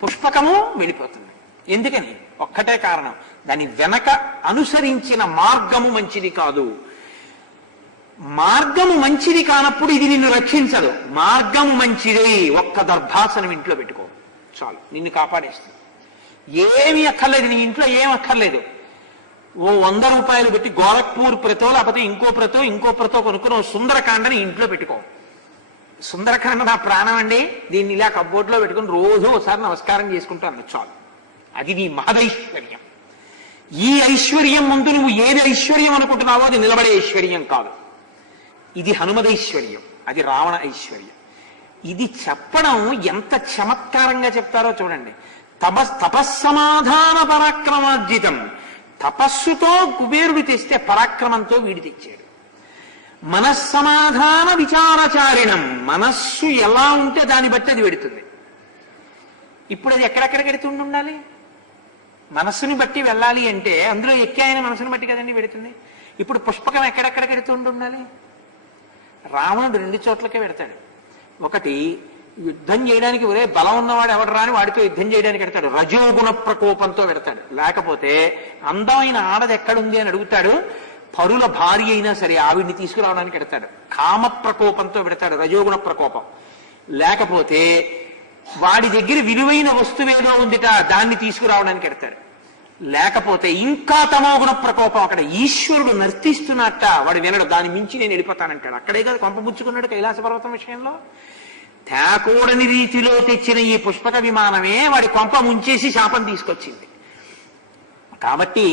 పుష్పకము వెళ్ళిపోతుంది. ఎందుకని? ఒక్కటే కారణం, దాని వెనక అనుసరించిన మార్గము మంచిది కాదు. మార్గము మంచిది కానప్పుడు ఇది నిన్ను రక్షించదు. మార్గము మంచిది, ఒక్క దర్భాసనం ఇంట్లో పెట్టుకో చాలు, నిన్ను కాపాడేస్తుంది. ఏమీ అక్కర్లేదు, నీ ఇంట్లో ఏం అక్కర్లేదు. ఓ 100 రూపాయలు పెట్టి గోరఖ్పూర్ ప్రతో లేకపోతే ఇంకో ప్రతో కొనుక్కుని ఓ సుందరకాండని ఇంట్లో పెట్టుకో. సుందరకాండ నా ప్రాణం అండి, దీన్ని ఇలా కబ్బోర్డ్లో పెట్టుకుని రోజు ఒకసారి నమస్కారం చేసుకుంటాను చాలు. అది నీ మహదైశ్వర్యం. ఈ ఐశ్వర్యం ముందు నువ్వు ఏది ఐశ్వర్యం అనుకుంటున్నావో అది నిలబడే ఐశ్వర్యం కాదు. ఇది హనుమదైశ్వర్యం, అది రావణ ఐశ్వర్యం. ఇది చెప్పడం ఎంత చమత్కారంగా చెప్తారో చూడండి. తపస్సమాధాన పరాక్రమార్జితం. తపస్సుతో కుబేరుడు తెస్తే పరాక్రమంతో వీడి తెచ్చాడు. మనస్సమాధాన విచారచారిణం. మనస్సు ఎలా ఉంటే దాన్ని బట్టి అది వెడుతుంది. ఇప్పుడు అది ఎక్కడెక్కడికి వెడుతుండి ఉండాలి? మనస్సుని బట్టి వెళ్ళాలి అంటే అందులో ఎక్కి ఆయన మనసుని బట్టి కదండి వెడుతుంది. ఇప్పుడు పుష్పకం ఎక్కడెక్కడికి వెడుతుండి ఉండాలి? రావణుడు 2 చోట్లకే పెడతాడు. ఒకటి, యుద్ధం చేయడానికి ఒరే బలం ఉన్నవాడు ఎవడు రాని వాడితో యుద్ధం చేయడానికి పెడతాడు, రజోగుణ ప్రకోపంతో పెడతాడు. లేకపోతే అందమైన ఆడది ఎక్కడుంది అని అడుగుతాడు, పరుల భార్య అయినా సరే ఆవిడ్ని తీసుకురావడానికి పెడతాడు, కామ ప్రకోపంతో పెడతాడు, రజోగుణ ప్రకోపం. లేకపోతే వాడి దగ్గర విలువైన వస్తువేదో ఉందిట, దాన్ని తీసుకురావడానికి పెడతాడు. లేకపోతే ఇంకా తమోగుణ ప్రకోపం, అక్కడ ఈశ్వరుడు నర్తిస్తున్నట్ట వాడు వినడు, దాని మించి నేను వెళ్ళిపోతానంటాడు. అక్కడే కదా కొంపముచ్చుకున్నాడు కైలాస పర్వతం విషయంలో. తేకూడని రీతిలో తెచ్చిన ఈ పుష్పక విమానమే వాడి కొంప ముంచేసి శాపం తీసుకొచ్చింది. కాబట్టి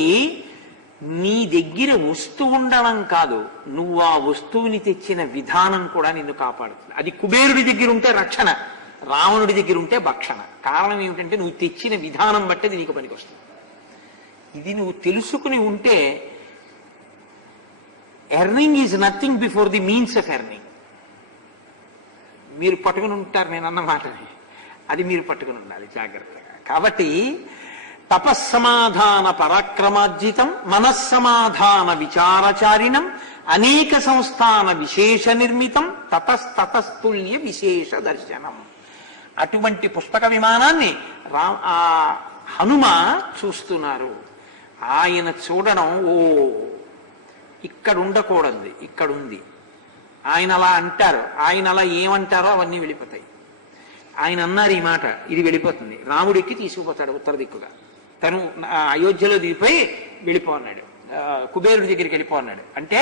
నీ దగ్గర వస్తువు ఉండడం కాదు, నువ్వు ఆ వస్తువుని తెచ్చిన విధానం కూడా నిన్ను కాపాడుతుంది. అది కుబేరుడి దగ్గర ఉంటే రక్షణ, రావణుడి దగ్గర ఉంటే భక్షణ. కారణం ఏమిటంటే నువ్వు తెచ్చిన విధానం బట్టి అది నీకు పనికి వస్తుంది. ఇది నువ్వు తెలుసుకుని ఉంటే earning is nothing before the means of earning. మీరు పట్టుకుని ఉంటారు నేను అన్న మాటని, అది మీరు పట్టుకుని ఉండాలి జాగ్రత్తగా. కాబట్టి తపస్సమాధాన పరాక్రమార్జితం, మనస్సమాధాన విచారచారిణం, అనేక సంస్థాన విశేష నిర్మితం, తతస్తుల్య విశేష దర్శనం. అటువంటి పుష్పక విమానాన్ని హనుమ చూస్తున్నారు. ఆయన చూడడం, ఓ ఇక్కడ ఉండకూడదు, ఇక్కడుంది. ఆయన అలా అంటారు, ఆయన అలా ఏమంటారో అవన్నీ వెళ్ళిపోతాయి. ఆయన అన్నారు ఈ మాట, ఇది వెళ్ళిపోతుంది. రాముడికి తీసుకుపోతాడు ఉత్తర దిక్కుగా. తను అయోధ్యలో దిగిపోయి వెళ్ళిపోన్నాడు, కుబేరుడి దగ్గరికి వెళ్ళిపోన్నాడు. అంటే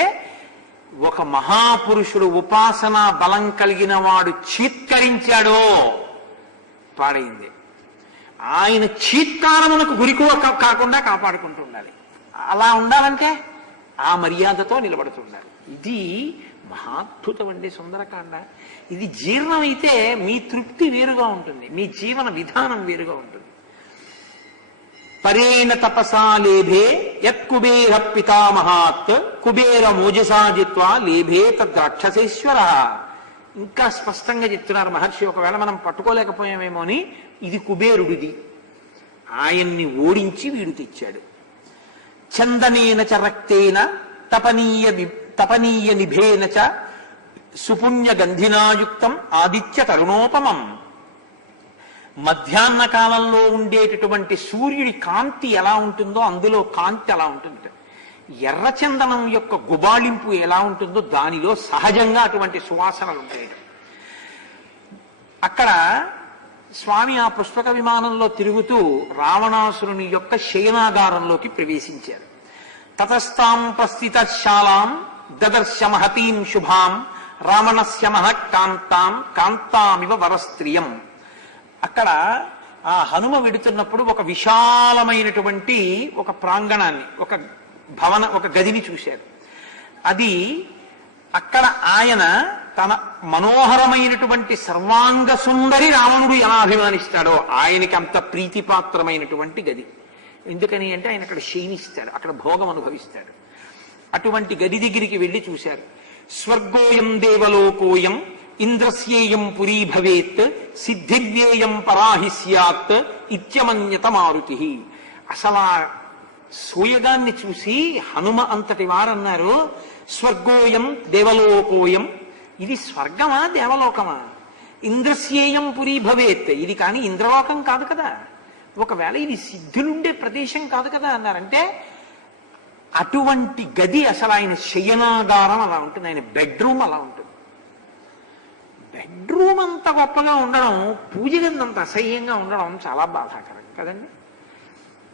ఒక మహాపురుషుడు ఉపాసన బలం కలిగిన వాడు చీత్కరించాడో పాడైంది. ఆయన చీత్కారమునకు గురికో కాకుండా కాపాడుకుంటూ ఉండాలి. అలా ఉండాలంటే ఆ మర్యాదతో నిలబడుతుండాలి. ఇది మహాద్భుతం అండి సుందరకాండ. ఇది జీర్ణమైతే మీ తృప్తి వేరుగా ఉంటుంది, మీ జీవన విధానం వేరుగా ఉంటుంది. పరేణ తపసా లేభే యత్ కుబేర పితామహాత్ కుబేర మోజసా జిత్వా లేభే తద్రాక్షసేశ్వర. ఇంకా స్పష్టంగా చెప్తున్నారు మహర్షి. ఒకవేళ మనం పట్టుకోలేకపోయామేమో అని, ఇది కుబేరుడిది, ఆయన్ని ఓడించి వీడు తెచ్చాడు. చందనేన చ రక్తేన తపనీయ నిభేన చ సుపుణ్య గంధినాయుక్తం ఆదిత్య తరుణోపమం. మధ్యాహ్న కాలంలో ఉండేటటువంటి సూర్యుడి కాంతి ఎలా ఉంటుందో అందులో కాంతి అలా ఉంటుంది. ఎర్రచందనం యొక్క గుబాళింపు ఎలా ఉంటుందో దానిలో సహజంగా అటువంటి సువాసనలు ఉంటాయి. అక్కడ స్వామి ఆ పుష్పక విమానంలో తిరుగుతూ రావణాసురుని యొక్క శయనాగారంలోకి ప్రవేశించారు. తతస్తాం ప్రస్థితశాలాం దదర్శ మహతీం శుభాం రావణస్య మహః కాంతాం కాంతామివ వరస్త్రియం. అక్కడ ఆ హనుమ వెడుతున్నప్పుడు ఒక విశాలమైనటువంటి ఒక ప్రాంగణాన్ని, ఒక గదిని చూశారు. అది అక్కడ ఆయన తన మనోహరమైనటువంటి సర్వాంగ సుందరి రావణుడు ఎలా అభిమానిస్తాడో ఆయనకి అంత ప్రీతిపాత్రమైనటువంటి గది. ఎందుకని అంటే ఆయన అక్కడ శయనిస్తాడు, అక్కడ భోగం అనుభవిస్తాడు. అటువంటి గది దగ్గరికి వెళ్ళి చూశారు. స్వర్గోయం దేవలోకోయం ఇంద్రస్యేయం పురీ భవేత్ సిద్ధిర్యేయం పరాహి స్యాత్ ఇత్యమన్యత మారుతి. అసలు ఆ సోయగాన్ని చూసి హనుమ అంతటి వారన్నారు, స్వర్గోయం దేవలోకోయం, ఇది స్వర్గమా దేవలోకమా? ఇంద్రస్యేయం పురీ భవేత్, ఇది కానీ ఇంద్రలోకం కాదు కదా, ఒకవేళ ఇది సిద్ధులుండే ప్రదేశం కాదు కదా అన్నారంటే, అటువంటి గది అసలు ఆయన శయనాగారం అలా ఉంటుంది, ఆయన బెడ్రూమ్ అలా ఉంటుంది. బెడ్రూమ్ అంత గొప్పగా ఉండడం, పూజ గది అంత అసహ్యంగా ఉండడం చాలా బాధాకరం కదండి.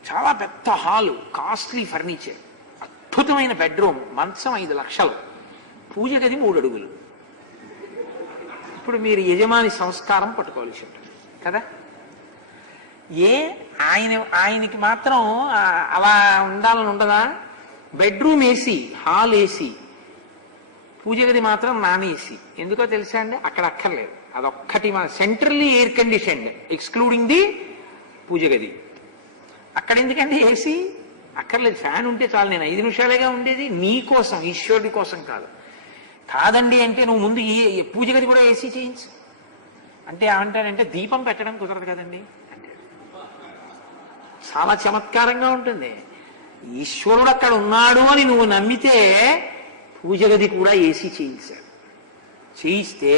చాలా పెద్ద హాలు, కాస్ట్లీ ఫర్నిచర్, అద్భుతమైన బెడ్రూమ్, మంచం 5 లక్షలు, పూజ గది 3 అడుగులు. ఇప్పుడు మీరు యజమాని సంస్కారం పట్టుకోవాల్సి ఉంటుంది కదా. ఆయనకి మాత్రం అలా ఉండాలని ఉండదా? బెడ్రూమ్ ఏసీ, హాల్ ఏసీ, పూజ గది మాత్రం నాన్ ఏసీ. ఎందుకో తెలుసా అండి? అక్కడ అక్కర్లేదు, అదొక్కటి centrally air conditioned excluding the puja గది. అక్కడ ఎందుకండి ఏసీ? అక్కర్లేదు, ఫ్యాన్ ఉంటే చాలు. నేను 5 నిమిషాలేగా ఉండేది, నీ కోసం, ఈశ్వరుడి కోసం కాదు. కాదండి అంటే నువ్వు ముందు ఈ పూజ గది కూడా ఏసీ చేయించు అంటే ఏమంటాడంటే, దీపం పెట్టడం కుదరదు కదండి అంటే. చాలా చమత్కారంగా ఉంటుంది. ఈశ్వరుడు అక్కడ ఉన్నాడు అని నువ్వు నమ్మితే పూజ గది కూడా ఏసీ చేయించాడు. చేయిస్తే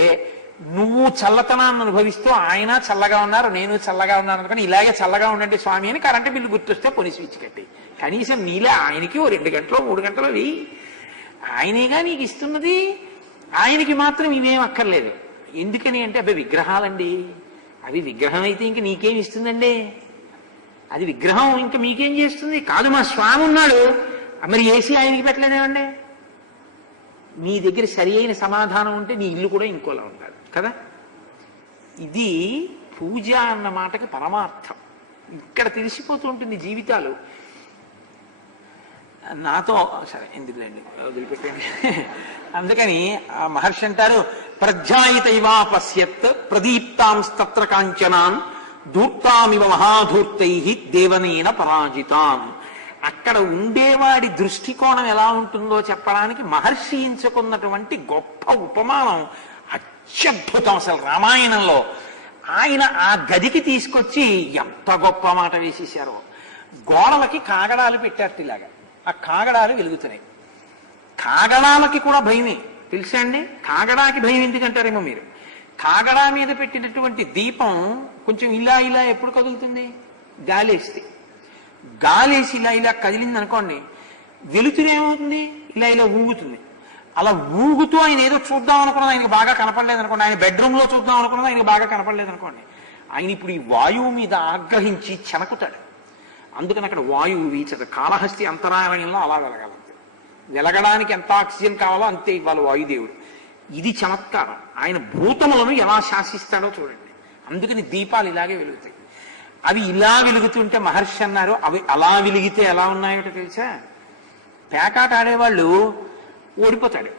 నువ్వు చల్లతనాన్ని అనుభవిస్తూ ఆయన చల్లగా ఉన్నారు, నేను చల్లగా ఉన్నాను అనుకుని ఇలాగే చల్లగా ఉండండి స్వామి అని కరెంటు బిల్లు గుర్తొస్తే కొని స్విచ్ కట్టి, కనీసం నీలే ఆయనకి 2 గంటలో 3 గంటలో వెయ్యి. ఆయనేగా నీకు ఇస్తున్నది, ఆయనకి మాత్రం ఇవేం అక్కర్లేదు. ఎందుకని అంటే అవి విగ్రహాలండి, అవి విగ్రహం అయితే ఇంక నీకేం ఇస్తుందండి? అది విగ్రహం ఇంకా మీకేం చేస్తుంది? కాదు, మా స్వామి ఉన్నాడు, మరి ఏసీ ఆయనకి పెట్టలేదేమండి? నీ దగ్గర సరి అయిన సమాధానం ఉంటే నీ ఇల్లు కూడా ఇంకోలా ఉండాలి కదా. ఇది పూజ అన్న మాటకి పరమార్థం. ఇక్కడ తెలిసిపోతూ ఉంటుంది జీవితాలు. నాతో సరే ఎందుకులేండి, వదిలిపెట్టండి. అందుకని ఆ మహర్షి అంటారు, ప్రజ్ఞాయితైవా పశ్యత్ ప్రదీప్తాంస్తత్ర కాంచనాన్ ధూర్తామివ మహాధూర్తై దేవనేన పరాజితాం. అక్కడ ఉండేవాడి దృష్టికోణం ఎలా ఉంటుందో చెప్పడానికి మహర్షి ఎంచుకున్నటువంటి గొప్ప ఉపమానం అత్యద్భుతం. అసలు రామాయణంలో ఆయన ఆ గదికి తీసుకొచ్చి ఎంత గొప్ప మాట వేసేశారో. గోడలకి కాగడాలు పెట్టారు, ఇలాగా ఆ కాగడాలు వెలుగుతున్నాయి. కాగడాలకి కూడా భయమే తెలుసా అండి. కాగడాకి భయం ఎందుకంటారేమో మీరు. కాగడా మీద పెట్టినటువంటి దీపం కొంచెం ఇలా ఇలా ఎప్పుడు కదులుతుంది? గాలేస్తే. గాలేసి ఇలా ఇలా కదిలింది అనుకోండి, వెలుతురు ఏమవుతుంది? ఇలా ఇలా ఊగుతుంది. అలా ఊగుతూ ఆయన ఏదో చూద్దాం అనుకున్నది ఆయనకు బాగా కనపడలేదు అనుకోండి, ఆయన బెడ్రూమ్లో చూద్దాం అనుకున్నది ఆయనకు బాగా కనపడలేదు అనుకోండి, ఆయన ఇప్పుడు ఈ వాయువు మీద ఆగ్రహించి చెనకుతాడు. అందుకని అక్కడ వాయువు వీచదు. కాళహస్తి అంతరాయణంలో అలా వెలగాలి. వెలగడానికి ఎంత ఆక్సిజన్ కావాలో అంతే ఇవ్వాలి వాయుదేవుడు. ఇది చమత్కారం. ఆయన భూతములను ఎలా శాసిస్తాడో చూడండి. అందుకని దీపాలు ఇలాగే వెలుగుతాయి. అవి ఇలా వెలుగుతుంటే మహర్షి అన్నారు, అవి అలా వెలిగితే ఎలా ఉన్నాయో తెలుసా? పేకాట ఆడేవాళ్ళు ఓడిపోతాడు,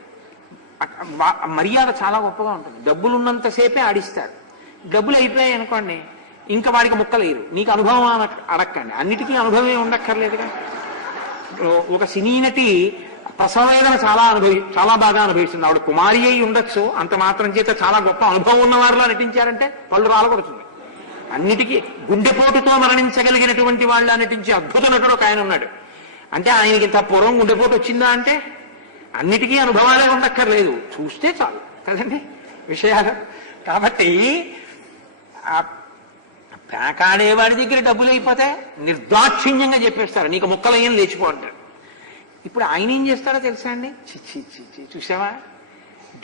మర్యాద చాలా గొప్పగా ఉంటుంది. డబ్బులు ఉన్నంతసేపే ఆడిస్తారు. డబ్బులు అయిపోయాయి అనుకోండి, ఇంకా వాడికి ముక్కలేరు. నీకు అనుభవం అడక్కండి, అన్నిటికీ అనుభవమే ఉండక్కర్లేదుగా. ఒక సినీ నటి ప్రసవేదన చాలా బాగా అనుభవిస్తుంది. ఆవిడ కుమారి అయి ఉండొచ్చు, అంత మాత్రం చేత చాలా గొప్ప అనుభవం ఉన్న వారిలో నటించారంటే పళ్ళు రాలగొడుతుంది. అన్నిటికీ గుండెపోటుతో మరణించగలిగినటువంటి వాళ్ళు నటించే అద్భుత నటుడు ఒక ఆయన ఉన్నాడు. అంటే ఆయనకి ఇంత పూర్వం గుండెపోటు వచ్చిందా అంటే అన్నిటికీ అనుభవాలే ఉండక్కర్లేదు, చూస్తే చాలు కదండి విషయాలు. కాబట్టి ఆ పేకాడేవాడి దగ్గర డబ్బులు అయిపోతే నిర్దాక్షిణ్యంగా చెప్పేస్తారు, నీకు ముక్కలు ఏం లేచిపో అంటారు. ఇప్పుడు ఆయన ఏం చేస్తాడో తెలుసా అండి? చూసావా,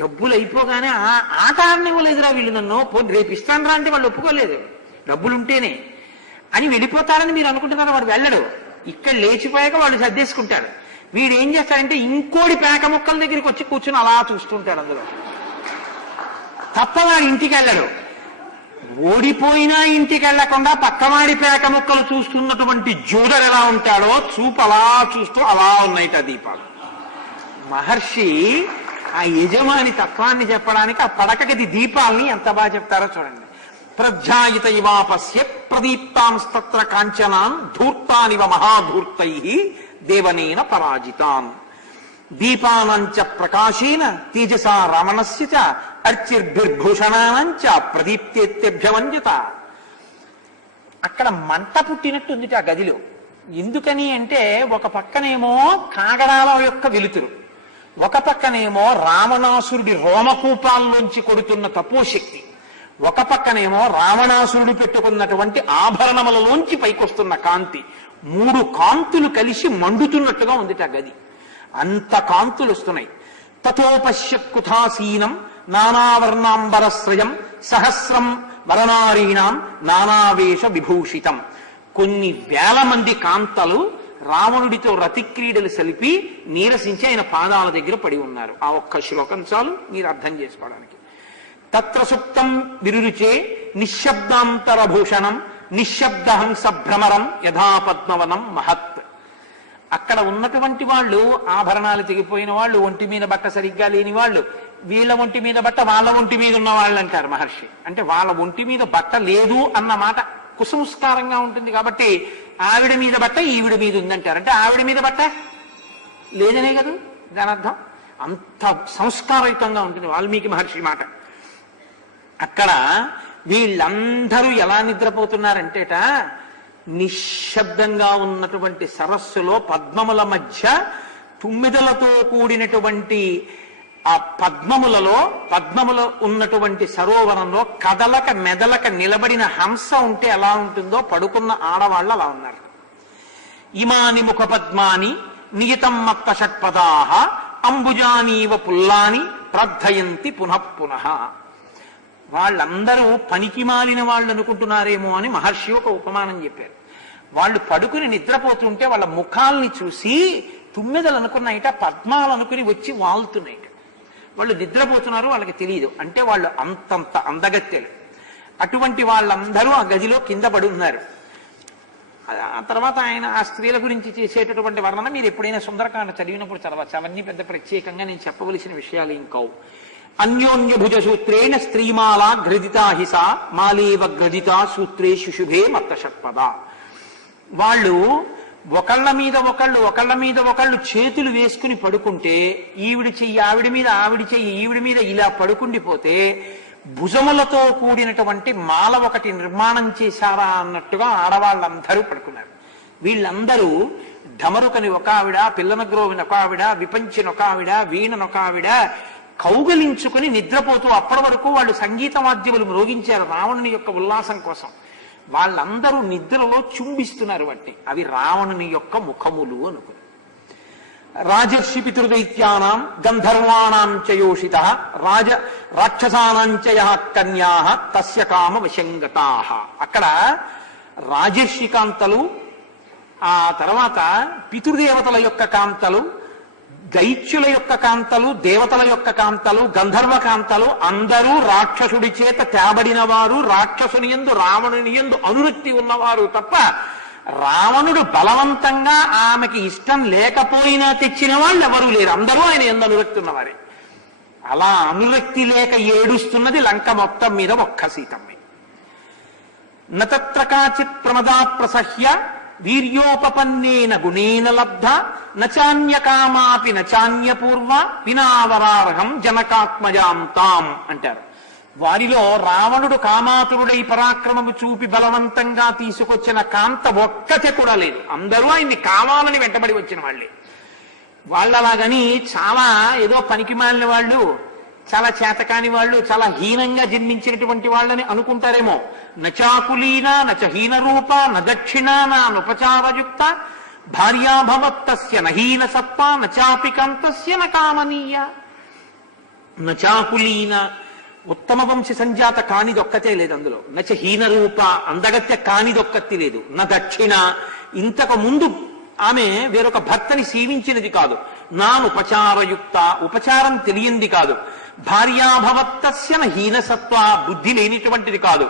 డబ్బులు అయిపోగానే ఆట ఆడనివ్వలేదురా వీళ్ళు, నన్ను రేపు ఇస్తాను రా అంటే వాళ్ళు ఒప్పుకోలేదు, డబ్బులుంటేనే అని వెళ్ళిపోతారని మీరు అనుకుంటున్నారా? వాడు వెళ్ళడు. ఇక్కడ లేచిపోయాక వాడు సర్దేసుకుంటాడు. వీడు ఏం చేస్తాడంటే ఇంకోటి పేక ముక్కల దగ్గరికి వచ్చి కూర్చుని అలా చూస్తుంటాడు. అందులో తప్ప వాడు ఇంటికి వెళ్ళడు. ఓడిపోయినా ఇంటికి వెళ్లకుండా పక్కవాడి పేక ముక్కలు చూస్తున్నటువంటి జోదరు ఎలా ఉంటాడో చూపు అలా చూస్తూ అలా ఉన్నాయిట దీపాలు. మహర్షి ఆ యజమాని తత్వాన్ని చెప్పడానికి ఆ పడకగది దీపాలని ఎంత బాగా చెప్తారో చూడండి. ప్రధ్యాయిత ఇవాపస్య ప్రదీప్తాంస్తత్ర కాంచనాన్ ధూర్తానివ మహాధూర్తై దేవనేన పరాజితాన్ దీపానంచ ప్రకాశేన తేజసా రావణస్య చ అర్చిర్భిర్భూషణానంచ ప్రదీప్తేత్యభ్యవంజత. అక్కడ మంట పుట్టినట్టుంది ఆ గదిలో. ఎందుకని అంటే ఒక పక్కనేమో కాగడాల యొక్క వెలుతురు, ఒక పక్కనేమో రావణాసురుడి రోమకూపాల్లోంచి కొడుతున్న తపోశక్తి, ఒక పక్కనేమో రావణాసురుడు పెట్టుకున్నటువంటి ఆభరణములలోంచి పైకొస్తున్న కాంతి. మూడు కాంతులు కలిసి మండుతున్నట్టుగా ఉంది ఆ గది. అంత కాంతులు వస్తున్నాయి. తథోపశ్య కుథాసీనం నానావర్ణాంబరశ్రయం సహస్రం వరనారీణాం నానావేష విభూషితం. కొన్ని వేల మంది కాంతలు రావణుడితో రతిక్రీడలు సలిపి నీరసించి ఆయన పాదాల దగ్గర పడి ఉన్నారు. ఆ ఒక్క శ్లోకం చాలు మీరు అర్థం చేసుకోవడానికి. తత్ర సుప్తం విరురుచే నిశ్శబ్దాంతరభూషణం నిశ్శబ్దహంస భ్రమరం యథా పద్మవనం మహత్. అక్కడ ఉన్నటువంటి వాళ్ళు ఆభరణాలు తెగిపోయిన వాళ్ళు, ఒంటి మీద బట్ట సరిగ్గా లేని వాళ్ళు, వీళ్ళ ఒంటి మీద బట్ట వాళ్ళ ఒంటి మీద ఉన్న వాళ్ళు అంటారు మహర్షి. అంటే వాళ్ళ ఒంటి మీద బట్ట లేదు అన్న మాట కుసంస్కారంగా ఉంటుంది కాబట్టి ఆవిడ మీద బట్ట ఈవిడ మీద ఉందంటారు. అంటే ఆవిడ మీద బట్ట లేదనే కదా దాని అర్థం. అంత సంస్కారయుతంగా ఉంటుంది వాల్మీకి మహర్షి మాట. అక్కడ వీళ్ళందరూ ఎలా నిద్రపోతున్నారంటేట, నిశ్శబ్దంగా ఉన్నటువంటి సరస్సులో పద్మముల మధ్య తుమ్మిదలతో కూడినటువంటి ఆ పద్మముల ఉన్నటువంటి సరోవరంలో కదలక మెదలక నిలబడిన హంస ఉంటే ఎలా ఉంటుందో పడుకున్న ఆడవాళ్ళు అలా ఉన్నారు. ఇమాని ముఖ పద్మాని నియతం మత్త షట్పదాహ అంబుజానీవ పుల్లాని ప్రార్థయంతి పునః పునః. వాళ్ళందరూ పనికి మాలిన వాళ్ళు అనుకుంటున్నారేమో అని మహర్షి ఒక ఉపమానం చెప్పారు. వాళ్ళు పడుకుని నిద్రపోతుంటే వాళ్ళ ముఖాల్ని చూసి తుమ్మెదలు అనుకున్నాయిట, పద్మాలు అనుకుని వచ్చి వాళ్తున్నాయిట. వాళ్ళు నిద్రపోతున్నారు, వాళ్ళకి తెలియదు. అంటే వాళ్ళు అంతంత అందగత్తెలు. అటువంటి వాళ్ళందరూ ఆ గదిలో కింద పడి ఉన్నారు. ఆ తర్వాత ఆయన ఆ స్త్రీల గురించి చేసేటటువంటి వర్ణన మీరు ఎప్పుడైనా సుందరకాండ చదివినప్పుడు చదవచ్చు. అవన్నీ పెద్ద ప్రత్యేకంగా నేను చెప్పవలసిన విషయాలు ఇంకవు. అన్యోన్య భుజ సూత్రేణ స్త్రీమాలా గ్రజితా హిసా మాలేవ గ్రజితా సూత్రే శుశుభే మత్త షట్పద. వాళ్ళు ఒకళ్ళ మీద ఒకళ్ళు చేతులు వేసుకుని పడుకుంటే ఈవిడి చెయ్యి ఆవిడ మీద, ఆవిడి చెయ్యి ఈవిడి మీద ఇలా పడుకుండిపోతే భుజములతో కూడినటువంటి మాల ఒకటి నిర్మాణం చేశారా అన్నట్టుగా ఆడవాళ్ళందరూ పడుకున్నారు. వీళ్ళందరూ ఢమరుకని ఒక ఆవిడ, పిల్లనగ్రోవిని ఒక ఆవిడ, విపంచిని ఒక ఆవిడ, వీణనొక ఆవిడ కౌగలించుకుని నిద్రపోతూ అప్పటి వరకు వాళ్ళు సంగీత వాద్యములు మ్రోగించారు రావణుని యొక్క ఉల్లాసం కోసం. వాళ్ళందరూ నిద్రలో చుంబిస్తున్నారు వాటిని. అవి రావణుని యొక్క ముఖములు అనుకుని. రాజర్షి పితృదైత్యానాం గంధర్వాణాం చయోషిత రాక్షసానాంచ కన్యా తస్య కామ వశంగతా. అక్కడ రాజర్షి కాంతలు, ఆ తర్వాత పితృదేవతల యొక్క కాంతలు, దైత్యుల యొక్క కాంతలు, దేవతల యొక్క కాంతలు, గంధర్వ కాంతలు అందరూ రాక్షసుడి చేత తేబడిన వారు, రాక్షసుని యందు రావణుని యందు అనురక్తి ఉన్నవారు తప్ప రావణుడు బలవంతంగా ఆమెకి ఇష్టం లేకపోయినా తెచ్చిన వాళ్ళు ఎవరూ లేరు. అందరూ ఆయన యందు అనురక్తి ఉన్నవారే. అలా అనురక్తి లేక ఏడుస్తున్నది లంక మొత్తం మీద ఒక్క సీతమ్మే. నత్ర కాచిత్ ప్రమదా ప్రసహ్య వీర్యోపపన్నేన గుణేన లబ్ధ నచాన్యకామాపి నచాన్యపూర్వ వినావరార్హం జనకాత్మజాం తాం అంటారు. వారిలో రావణుడు కామాతురుడై పరాక్రమము చూపి బలవంతంగా తీసుకొచ్చిన కాంత ఒక్కతే కూడా లేదు. అందరూ ఆయన్ని కావాలని వెంటబడి వచ్చిన వాళ్ళే. వాళ్ళలాగని చాలా ఏదో పనికి మాలిన వాళ్ళు, చాలా చేతకాని వాళ్ళు, చాలా హీనంగా జన్మించినటువంటి వాళ్ళని అనుకుంటారేమో. నచాకులీన నచ హీన రూప నదక్షిణ నుపచారయుక్త భార్యాభవత్తస్య నహీన సత్వ నచాపి కాంతస్య నకామనీయ. నచాకులీన ఉత్తమ వంశ సంజాత కానిదొక్కతే లేదు అందులో. నచ హీన రూప అందగత్య కానిదొక్కతి లేదు. నా దక్షిణ ఇంతకు ముందు ఆమె వేరొక భర్తని సేవించినది కాదు. నానుపచారయుక్త ఉపచారం తెలియంది కాదు. భార్యాభవత్తస్య హీనసత్వ బుద్ధి లేనిటువంటిది కాదు.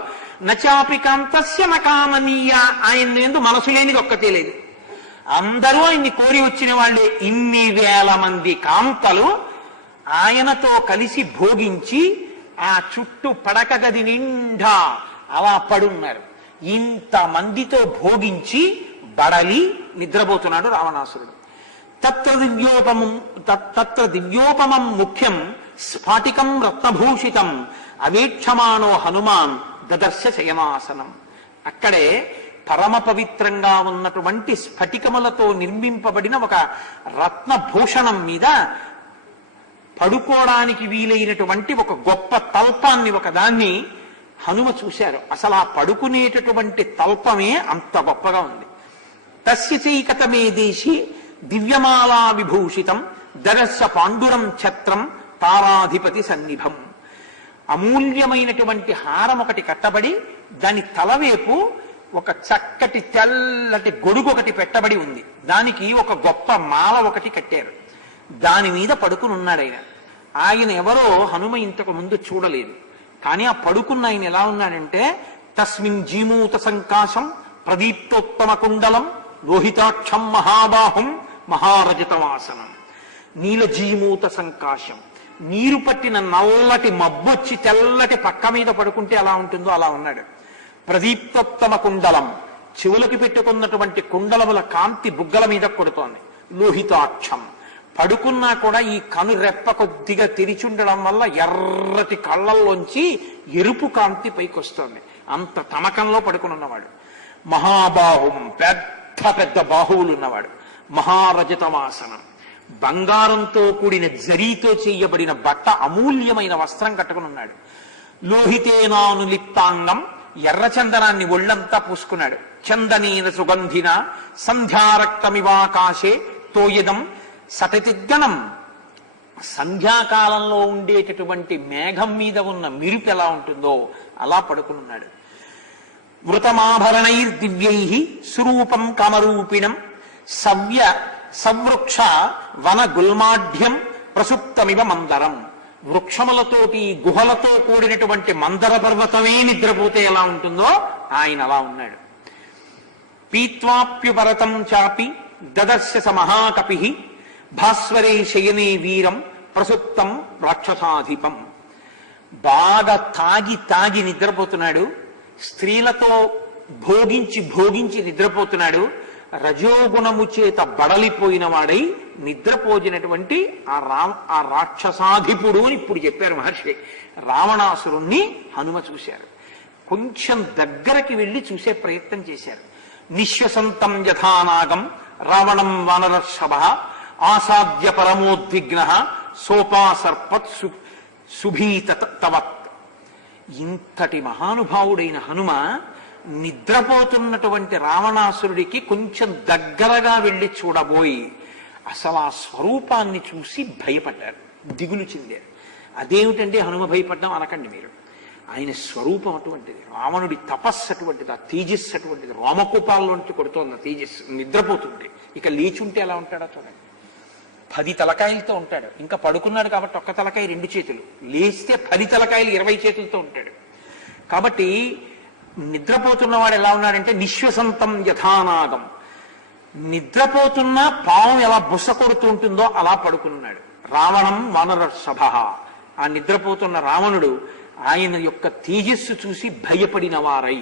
నచాపి కాంతస్య నకామనీయ ఆయన ఎందు మనసు లేనిది ఒక్కతే లేదు. అందరూ ఆయన్ని కోరి వచ్చిన వాళ్ళే. ఇన్ని వేల మంది కాంతలు ఆయనతో కలిసి భోగించి ఆ చుట్టూ పడక గది నిండా అలా పడున్నారు. ఇంతమందితో భోగించి బడలి నిద్రపోతున్నాడు రావణాసురుడు. తత్ర దివ్యోపమం ముఖ్యం స్ఫాటికం రత్నభూషితం అవేక్షమాణో హనుమాన్ దదర్శ శయనాసనం. అక్కడే పరమ పవిత్రంగా ఉన్నటువంటి స్ఫటికములతో నిర్మింపబడిన ఒక రత్నభూషణం మీద పడుకోవడానికి వీలైనటువంటి ఒక గొప్ప తల్పాన్ని ఒకదాన్ని హనుమ చూశారు. అసలు ఆ పడుకునేటటువంటి తల్పమే అంత గొప్పగా ఉంది. తస్య చైకతమే దేశి దివ్యమాలా విభూషితం దరస్స పాండురం ఛత్రం తారాధిపతి సన్నిభం. అమూల్యమైనటువంటి హారం ఒకటి కట్టబడి దాని తలవేపు ఒక చక్కటి తెల్లటి గొడుగు ఒకటి పెట్టబడి ఉంది. దానికి ఒక గొప్ప మాల ఒకటి కట్టారు. దాని మీద పడుకుని ఉన్నాడు ఆయన. ఆయన ఎవరో హనుమ ఇంతకు ముందు చూడలేదు. కానీ ఆ పడుకున్న ఆయన ఎలా ఉన్నాడంటే తస్మిన్ జీమూత సంకాశం ప్రదీప్తోత్తమ కుండలం లోహితాక్షం మహాబాహుం మహారజతవాసనం. నీలజీమూత సంకాశం, నీరు పట్టిన నల్లటి మబ్బొచ్చి తెల్లటి పక్క మీద పడుకుంటే ఎలా ఉంటుందో అలా ఉన్నాడు. ప్రదీప్తోత్తమ కుండలం, చెవులకు పెట్టుకున్నటువంటి కుండలముల కాంతి బుగ్గల మీద కొడుతోంది. లోహితాక్షం, పడుకున్నా కూడా ఈ కను రెప్ప కొద్దిగా తెరిచుండడం వల్ల ఎర్రటి కళ్ళల్లోంచి ఎరుపు కాంతి పైకొస్తోంది. అంత తమకంలో పడుకుని ఉన్నవాడు. మహాబాహుం, పెద్ద పెద్ద బాహువులు ఉన్నవాడు. మహారజతవాసనం, బంగారంతో కూడిన జరీతో చేయబడిన బట్ట, అమూల్యమైన వస్త్రం కట్టుకుని ఉన్నాడు. లోహితేనాను లిప్తాంగం, ఎర్రచందనాన్ని ఒళ్ళంతా పూసుకున్నాడు. చందనేన సుగంధిన సంధ్యారక్తమివాకాశే తోయదం సతతిగ్గణం. సంధ్యాకాలంలో ఉండేటటువంటి మేఘం మీద ఉన్న మిరుపు ఎలా ఉంటుందో అలా పడుకున్నాడు. వృతమాభరణైర్దివ్యై సురూపం కామరూపిణం సవృక్ష వన గుల్మాఢ్యం ప్రసుప్తమివ మందరం. వృక్షములతోటి గుహలతో కూడినటువంటి మందర పర్వతమే నిద్రపోతే ఎలా ఉంటుందో ఆయన అలా ఉన్నాడు. పీత్వాప్యుపరతం చాపి దదర్శ సమహాకపి భాస్వరే శయనే వీరం ప్రసుప్తం రాక్షసాధిపం. బాగా తాగి తాగి నిద్రపోతున్నాడు. స్త్రీలతో భోగించి భోగించి నిద్రపోతున్నాడు. రజోగుణము చేత బడలిపోయిన వాడై నిద్రపోజినటువంటి ఆ రాక్షసాధిపుడు అని ఇప్పుడు చెప్పారు మహర్షి. రావణాసురుణ్ణి హనుమ చూశారు. కొంచెం దగ్గరకి వెళ్ళి చూసే ప్రయత్నం చేశారు. నిశ్వసంతం యథానాగం రావణం వానరర్షభ ఆసాద్య పరమోద్విగ్న సోపాసర్పత్ సుభీతవత్. ఇంతటి మహానుభావుడైన హనుమ నిద్రపోతున్నటువంటి రావణాసురుడికి కొంచెం దగ్గరగా వెళ్ళి చూడబోయి అసలు ఆ స్వరూపాన్ని చూసి భయపడ్డారు, దిగులు చెందారు. అదేమిటంటే హనుమ భయపడ్డం అనకండి మీరు. ఆయన స్వరూపం అటువంటిది, రావణుడి తపస్సు అటువంటిది, ఆ తేజస్సు అటువంటిది. రోమకూపాల్లోంచి కొడుతోంది ఆ తేజస్సు. నిద్రపోతుంటే ఇక లేచుంటే ఎలా ఉంటాడో చూడండి. 10 తలకాయలతో ఉంటాడు. ఇంకా పడుకున్నాడు కాబట్టి ఒక్క తలకాయ 2 చేతులు, లేస్తే 10 తలకాయలు 20 చేతులతో ఉంటాడు. కాబట్టి నిద్రపోతున్నవాడు ఎలా ఉన్నాడంటే నిశ్వసంతం యథానాగం. నిద్రపోతున్నా పాము ఎలా బుస కొడుతూ ఉంటుందో అలా పడుకున్నాడు. రావణం వానరర్షభ, ఆ నిద్రపోతున్న రావణుడు ఆయన యొక్క తేజస్సు చూసి భయపడిన వారై